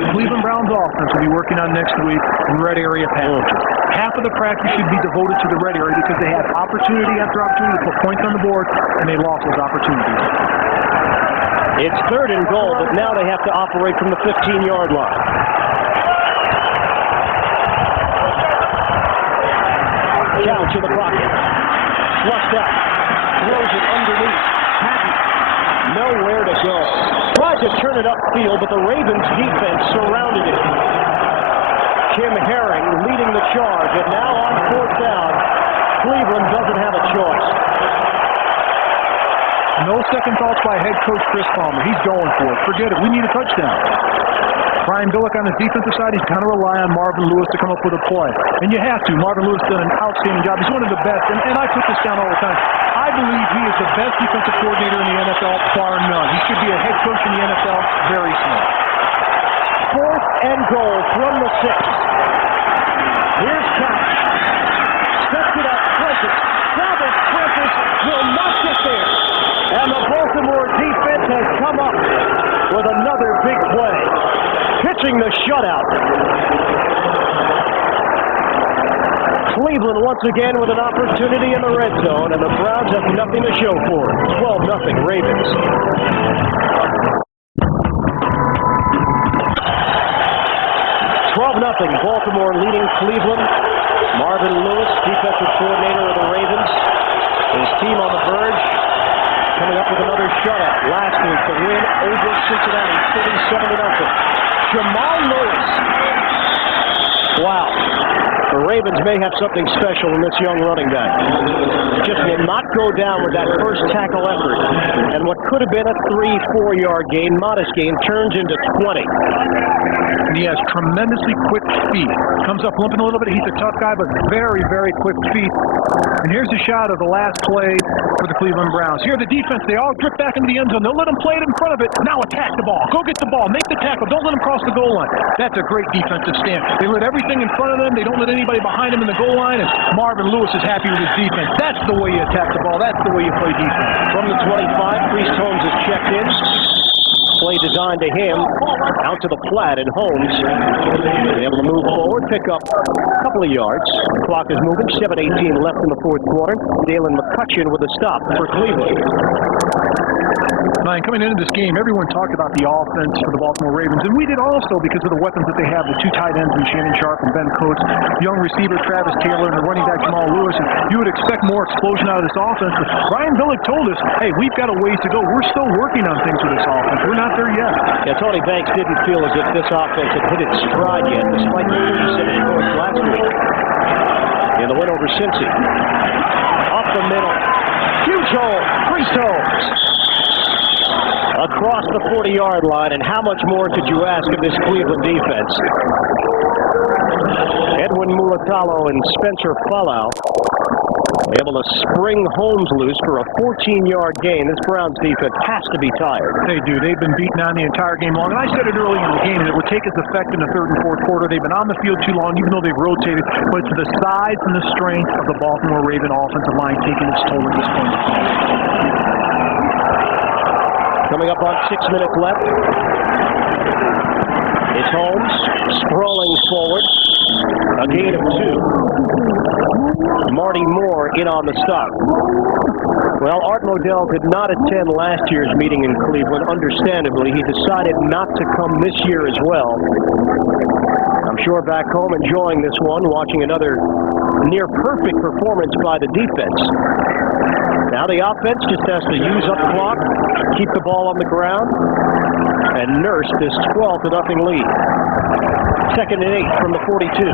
The Cleveland Browns offense will be working on next week red area packages. Half of the practice should be devoted to the red area because they had opportunity after opportunity to put points on the board, and they lost those opportunities. It's 3rd and goal, but now they have to operate from the 15-yard line. Couch in the pocket. Flushed out. Throws it underneath. Patton. Nowhere to go. Tried to turn it upfield, but the Ravens defense surrounded it. Kim Herring leading the charge, and now on 4th down, Cleveland doesn't have a choice. No second thoughts by head coach Chris Palmer. He's going for it. Forget it. We need a touchdown. Brian Billick on his defensive side, he's going to rely on Marvin Lewis to come up with a play. And you have to. Marvin Lewis done an outstanding job. He's one of the best. And I put this down all the time. I believe he is the best defensive coordinator in the NFL, bar none. He should be a head coach in the NFL very soon. 4th and goal from the 6. Here's Couch. Sets it up. Prentice. Travels. Prentice will not get there. And the Baltimore defense has come up with another big play. Pitching the shutout. Cleveland once again with an opportunity in the red zone, and the Browns have nothing to show for it. 12-0 Ravens. 12-0 Baltimore leading Cleveland. Marvin Lewis, defensive coordinator of the Ravens. His team on the verge, coming up with another shutout. Last week, the win over Cincinnati, 37-0. Jamal Lewis. Wow. The Ravens may have something special in this young running back. Just will not go down with that first tackle effort. And what could have been a 3-4 yard gain, modest gain, turns into 20. He has tremendously quick feet. Comes up limping a little bit. He's a tough guy, but very, very quick feet. And here's a shot of the last play for the Cleveland Browns. Here, the defense, they all drift back into the end zone. They'll let them play it in front of it. Now attack the ball. Go get the ball. Make the tackle. Don't let them cross the goal line. That's a great defensive stand. They let everything in front of them. They don't let anybody behind them in the goal line. And Marvin Lewis is happy with his defense. That's the way you attack the ball. That's the way you play defense. From the 25, Priest Holmes is checked in. Play designed to him, out to the flat, and Holmes able to move forward, pick up a couple of yards. The clock is moving, 7:18 left in the 4th quarter. Dalen McCutcheon with a stop for Cleveland. Ryan, coming into this game, everyone talked about the offense for the Baltimore Ravens, and we did also because of the weapons that they have, the 2 tight ends in Shannon Sharp and Ben Coates, young receiver Travis Taylor, and the running back Jamal Lewis. And you would expect more explosion out of this offense, but Brian Billick told us, hey, we've got a ways to go. We're still working on things with this offense. We're not there yet. Yeah, Tony Banks didn't feel as if this offense had hit its stride yet, despite the 37 points last week in the win over Cincy. Up the middle. Huge hole. Priest Holmes. Across the 40-yard line, and how much more could you ask of this Cleveland defense? Edwin Mulatalo and Spencer Fallow able to spring Holmes loose for a 14-yard gain. This Browns defense has to be tired. They do. They've been beaten on the entire game long. And I said it early in the game, and it would take its effect in the 3rd and 4th quarter. They've been on the field too long, even though they've rotated. But it's the size and the strength of the Baltimore Raven offensive line taking its toll at this point. Coming up on 6 minutes left. It's Holmes sprawling forward. A gain of 2. Marty Moore in on the stop. Well, Art Modell did not attend last year's meeting in Cleveland. Understandably, he decided not to come this year as well. I'm sure back home enjoying this one, watching another near perfect performance by the defense. Now the offense just has to use up clock, keep the ball on the ground, and nurse this 12-0 lead. 2nd and 8 from the 42.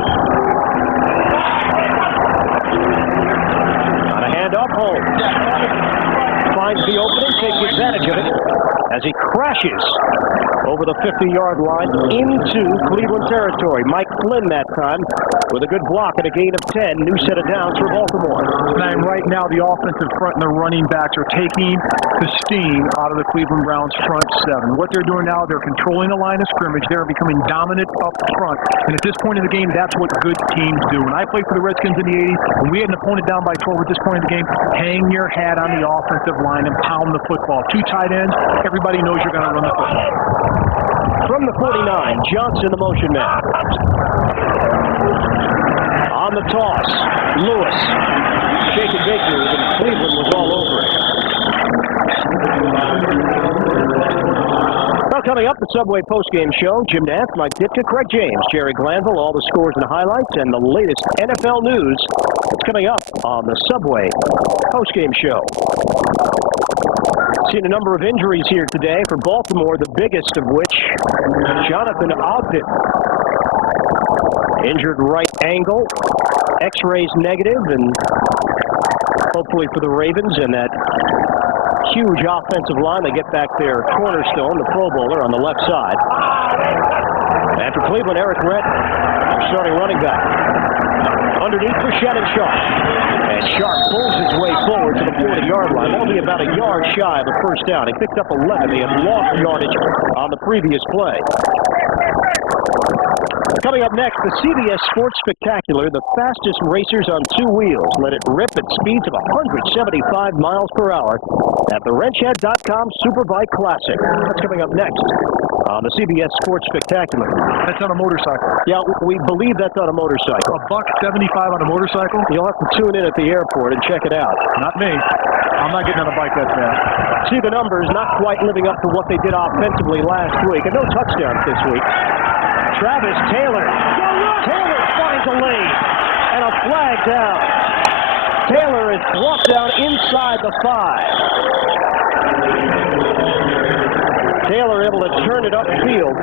On a handoff, Holmes finds the opening, takes advantage of it as he crashes over the 50-yard line into Cleveland territory. Mike Flynn that time with a good block and a gain of 10. New set of downs for Baltimore. And right now the offensive front and the running backs are taking the steam out of the Cleveland Browns front 7. What they're doing now, they're controlling the line of scrimmage. They're becoming dominant up front. And at this point in the game, that's what good teams do. When I played for the Redskins in the 80s, when we had an opponent down by 12 at this point in the game, hang your hat on the offensive line and pound the football. 2 tight ends, everybody knows you're going to run the football. From the 49, Johnson, the motion man. On the toss, Lewis. Shake and bake move, and Cleveland was all over it. Well, coming up, the Subway postgame show. Jim Nance, Mike Ditka, Craig James, Jerry Glanville, all the scores and highlights, and the latest NFL news. It's coming up on the Subway postgame show. Seen a number of injuries here today for Baltimore, the biggest of which, Jonathan Ogden. Injured right ankle, x-rays negative, and hopefully for the Ravens and that huge offensive line, they get back their cornerstone, the Pro Bowler, on the left side. And for Cleveland, Eric Rett, starting running back. Underneath for Shannon Sharp. And Sharp pulls his way forward to the 40-yard line. That'll be about a yard shy of the first down. He picked up 11. He had lost yardage on the previous play. Coming up next, the CBS Sports Spectacular, the fastest racers on two wheels. Let it rip at speeds of 175 miles per hour at the WrenchHead.com Superbike Classic. That's coming up next on the CBS Sports Spectacular. That's on a motorcycle. Yeah, we believe that's on a motorcycle. $1.75 on a motorcycle? You'll have to tune in at the airport and check it out. Not me. I'm not getting on a bike that fast. See the numbers not quite living up to what they did offensively last week, and no touchdowns this week. Travis Taylor. Taylor finds a lead and a flag down. Taylor is brought down inside the 5. Taylor able to turn it upfield.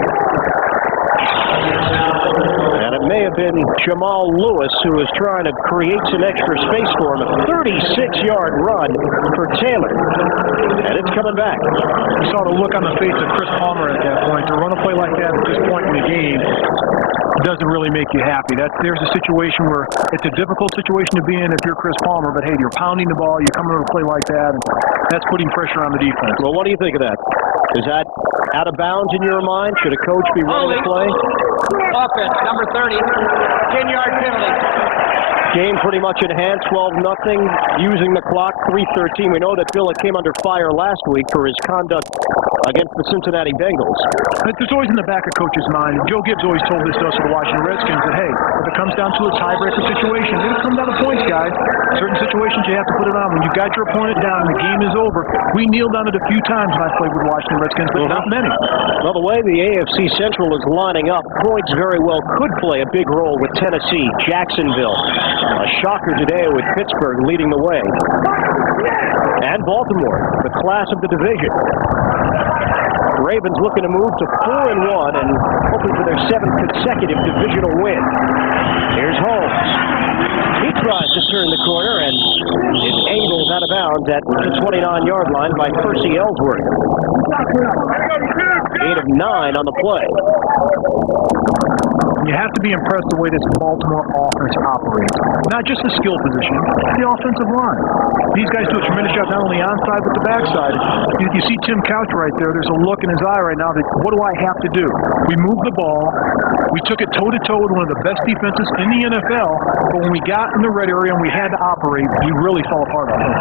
And it may have been Jamal Lewis who was trying to create some extra space for him. A 36-yard run for Taylor. And it's coming back. You saw the look on the face of Chris Palmer at that point. To run a play like that at this point in the game doesn't really make you happy. There's a situation where it's a difficult situation to be in if you're Chris Palmer, but hey, you're pounding the ball, you come into a play like that, and that's putting pressure on the defense. Well, what do you think of that? Is that out of bounds in your mind? Should a coach be running the play? Offense, number 30, 10-yard penalty. Game pretty much in hand, 12-0, using the clock, 3:13. We know that Villa came under fire last week for his conduct against the Cincinnati Bengals. It's always in the back of coach's mind. Joe Gibbs always told this to us with the Washington Redskins that, hey, if it comes down to a tiebreaker situation, it'll come down to points, guys. Certain situations you have to put it on. When you got your opponent down and the game is over, we kneeled on it a few times when I played with the Washington Redskins, but not many. Well, the way the AFC Central is lining up, points very well could play a big role with Tennessee, Jacksonville. A shocker today with Pittsburgh leading the way. And Baltimore, the class of the division. The Ravens looking to move to 4-1 and hoping for their 7th consecutive divisional win. Here's Holmes. He tries to turn the corner and is angled out of bounds at the 29-yard line by Percy Ellsworth. 8 of 9 on the play. You have to be impressed the way this Baltimore offense operates. Not just the skill position, the offensive line. These guys do a tremendous job not only onside but the backside. You see Tim Couch right there. There's a look in his eye right now that, what do I have to do? We moved the ball. We took it toe-to-toe with one of the best defenses in the NFL, but when we got in the red area and we had to operate, we really fell apart on it.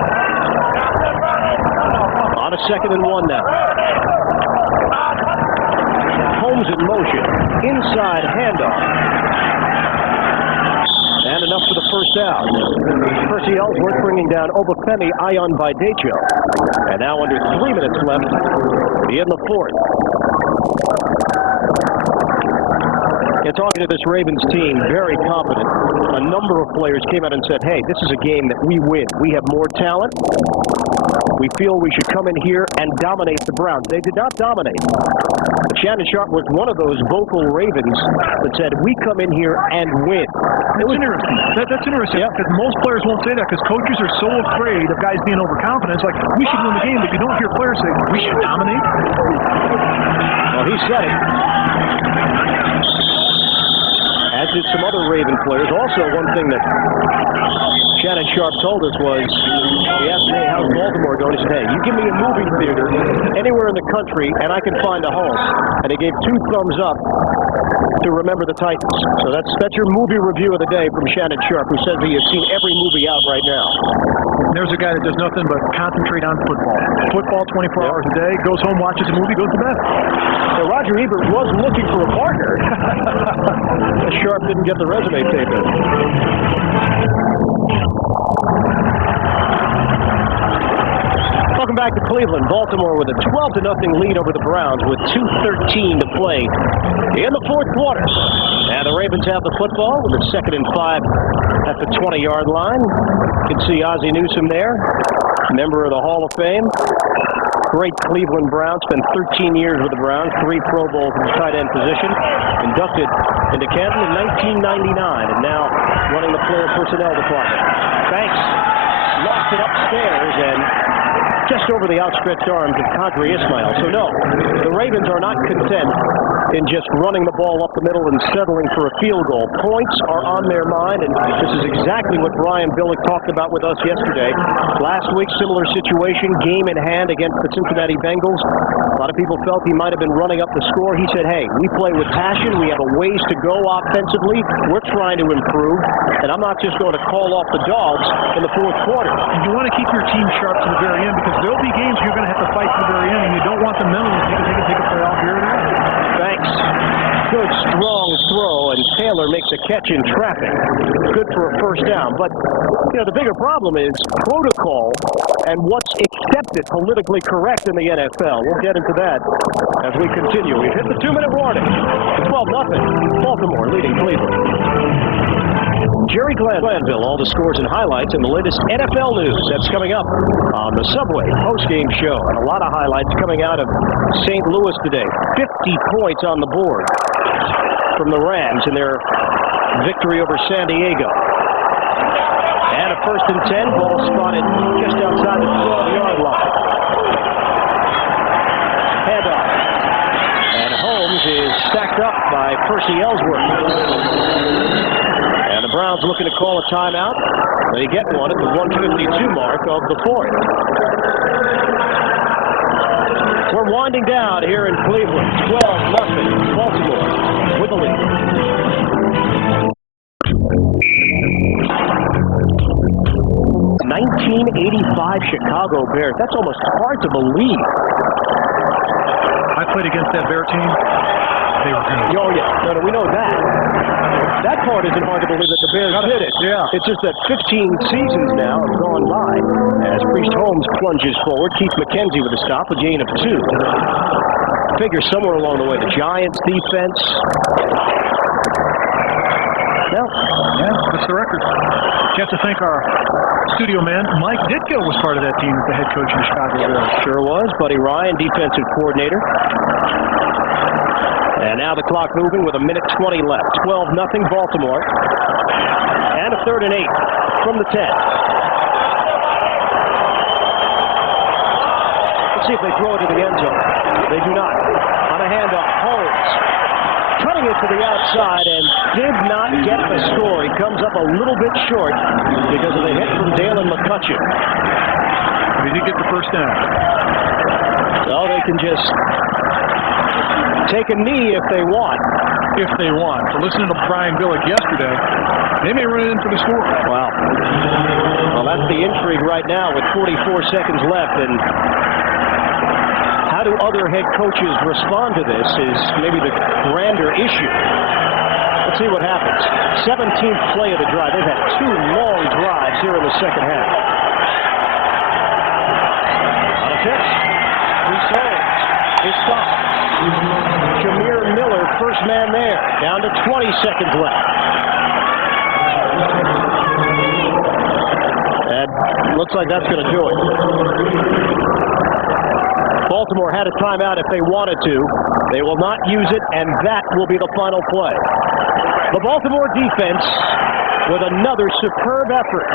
On a 2nd and 1 now. Holmes in motion. Inside handoff. And enough for the first down. Percy Ellsworth bringing down Obafemi Ayon-Badejo. And now under 3 minutes left in the 4th. Yeah, talking to this Ravens team, very confident. A number of players came out and said, hey, this is a game that we win. We have more talent. We feel we should come in here and dominate the Browns. They did not dominate. Shannon Sharp was one of those vocal Ravens that said, we come in here and win. That's interesting. That's interesting. Yeah. Because most players won't say that because coaches are so afraid of guys being overconfident. It's like, we should win the game, but you don't hear players say, we should dominate. Well, he said it. As did some other Raven players. Also, one thing that Shannon Sharp told us was, he asked me, how's Baltimore going? He said, hey, you give me a movie theater anywhere in the country and I can find a home. And he gave 2 thumbs up to Remember the Titans. So that's your movie review of the day from Shannon Sharp, who says he has seen every movie out right now. There's a guy that does nothing but concentrate on football. Football 24 hours a day, goes home, watches a movie, goes to bed. So Roger Ebert was looking for a partner. Sharp didn't get the resume tape in. Welcome back to Cleveland. Baltimore with a 12-0 lead over the Browns with 2:13 to play in the 4th quarter. And the Ravens have the football with a 2nd and 5 at the 20-yard line. You can see Ozzie Newsome there, member of the Hall of Fame. Great Cleveland Brown, spent 13 years with the Browns, 3 Pro Bowls in the tight end position, inducted into Canton in 1999, and now running the player personnel department. Banks lost it upstairs and just over the outstretched arms of Qadri Ismail. So no, the Ravens are not content in just running the ball up the middle and settling for a field goal. Points are on their mind, and this is exactly what Brian Billick talked about with us yesterday. Last week, similar situation, game in hand against the Cincinnati Bengals. A lot of people felt he might have been running up the score. He said, hey, we play with passion. We have a ways to go offensively. We're trying to improve, and I'm not just going to call off the dogs in the fourth quarter. And you want to keep your team sharp to the very end, because there'll be games you're going to have to fight to the very end, and you don't want them mentally thinking they can take a playoff here or there. Thanks. Good, strong throw, and Taylor makes a catch in traffic. Good for a first down. But, you know, the bigger problem is protocol and what's accepted politically correct in the NFL. We'll get into that as we continue. We've hit the 2-minute warning. 12-0. Baltimore leading Cleveland. Jerry Glanville, all the scores and highlights and the latest NFL news. That's coming up on the Subway postgame show. And a lot of highlights coming out of St. Louis today. 50 points on the board from the Rams in their victory over San Diego. And a 1st and 10, ball spotted just outside the 12-yard line. Handoff. And Holmes is stacked up by Percy Ellsworth. And the Browns looking to call a timeout. They get one at the 1:52 mark of the fourth. We're winding down here in Cleveland. 12-0. Baltimore with the lead. '85 Chicago Bears. That's almost hard to believe. I played against that Bear team. They were good. Oh, yeah. No, we know that. That part isn't hard to believe that the Bears did it. Yeah. It's just that 15 seasons now have gone by as Priest Holmes plunges forward. Keith McKenzie with a stop, a gain of 2. Figure somewhere along the way, the Giants defense. No. Yeah, that's the record. You have to thank our studio man, Mike Ditka was part of that team as the head coach in Chicago Bears. Sure was. Buddy Ryan, defensive coordinator. And now the clock moving with 1:20 left. 12-0 Baltimore. And a 3rd and 8 from the 10. Let's see if they throw it to the end zone. They do not. On a handoff, Holmes cutting it to the outside and did not get the score. He comes up a little bit short because of the hit from Dalen McCutcheon. He did get the first down. So they can just take a knee if they want. If they want. So listening to Brian Billick yesterday, they may run it in for the score. Wow. Well, that's the intrigue right now with 44 seconds left. And how do other head coaches respond to this is maybe the grander issue. Let's see what happens. 17th play of the drive. They've had 2 long drives here in the second half. On a pitch. Priest Holmes is stopped. Jameer Miller, first man there. Down to 20 seconds left. And looks like that's going to do it. Baltimore had a timeout if they wanted to. They will not use it, and that will be the final play. The Baltimore defense with another superb effort.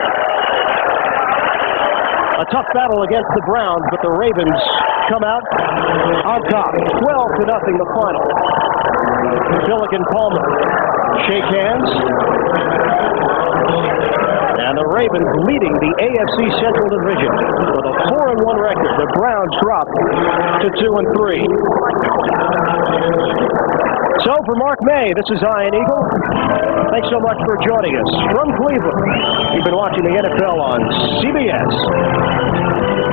A tough battle against the Browns, but the Ravens come out on top. 12-0 the final. Billick and Palmer shake hands. And the Ravens leading the AFC Central Division with a 4-1 record. The Browns drop to 2-3. So for Mark May, this is Ian Eagle. Thanks so much for joining us from Cleveland. You've been watching the NFL on CBS.